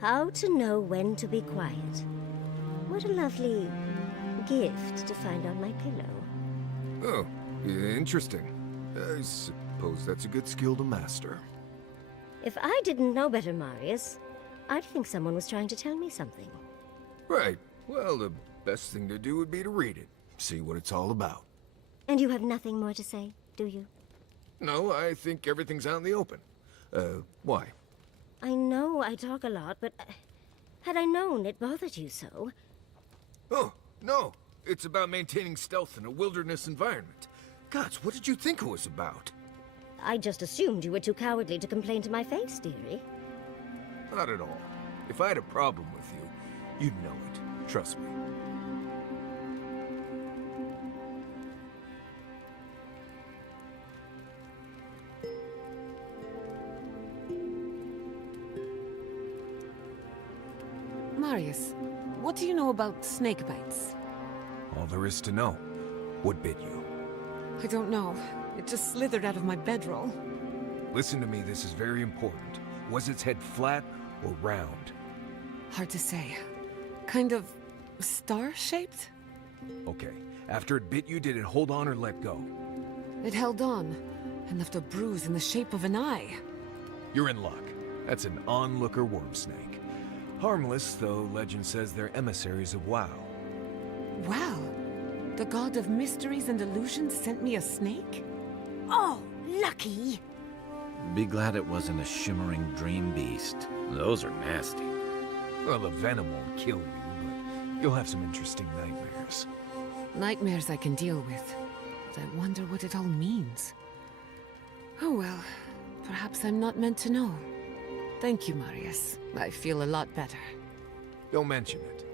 How to know when to be quiet. What a lovely gift to find on my pillow. Oh, interesting. I suppose that's a good skill to master. If I didn't know better, Marius, I'd think someone was trying to tell me something. Right. Well, the best thing to do would be to read it. See what it's all about. And you have nothing more to say, do you? No, I think everything's out in the open. Why? I know I talk a lot, but had I known it bothered you so... Oh, no. It's about maintaining stealth in a wilderness environment. Gods, what did you think it was about? I just assumed you were too cowardly to complain to my face, dearie. Not at all. If I had a problem with you, you'd know it. Trust me. Marius, what do you know about snake bites? All there is to know. What bit you? I don't know. It just slithered out of my bedroll. Listen to me, this is very important. Was its head flat or round? Hard to say. Kind of star-shaped? Okay. After it bit you, did it hold on or let go? It held on, and left a bruise in the shape of an eye. You're in luck. That's an onlooker worm snake. Harmless, though legend says they're emissaries of WoW. Wow. The god of mysteries and illusions sent me a snake? Oh, lucky! Be glad it wasn't a shimmering dream beast. Those are nasty. Well, the venom won't kill you, but you'll have some interesting nightmares. Nightmares I can deal with, but I wonder what it all means. Oh well, perhaps I'm not meant to know. Thank you, Marius. I feel a lot better. Don't mention it.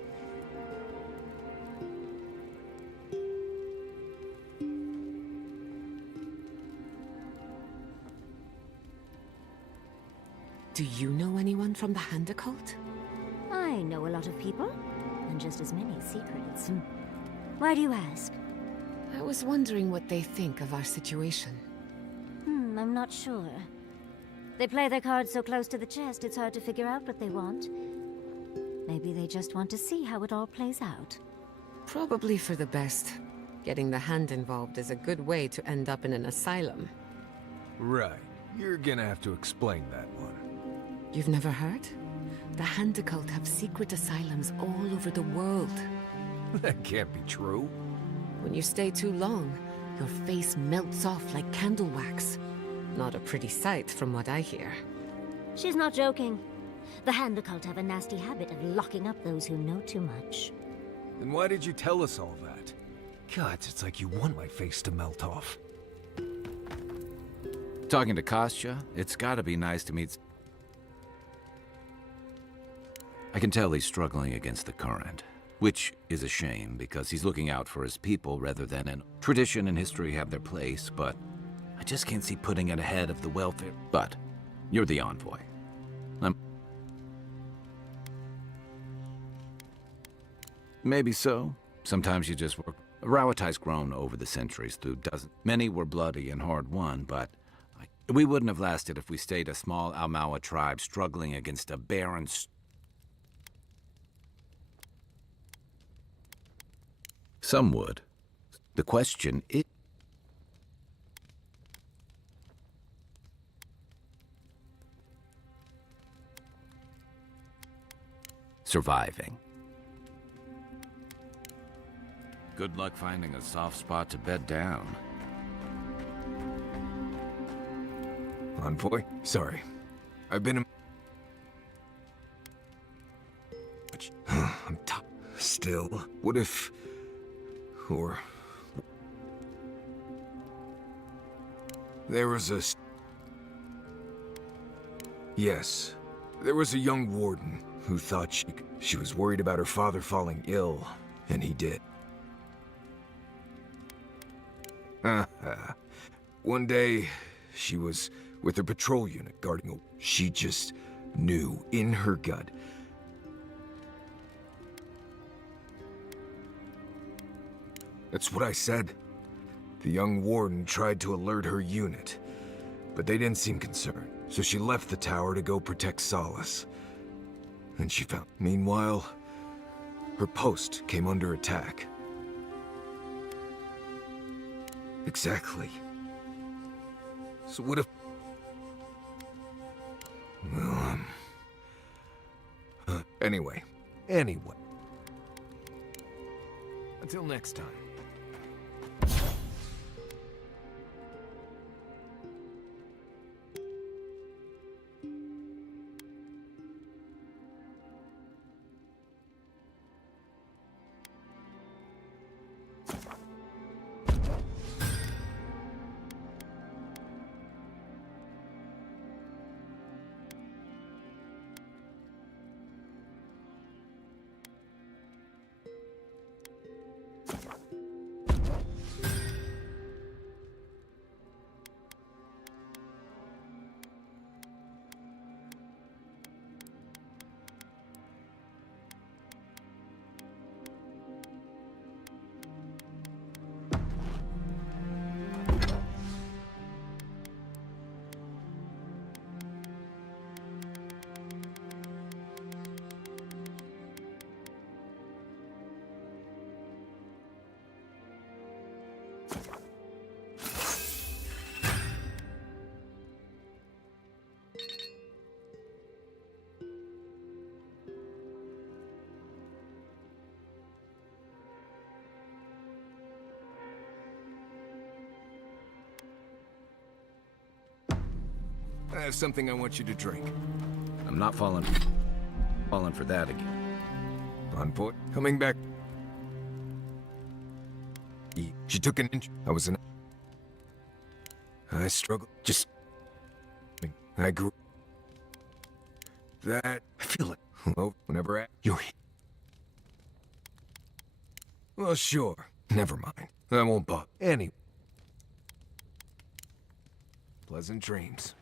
Do you know anyone from the Hand Occult? I know a lot of people, and just as many secrets. Why do you ask? I was wondering what they think of our situation. I'm not sure. They play their cards so close to the chest, it's hard to figure out what they want. Maybe they just want to see how it all plays out. Probably for the best. Getting the Hand involved is a good way to end up in an asylum. Right. You're gonna have to explain that one. You've never heard? The Hand cult have secret asylums all over the world. That can't be true. When you stay too long, your face melts off like candle wax. Not a pretty sight from what I hear. She's not joking. The Hand cult have a nasty habit of locking up those who know too much. Then why did you tell us all that? God, it's like you want my face to melt off. Talking to Kostya, it's gotta be nice to meet... I can tell he's struggling against the current, which is a shame because he's looking out for his people rather than an... Tradition and history have their place, but I just can't see putting it ahead of the welfare. But you're the envoy. Maybe so. Sometimes you just work. Rawatai's grown over the centuries through dozens. Many were bloody and hard-won, but we wouldn't have lasted if we stayed a small Almawa tribe struggling against a barren... Some would. The question is... surviving. Good luck finding a soft spot to bed down. Envoy? Sorry. I've been... I'm top. Still, what if... Or... There was a... Yes. There was a young warden who thought she was worried about her father falling ill, and he did. One day, she was with her patrol unit guarding a... She just knew in her gut. That's what I said. The young warden tried to alert her unit, but they didn't seem concerned. So she left the tower to go protect Solace. And she found... Meanwhile, her post came under attack. Exactly. So what if... Well, anyway. Until next time. I have something I want you to drink. I'm not falling for that again. Envoy, coming back. She took an inch. I was I struggled. I grew. That I feel it. Well, whenever you're here. Well, sure. Never mind. I won't bother. Anyway. Pleasant dreams.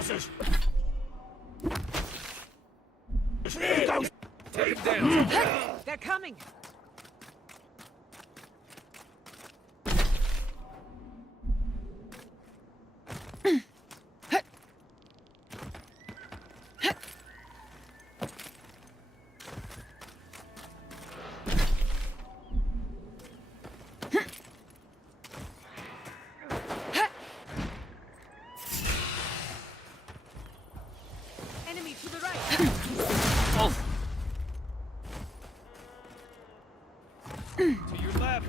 bosses! Take him down. They're coming! Enemy to the right! To your left.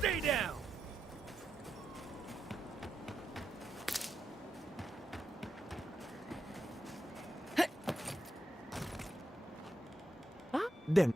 Stay down! Then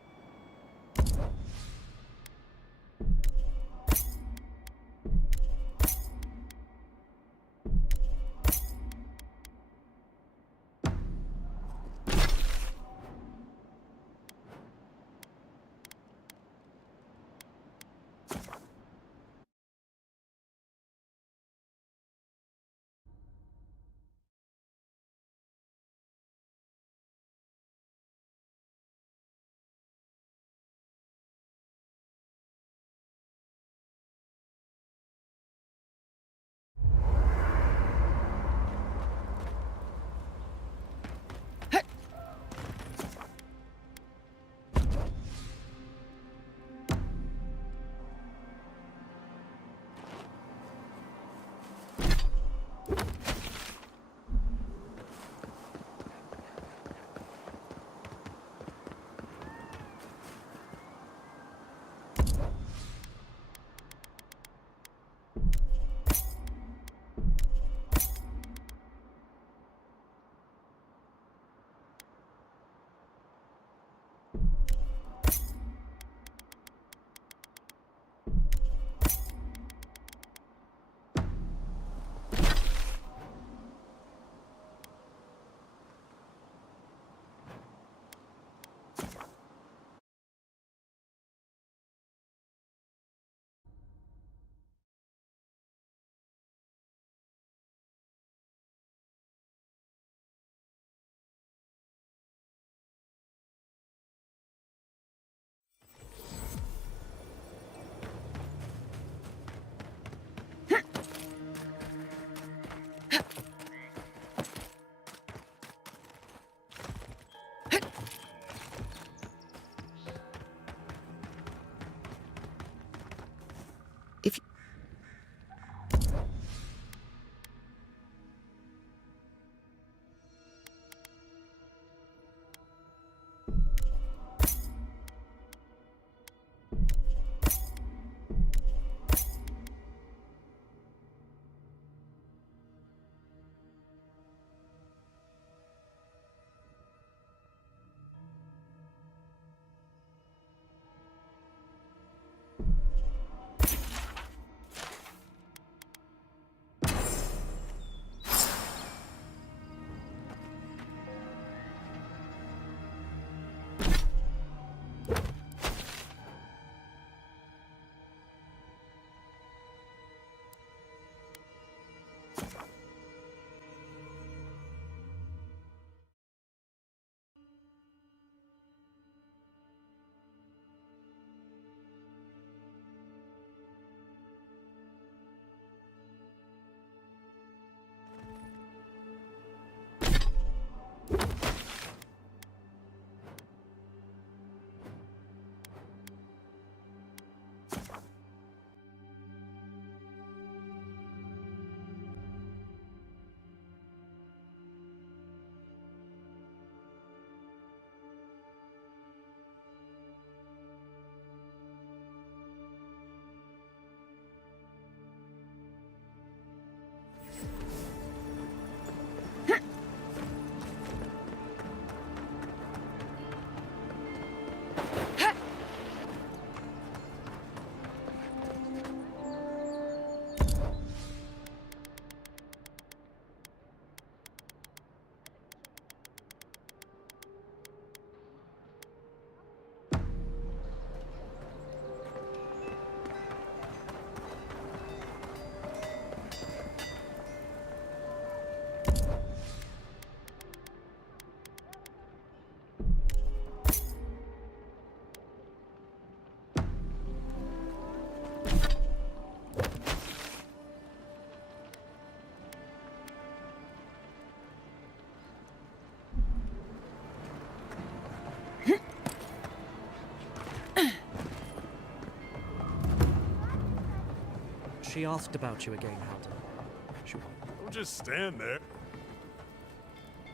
She asked about you again, Halden. Don't just stand there.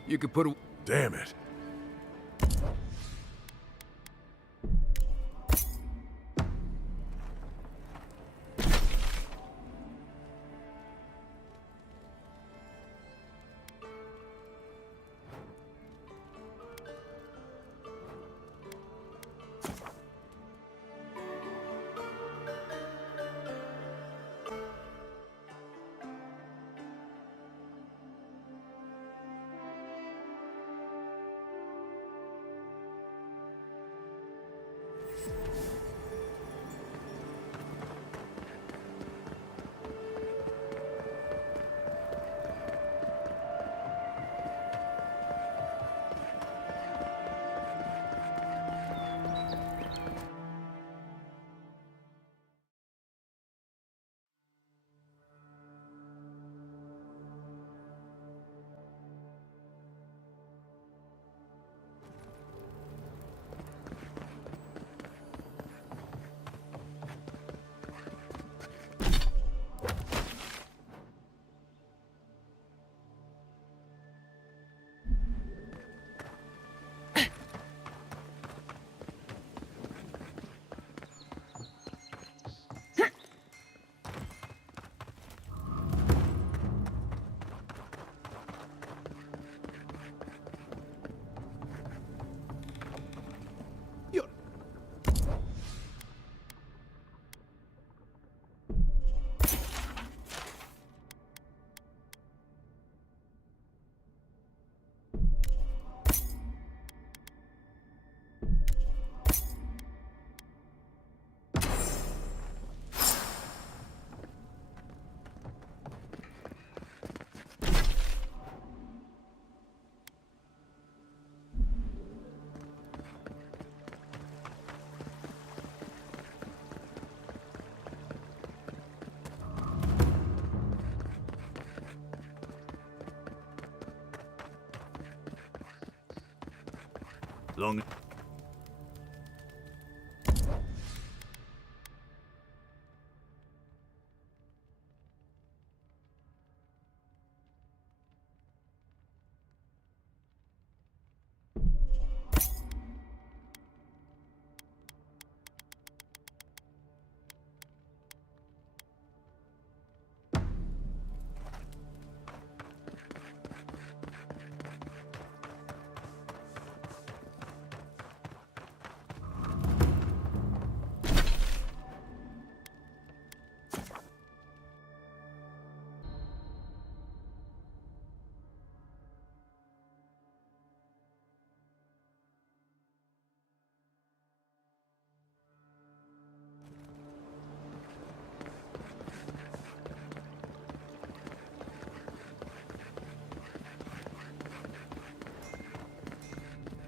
You could put a... Damn it. Long...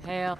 Hail.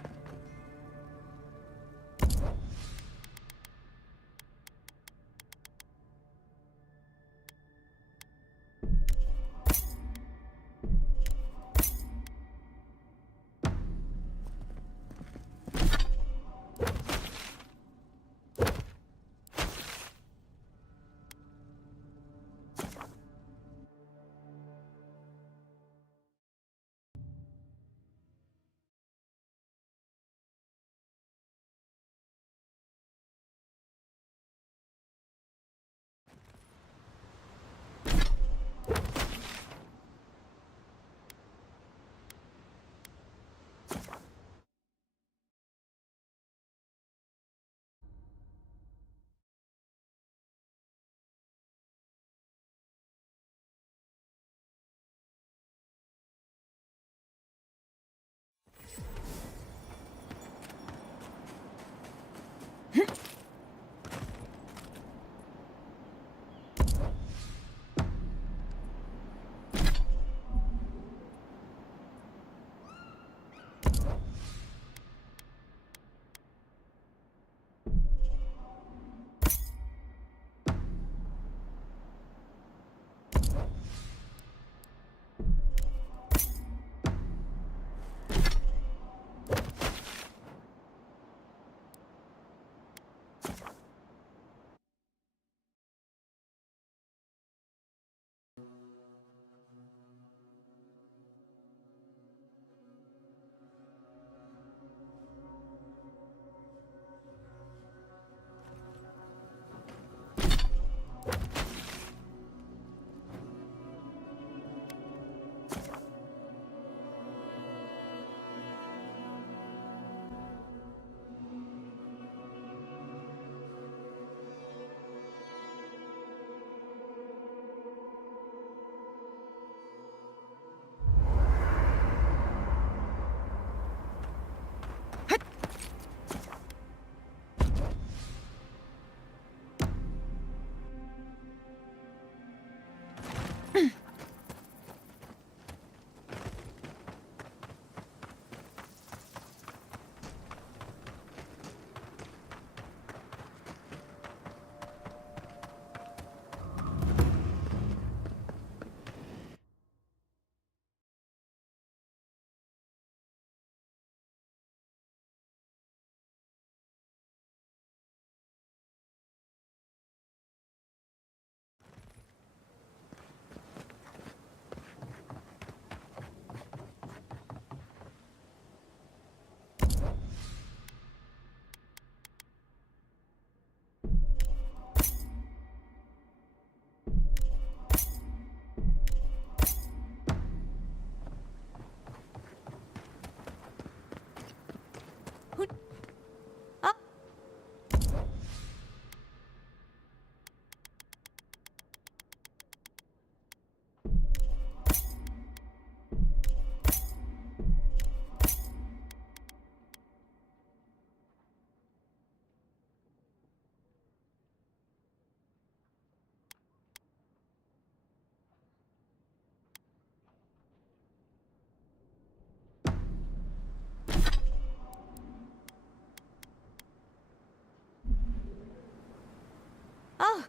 Oh,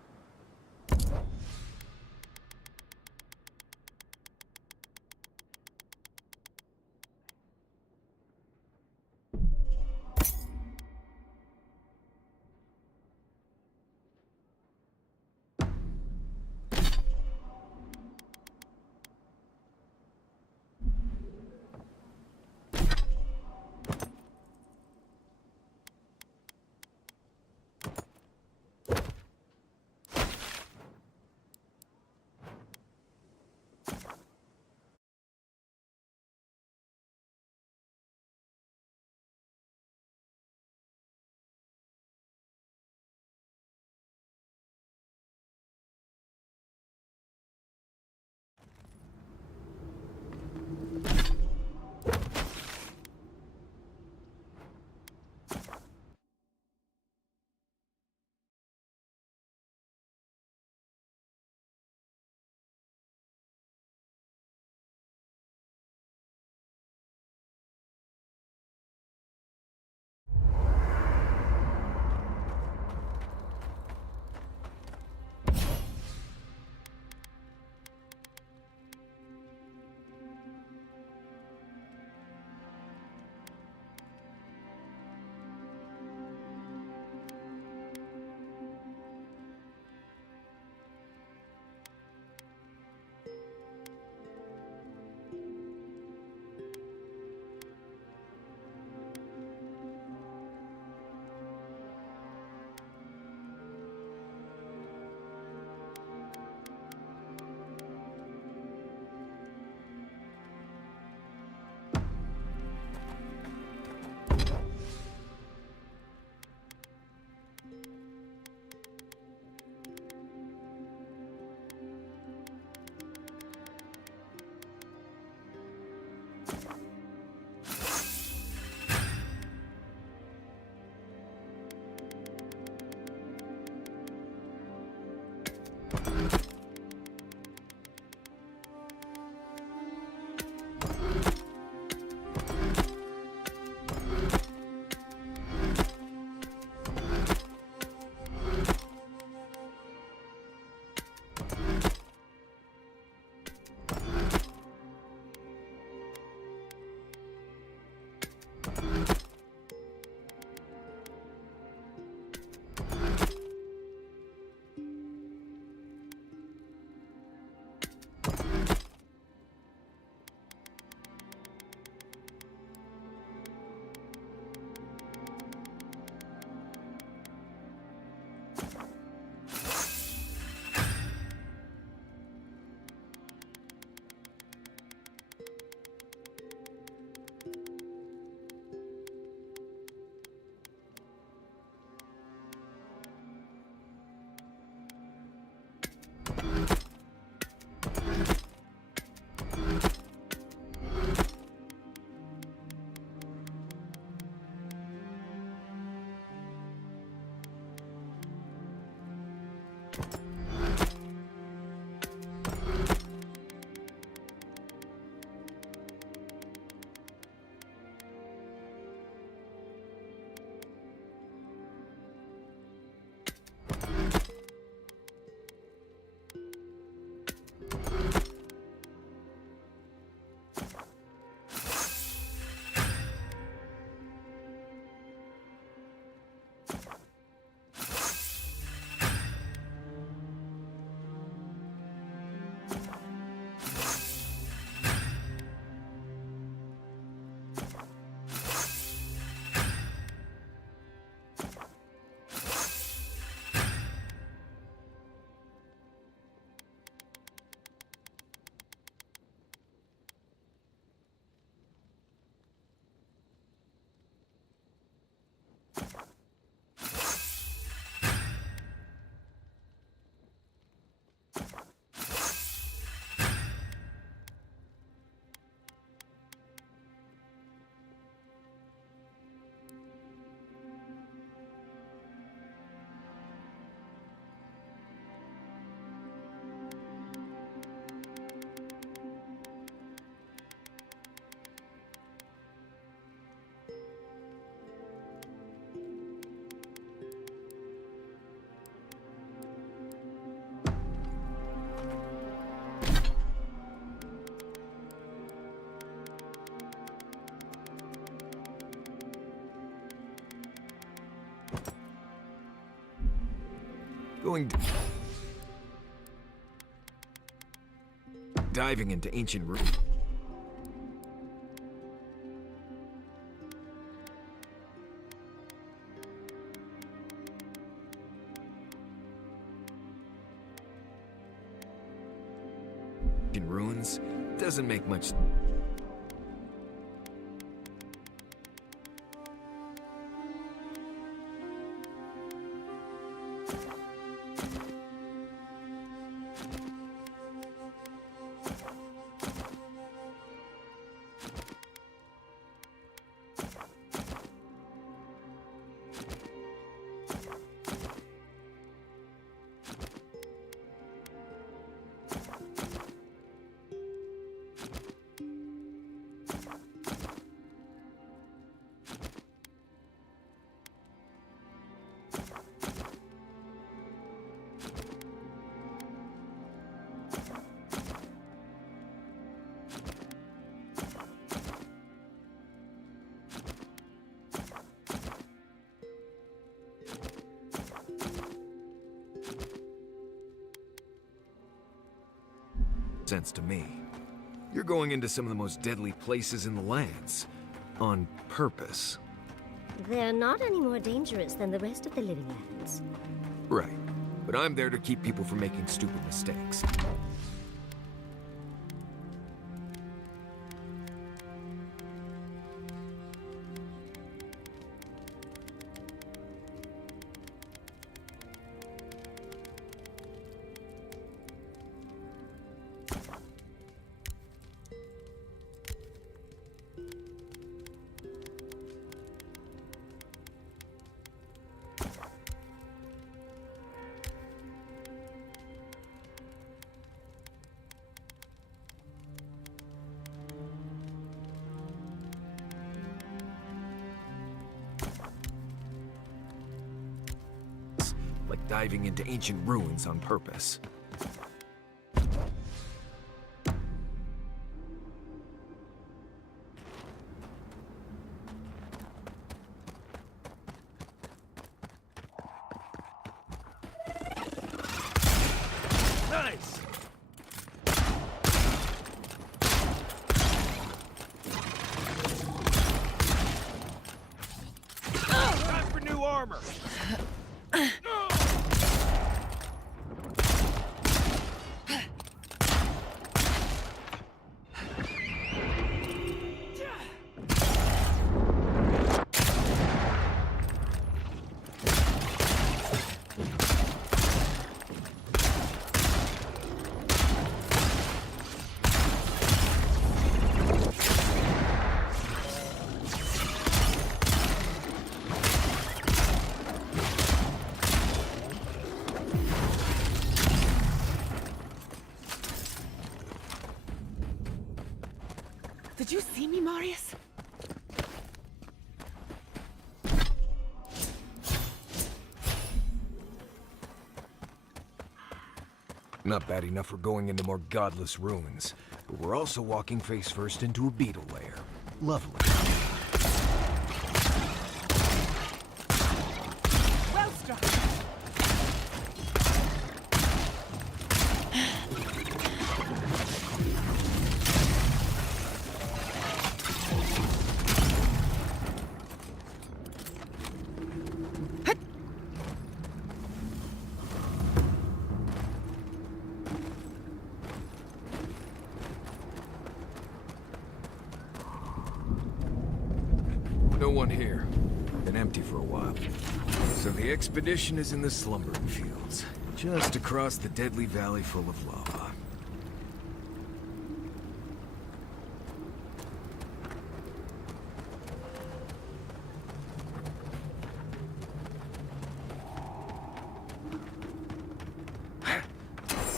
Diving into ancient ruins. In ruins doesn't make much. Sense to me. You're going into some of the most deadly places in the lands. On purpose. They're not any more dangerous than the rest of the living lands. Right. But I'm there to keep people from making stupid mistakes. Like diving into ancient ruins on purpose. Nice! Time for new armor! Did you see me, Marius? Not bad enough we're going into more godless ruins, but we're also walking face first into a beetle lair. Lovely. Well struck. No one here. Been empty for a while. So the expedition is in the slumbering fields, just across the deadly valley full of lava.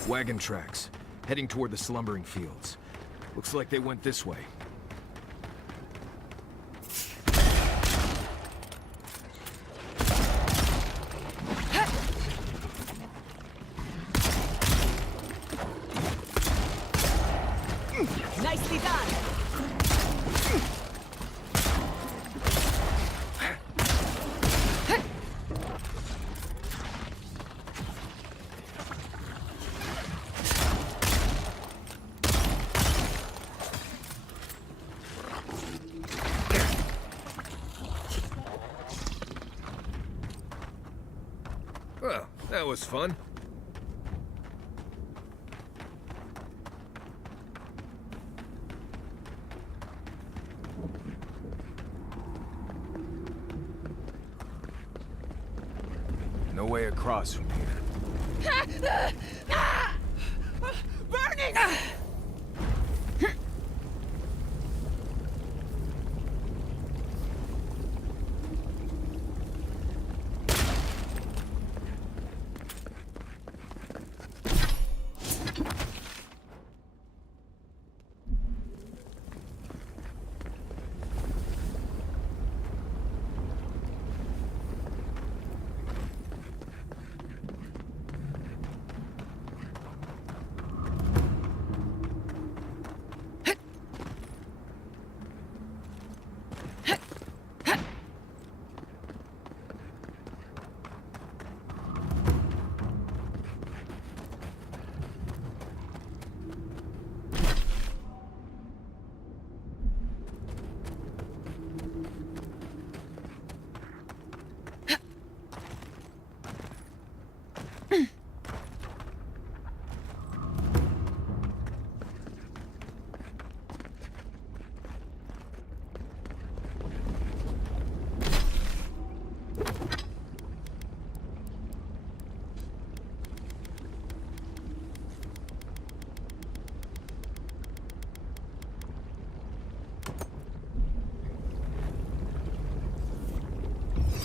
Wagon tracks, heading toward the slumbering fields. Looks like they went this way. Nicely done. That was fun. No way across from here. Burning!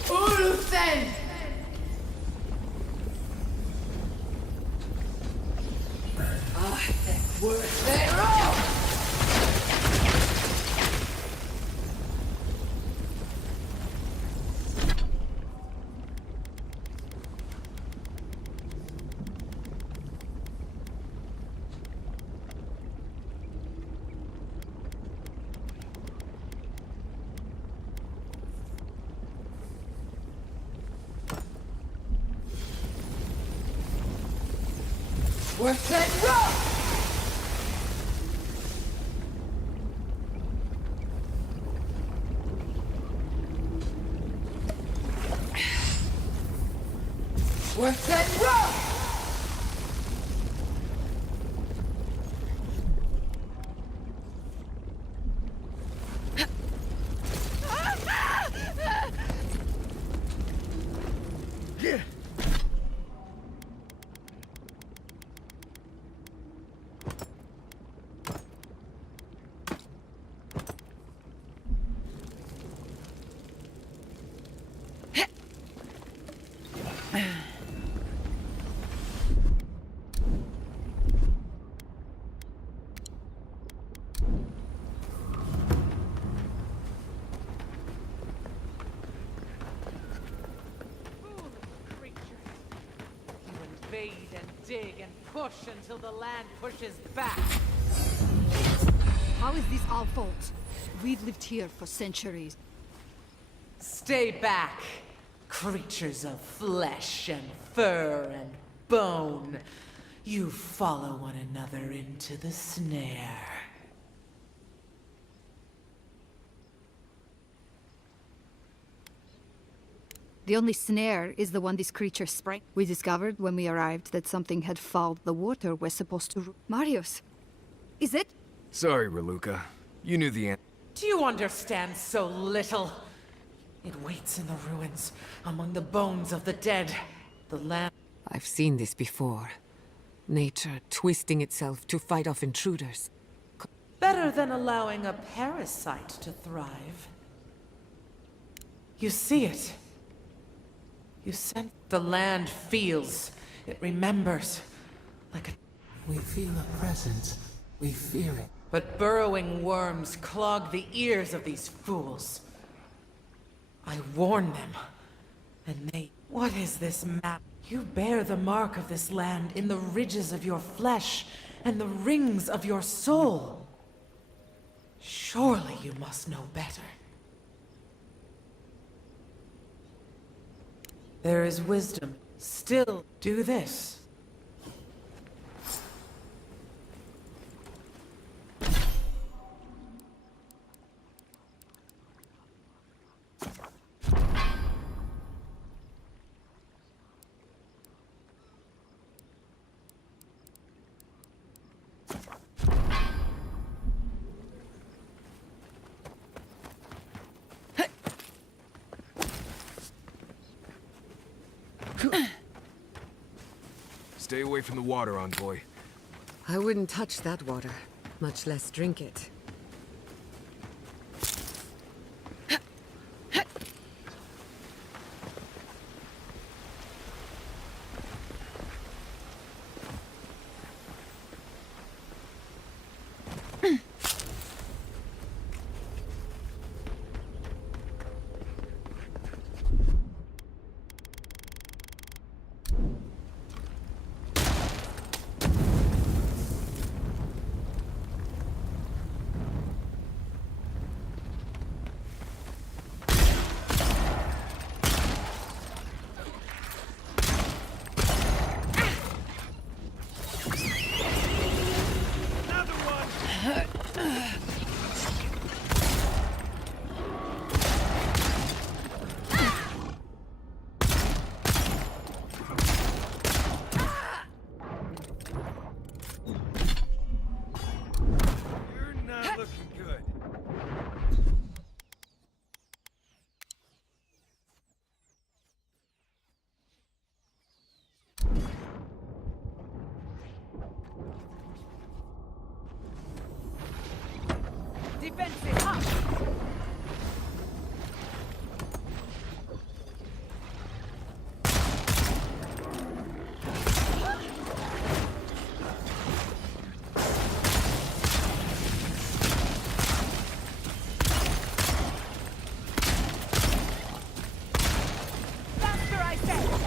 Ulfen! Worth it, rock! Worth it, rock! Invade and dig and push until the land pushes back. How is this our fault? We've lived here for centuries. Stay back, creatures of flesh and fur and bone. You follow one another into the snare. The only snare is the one these creatures sprang. We discovered when we arrived that something had fouled the water we're supposed to... Marius! Is it? Sorry, Raluca. You knew the answer. Do you understand so little? It waits in the ruins, among the bones of the dead. The land... I've seen this before. Nature twisting itself to fight off intruders. Better than allowing a parasite to thrive. You see it. You sense the land feels. It remembers. Like a... We feel a presence. We fear it. But burrowing worms clog the ears of these fools. I warn them. And they... What is this map? You bear the mark of this land in the ridges of your flesh and the rings of your soul. Surely you must know better. There is wisdom. Still, do this. Stay away from the water, envoy. I wouldn't touch that water, much less drink it. Defensive up! Faster, I say!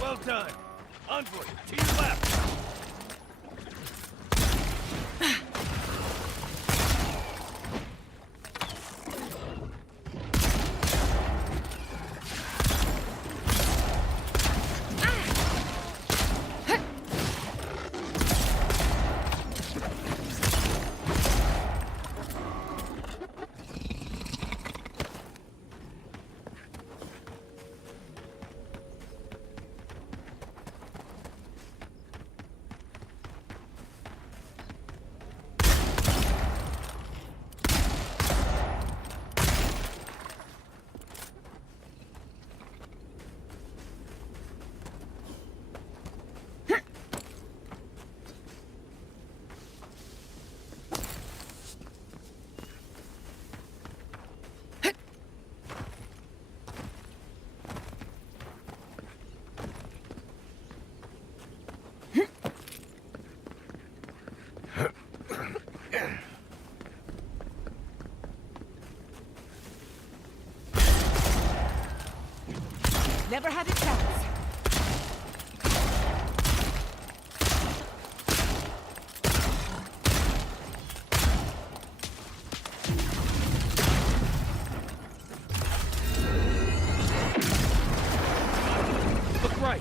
Well done. Envoy, to your left. Never had a chance. Look right.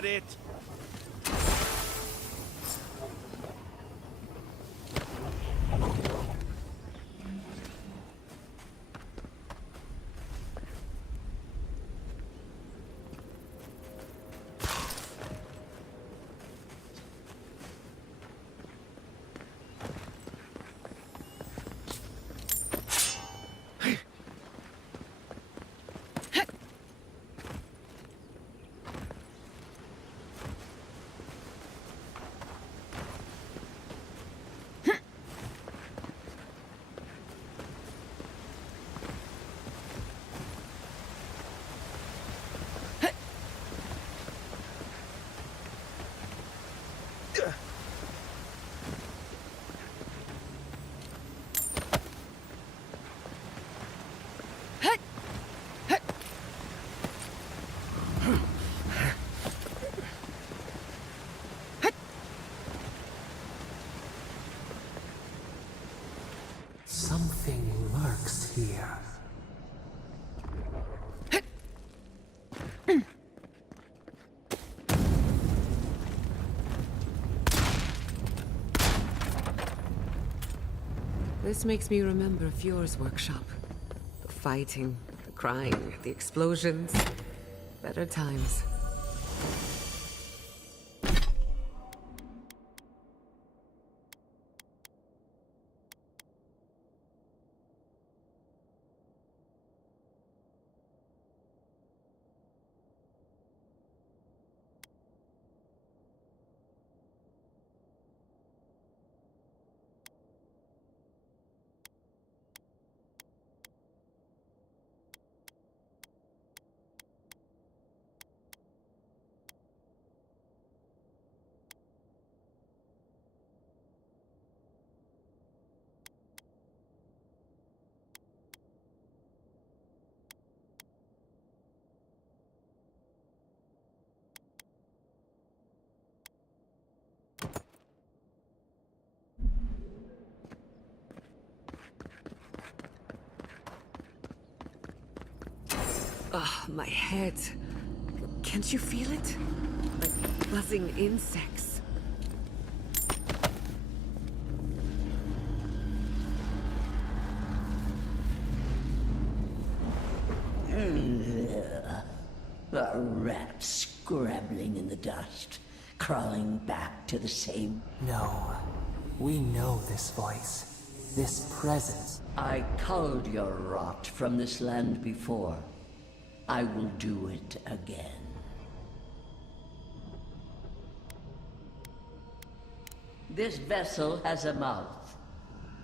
at it! Something lurks here. This makes me remember Fjore's workshop. The fighting, the crying, the explosions. Better times. Ugh, my head. Can't you feel it? Like buzzing insects. A rat scrabbling in the dust, crawling back to the same... No. We know this voice. This presence. I culled your rot from this land before. I will do it again. This vessel has a mouth.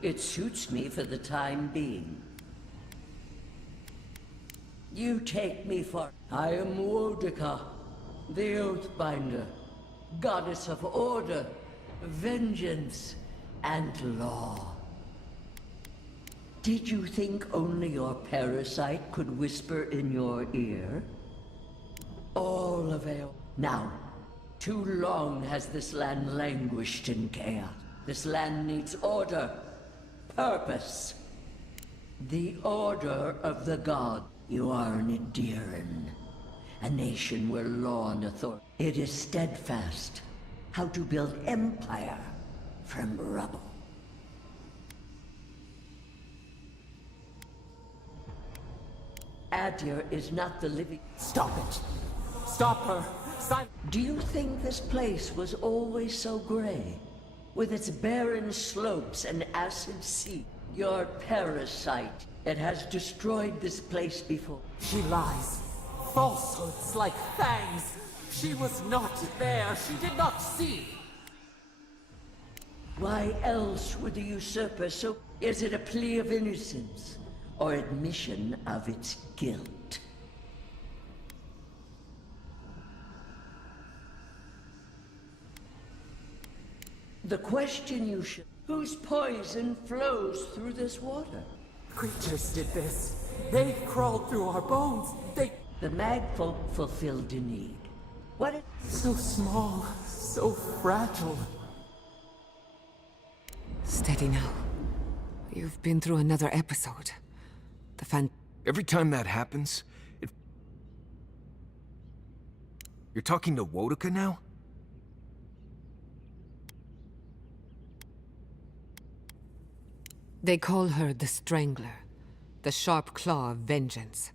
It suits me for the time being. You take me for... I am Wodika, the Oathbinder, goddess of order, vengeance, and law. Did you think only your parasite could whisper in your ear? All avail. Now, too long has this land languished in chaos. This land needs order, purpose. The order of the god. You are an Ediran, a nation where law and authority. It is steadfast. How to build empire from rubble. Adir is not the living... Stop it! Stop her! Stop! Do you think this place was always so gray? With its barren slopes and acid sea? Your parasite. It has destroyed this place before. She lies. Falsehoods like fangs. She was not there. She did not see. Why else would the usurper so... Is it a plea of innocence? Or admission of its guilt? The question you should... Whose poison flows through this water? Creatures did this. They crawled through our bones. They... The Magfolk fulfilled a need. What it... So small, so fragile. Steady now. You've been through another episode. Every time that happens, You're talking to Wodaka now? They call her the Strangler, the sharp claw of vengeance.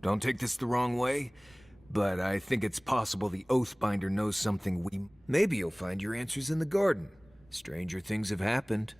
Don't take this the wrong way, but I think it's possible the Oathbinder knows something we... Maybe you'll find your answers in the garden. Stranger things have happened.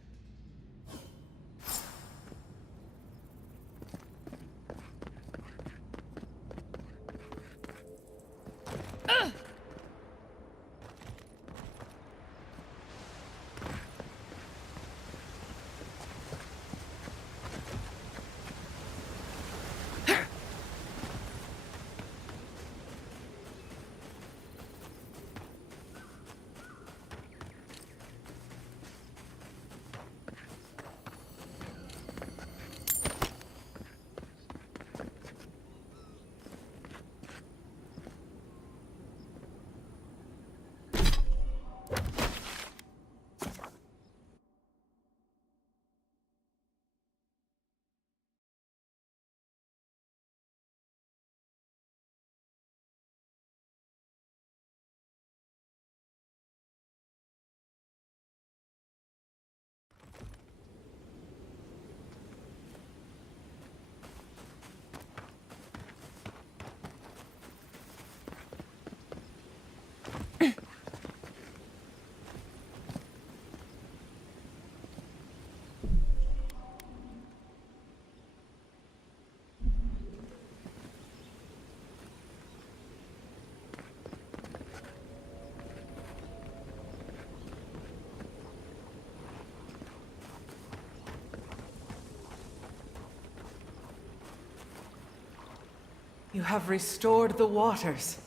You have restored the waters.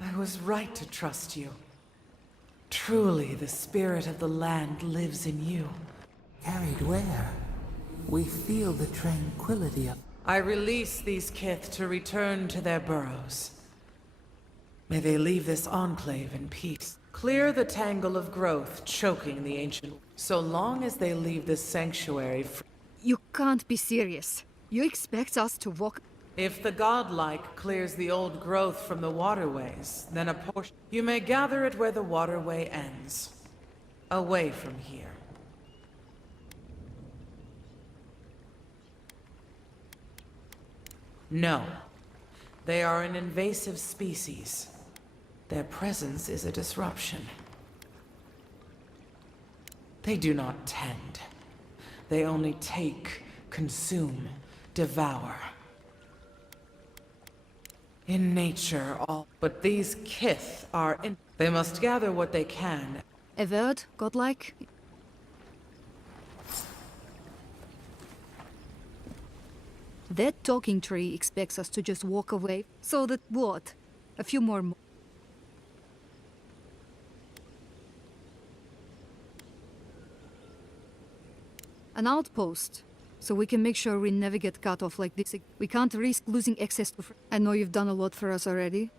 I was right to trust you. Truly, the spirit of the land lives in you. Carried where? We feel the tranquility of... I release these kith to return to their burrows. May they leave this enclave in peace. Clear the tangle of growth choking the ancient... So long as they leave this sanctuary free... You can't be serious. You expect us to walk... If the godlike clears the old growth from the waterways, then a portion... You may gather it where the waterway ends. Away from here. No. They are an invasive species. Their presence is a disruption. They do not tend. They only take, consume, devour. In nature, all... But these kith are in... They must gather what they can. Avowed, godlike? That talking tree expects us to just walk away. So that what? A few more... An outpost. So we can make sure we never get cut off like this. We can't risk losing access to... I know you've done a lot for us already.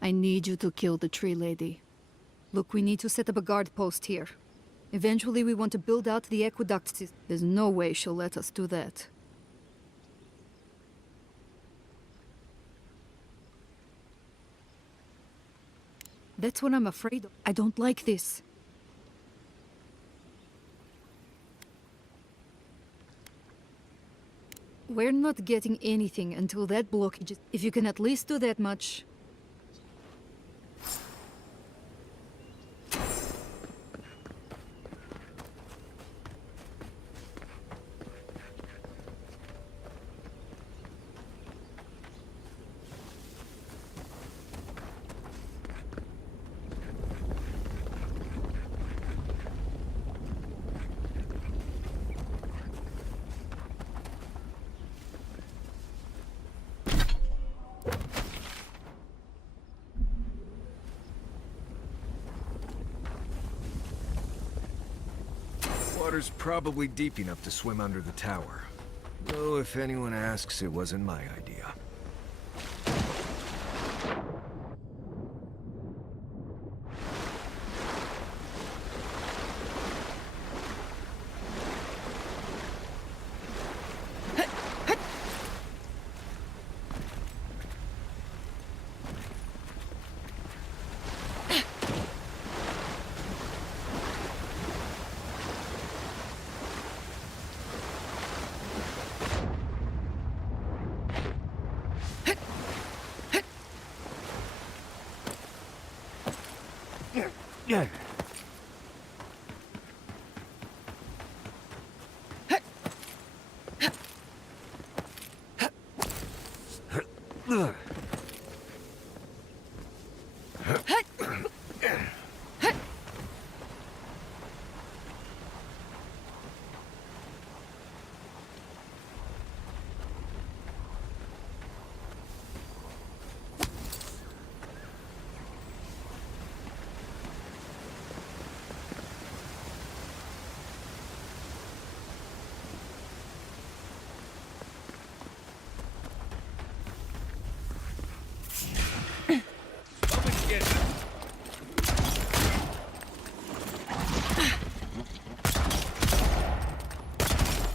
I need you to kill the tree lady. Look, we need to set up a guard post here. Eventually we want to build out the aqueduct system. There's no way she'll let us do that. That's what I'm afraid of. I don't like this. We're not getting anything until that blockage is... If you can at least do that much... Water's probably deep enough to swim under the tower. Though if anyone asks, it wasn't my idea.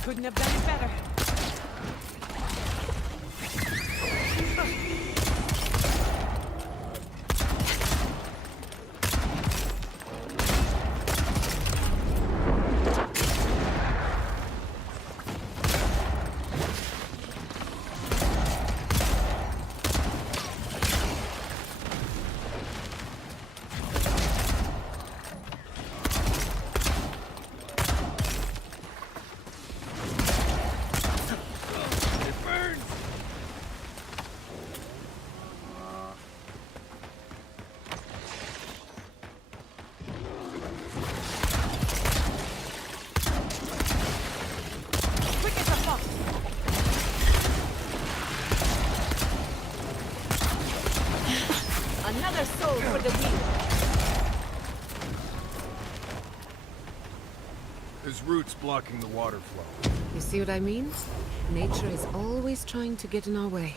Couldn't have done it better. Another soul for the wheel. There's roots blocking the water flow. You see what I mean? Nature is always trying to get in our way.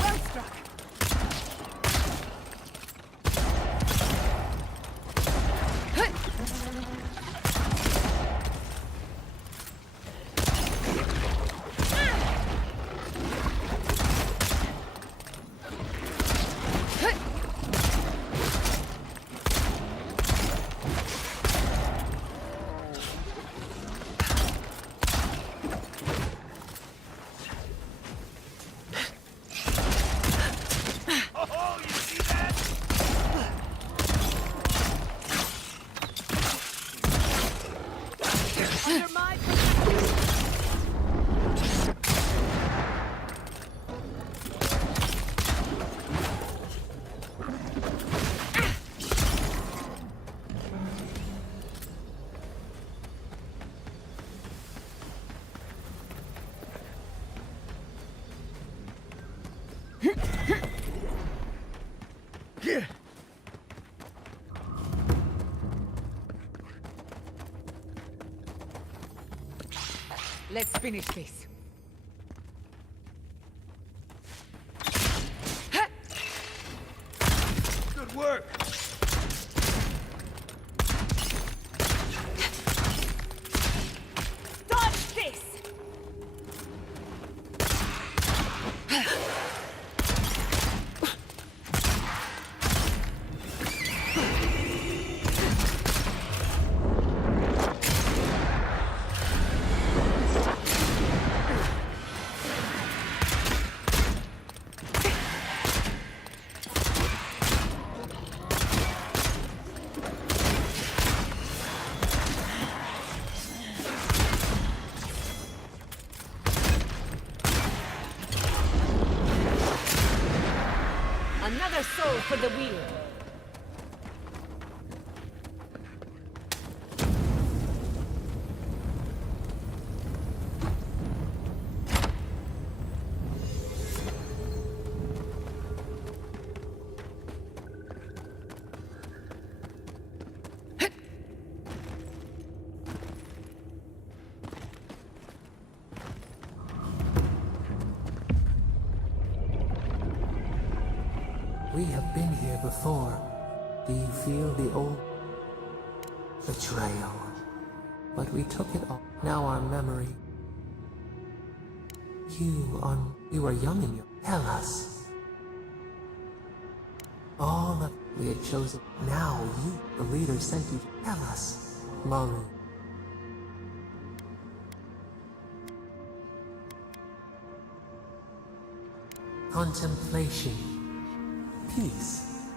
Well struck. Under my Let's finish this. Good work. dodge this. Another soul for the wheel. We have been here before. Do you feel the old betrayal? But we took it all. Now our memory. You were young in your. Tell us. All that we had chosen. Now you, the leader, sent you to tell us. Maru. contemplation, peace,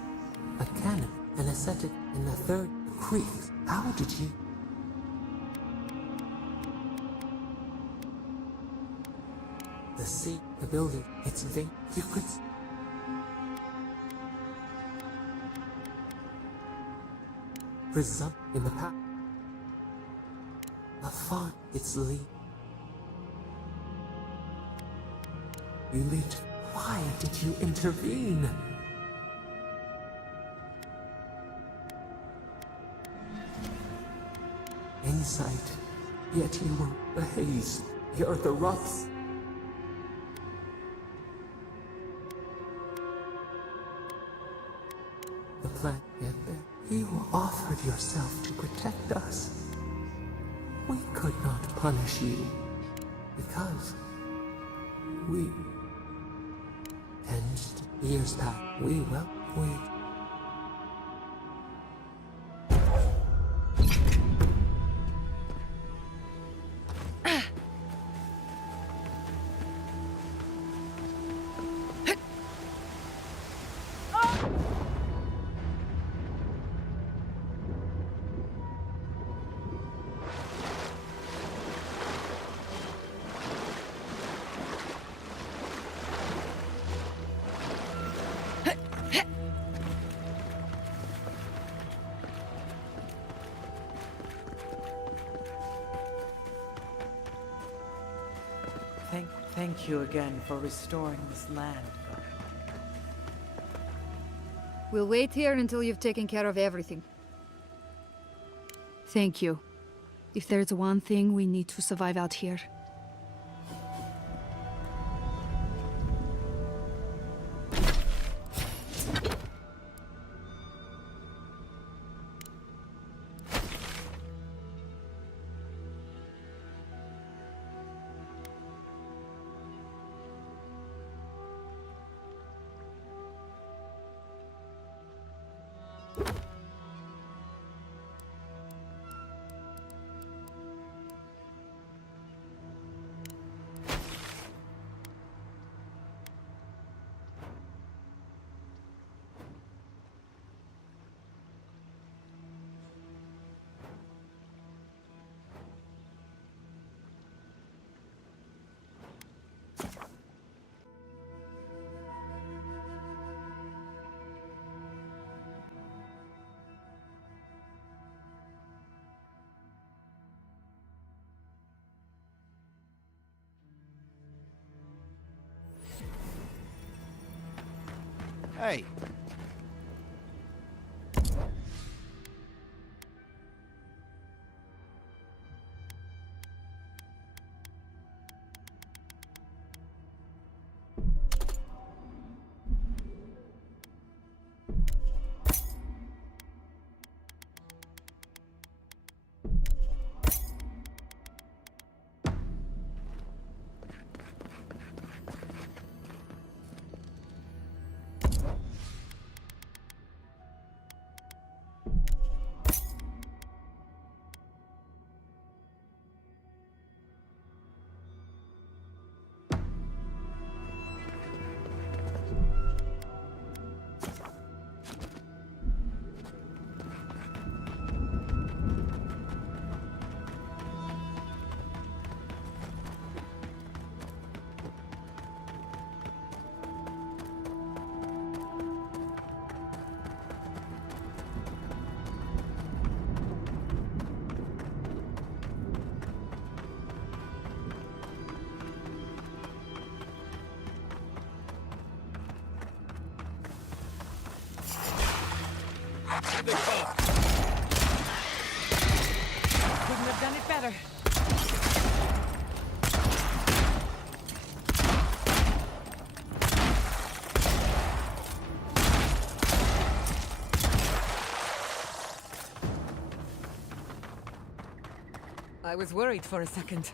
a canon, an ascetic, and the third, creek. How did you... The sea, the building, it's vain. You could... Presumpt in the past. Afar, its lead. You leaped. Why did you intervene? Insight. Yet you were the haze. You're the rocks. The plan yet there. You offered yourself to protect us. We could not punish you because we... And years passed. We Thank you again for restoring this land. We'll wait here until you've taken care of everything. Thank you. If there's one thing we need to survive out here, Hey. Couldn't have done it better. I was worried for a second.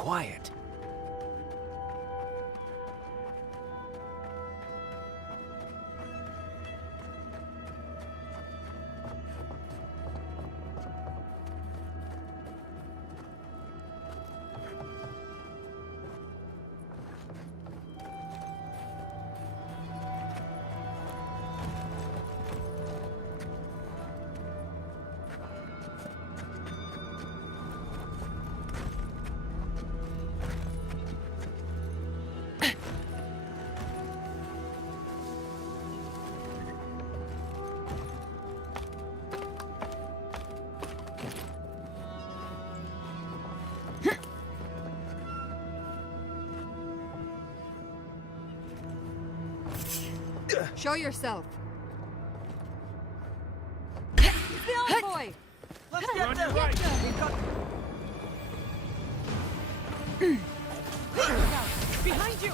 quiet. Show yourself. It's the old boy! Let's get them! Right. We've got... Behind you!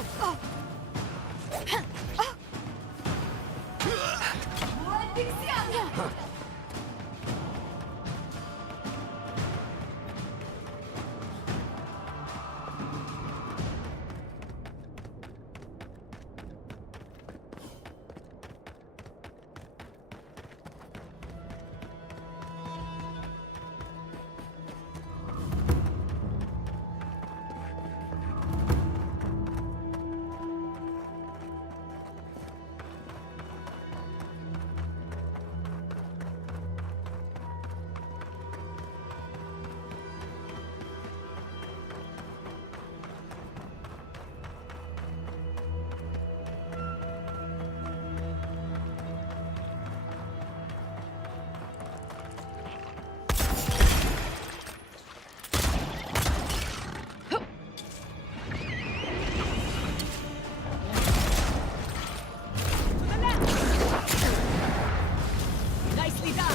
Nicely done!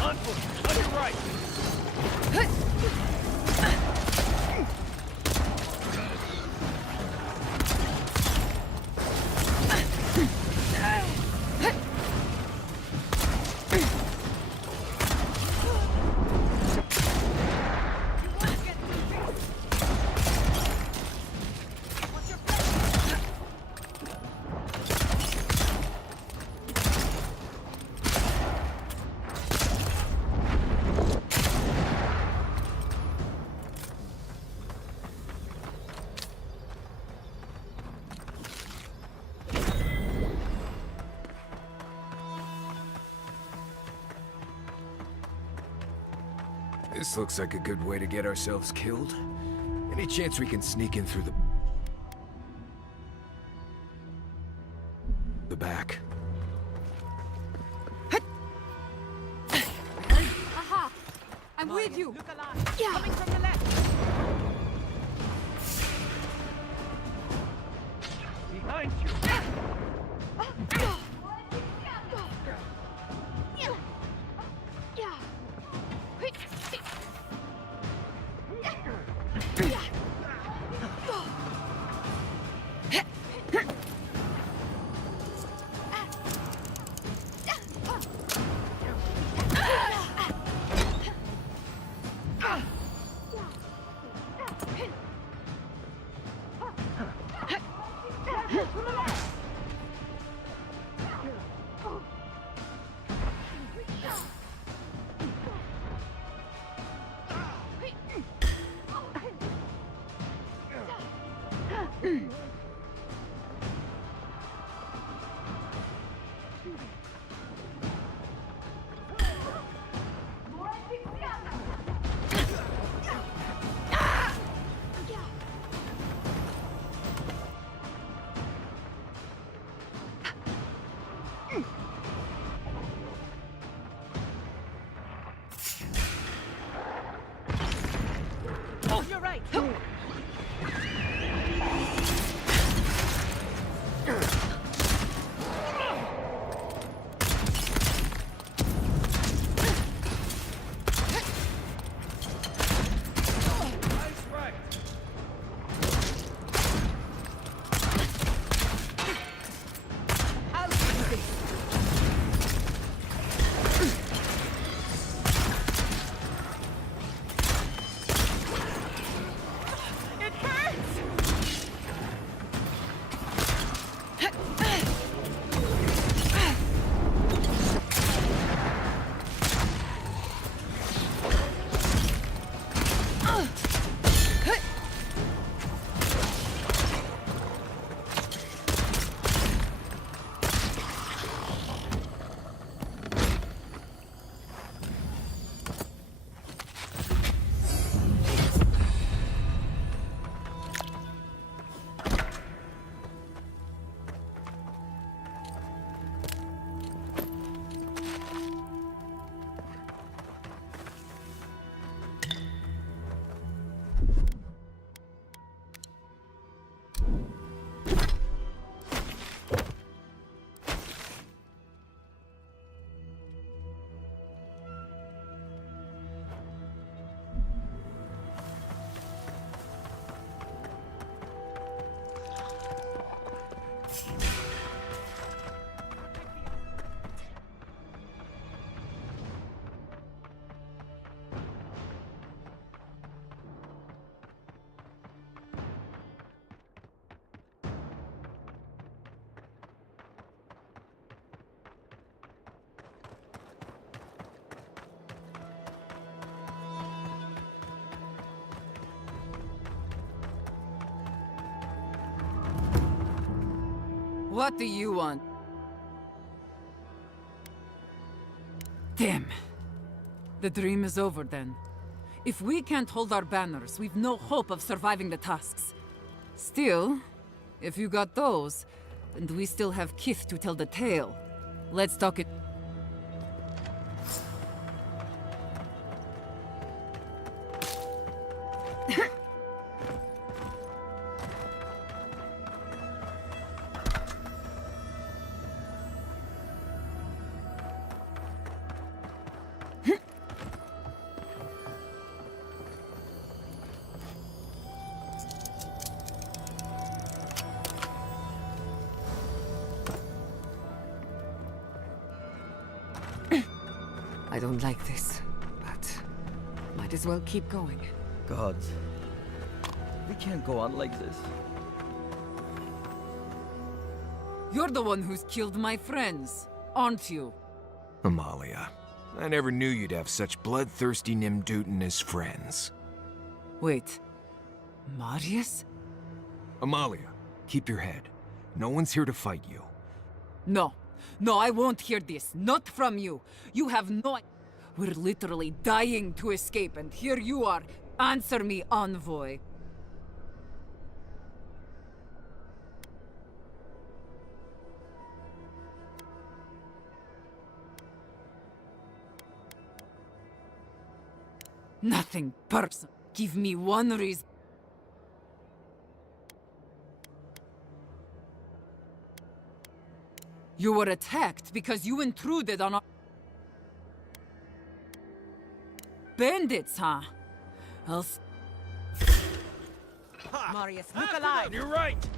On foot! On your right! This looks like a good way to get ourselves killed. Any chance we can sneak in through the back? Aha! I'm with you! Look alive! Yeah. Coming from the left! Behind you! What do you want? Damn. The dream is over then. If we can't hold our banners, we've no hope of surviving the tasks. Still, if you got those, and we still have Kith to tell the tale, let's talk it. I don't like this, but might as well keep going. Gods. We can't go on like this. You're the one who's killed my friends, aren't you? Amalia, I never knew you'd have such bloodthirsty Nimdutin as friends. Wait. Marius? Amalia, keep your head. No one's here to fight you. No. No, I won't hear this. Not from you. You have no... We're literally dying to escape, and here you are. Answer me, envoy. Nothing personal. Give me one reason. You were attacked because you intruded on our... Bandits, huh? Marius, look alive! You're right!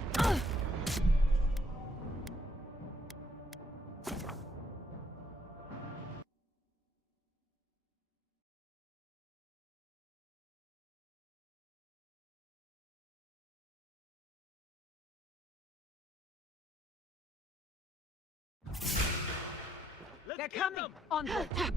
They're coming! On the...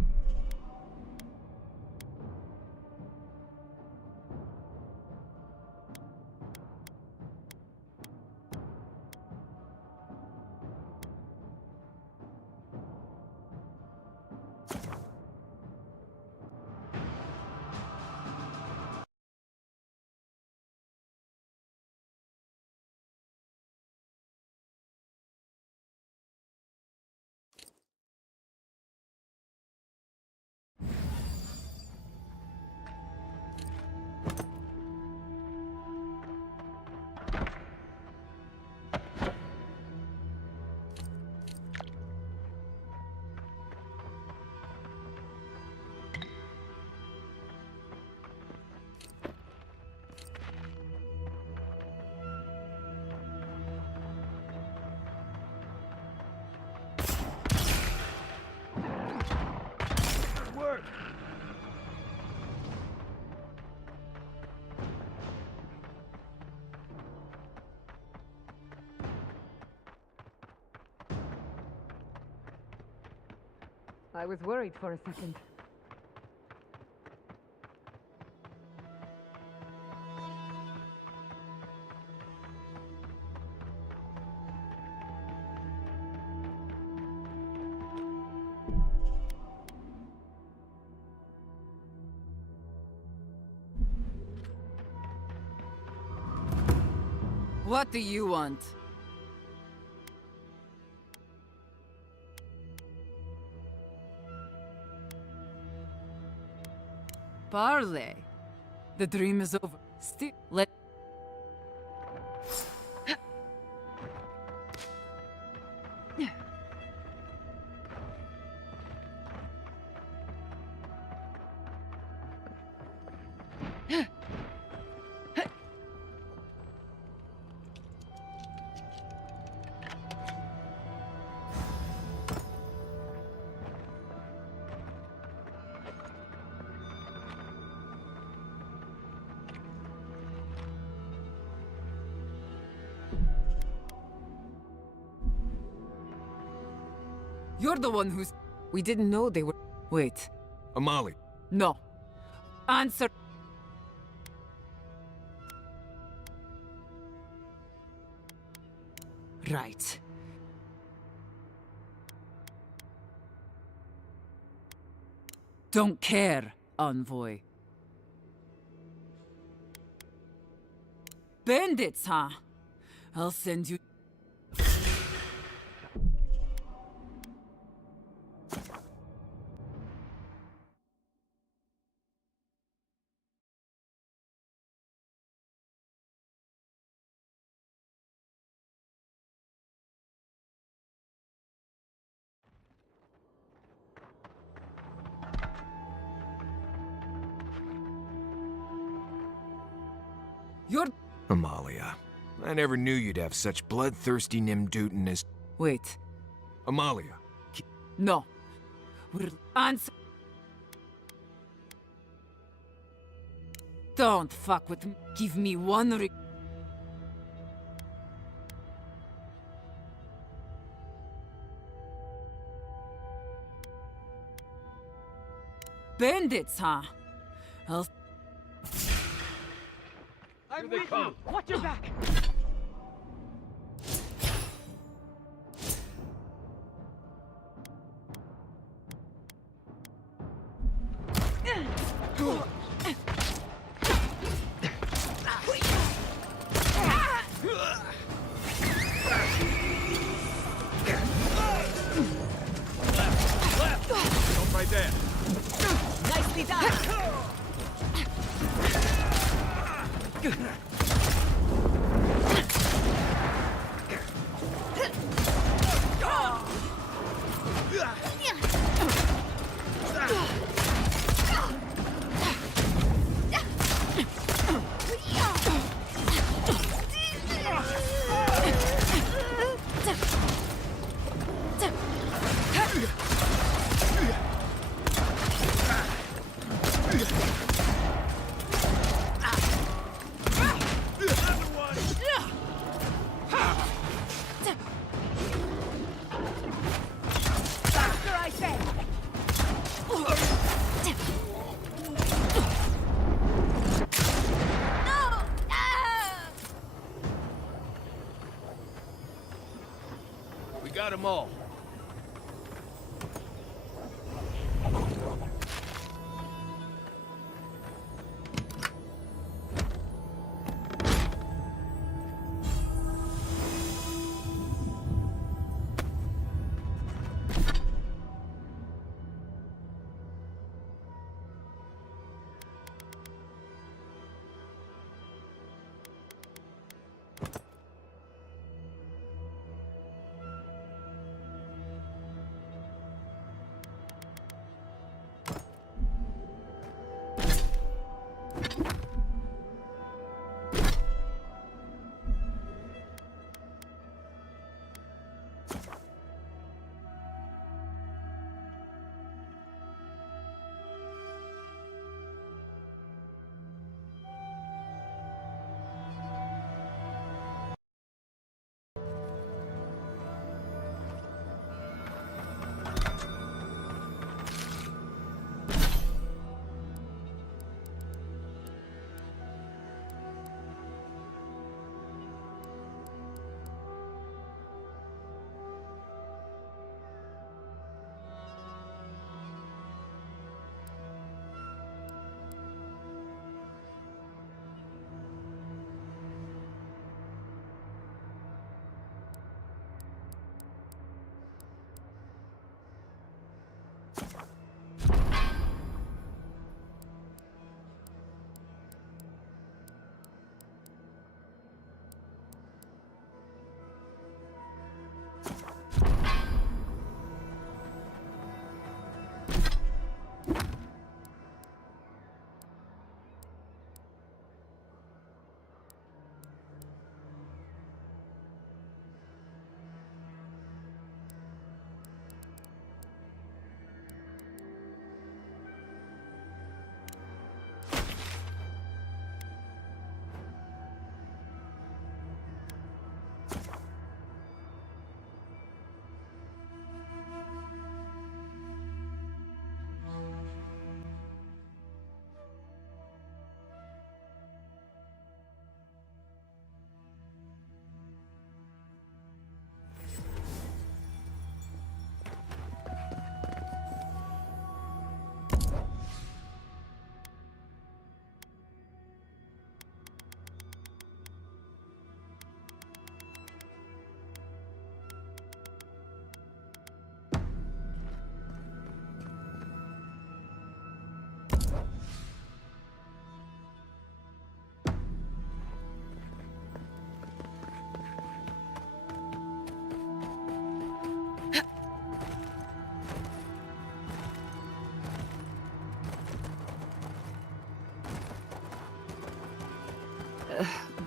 I was worried for a second. What do you want? Parley. The dream is over. Still, let... You're the one who's... We didn't know they were... Wait. Amali. No. Answer... Right. Don't care, envoy. Bandits, huh? I'll send you... You're... Amalia, I never knew you'd have such bloodthirsty Nimdutin as... Wait. Amalia. No. We're... Answer... Don't fuck with me. Give me one Bandits, huh? I'll... I'm with you! Watch your back! Don't right there. Nicely done! Faster, I say! We got them all.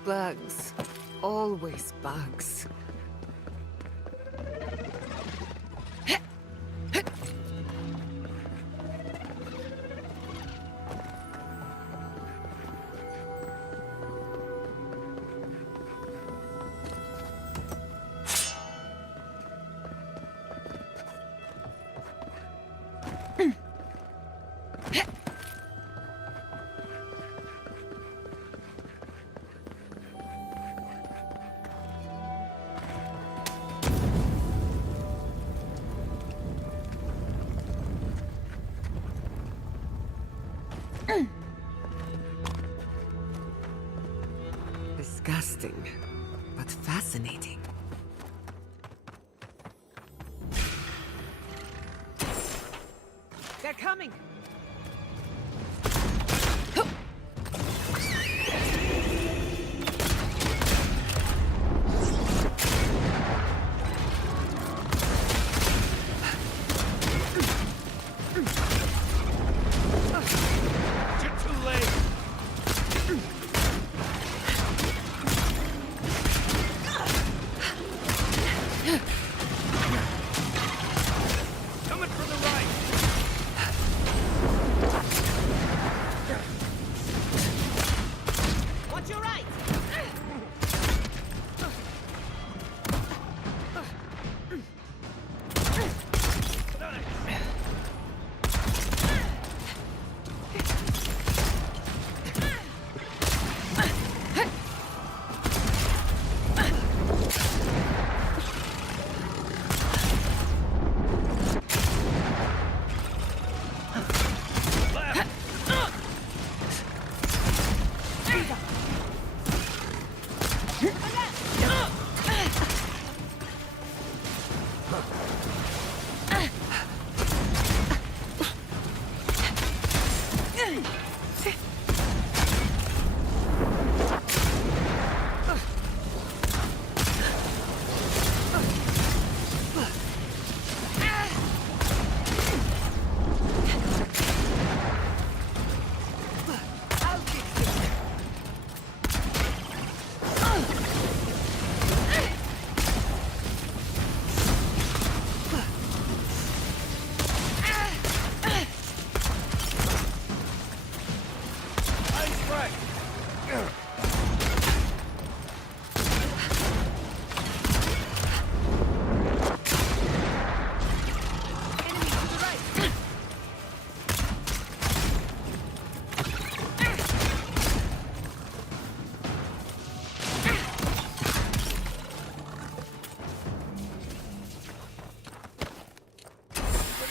Bugs. Always bugs. Disgusting, but fascinating. They're coming! You're too late! Coming from the right! Watch your right!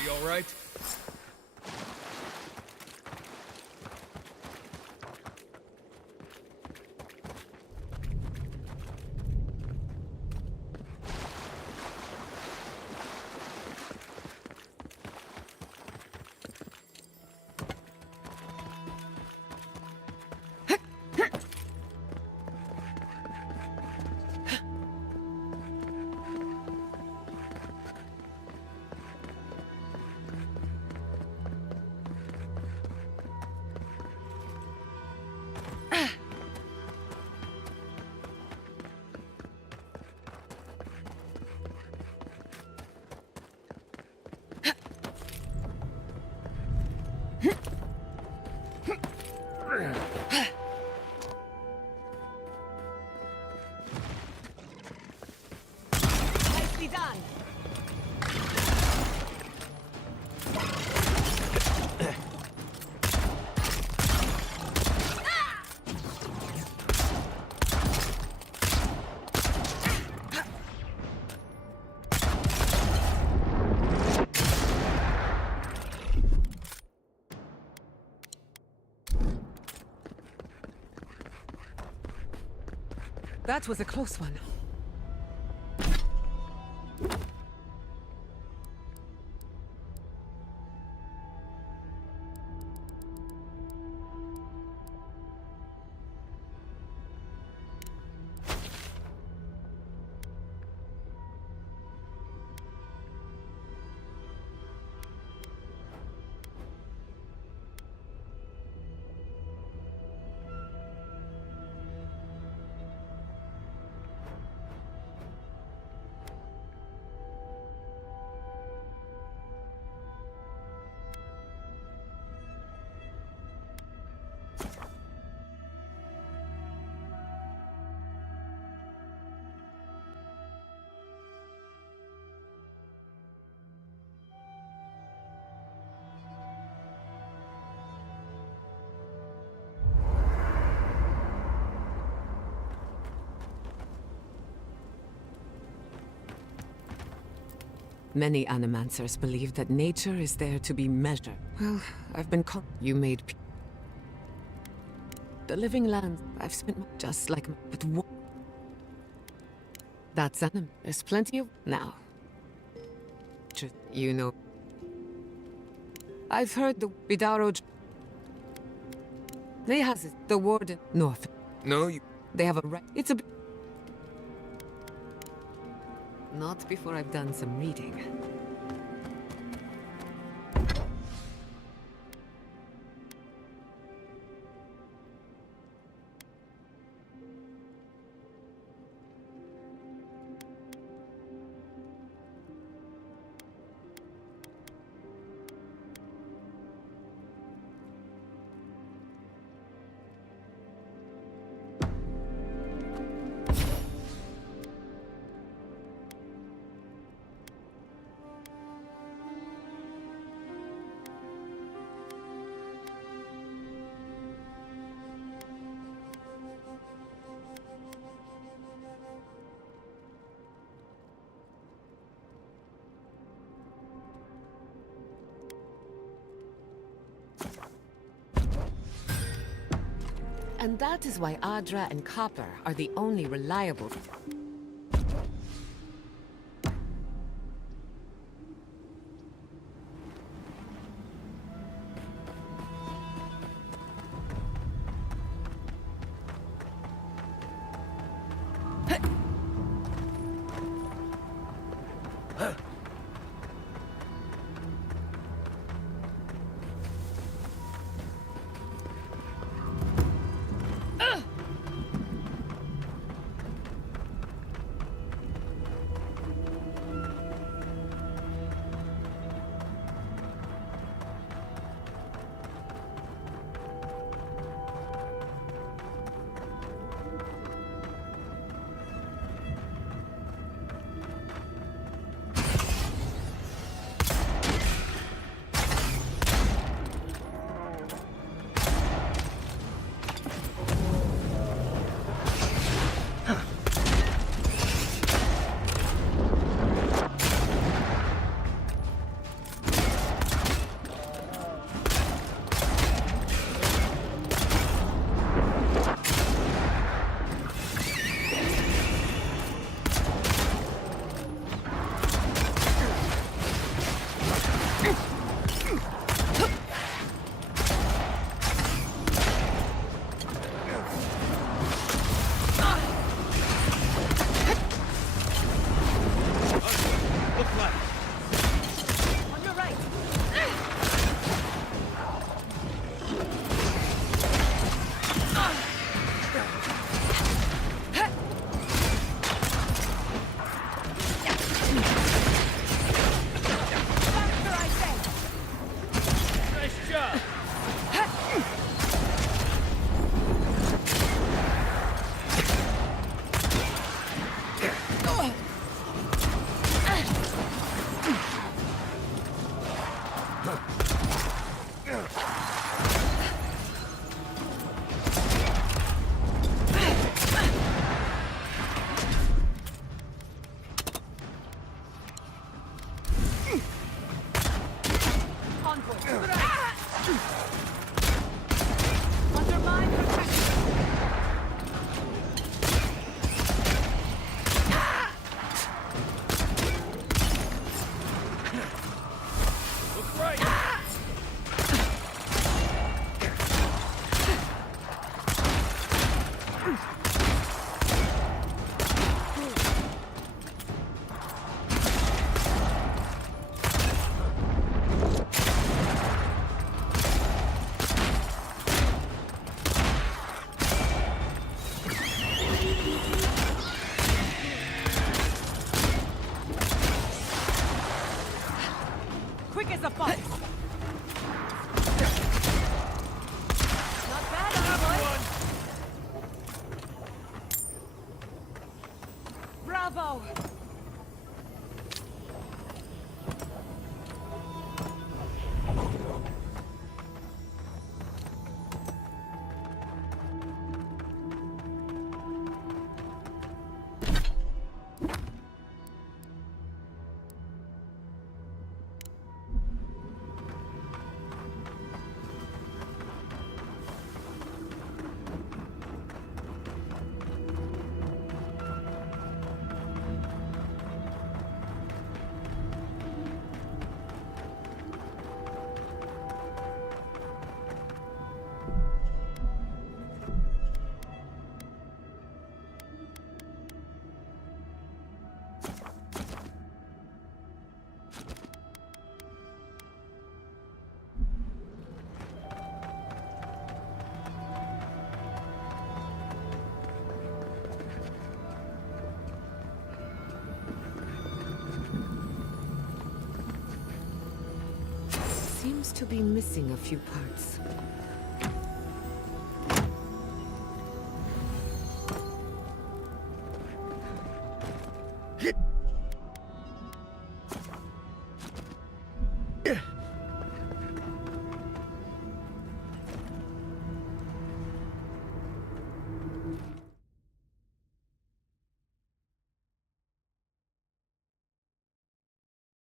All right? Nicely done! That was a close one. Many animancers believe that nature is there to be measured. Well, I've been You made the living land. I've spent just like but what? That's anim. There's plenty of now. You know. I've heard the Bidaro. They has it. The warden north. No, you. They have a right. It's a. Not before I've done some reading. And that is why Adra and Copper are the only reliable. seems to be missing a few parts.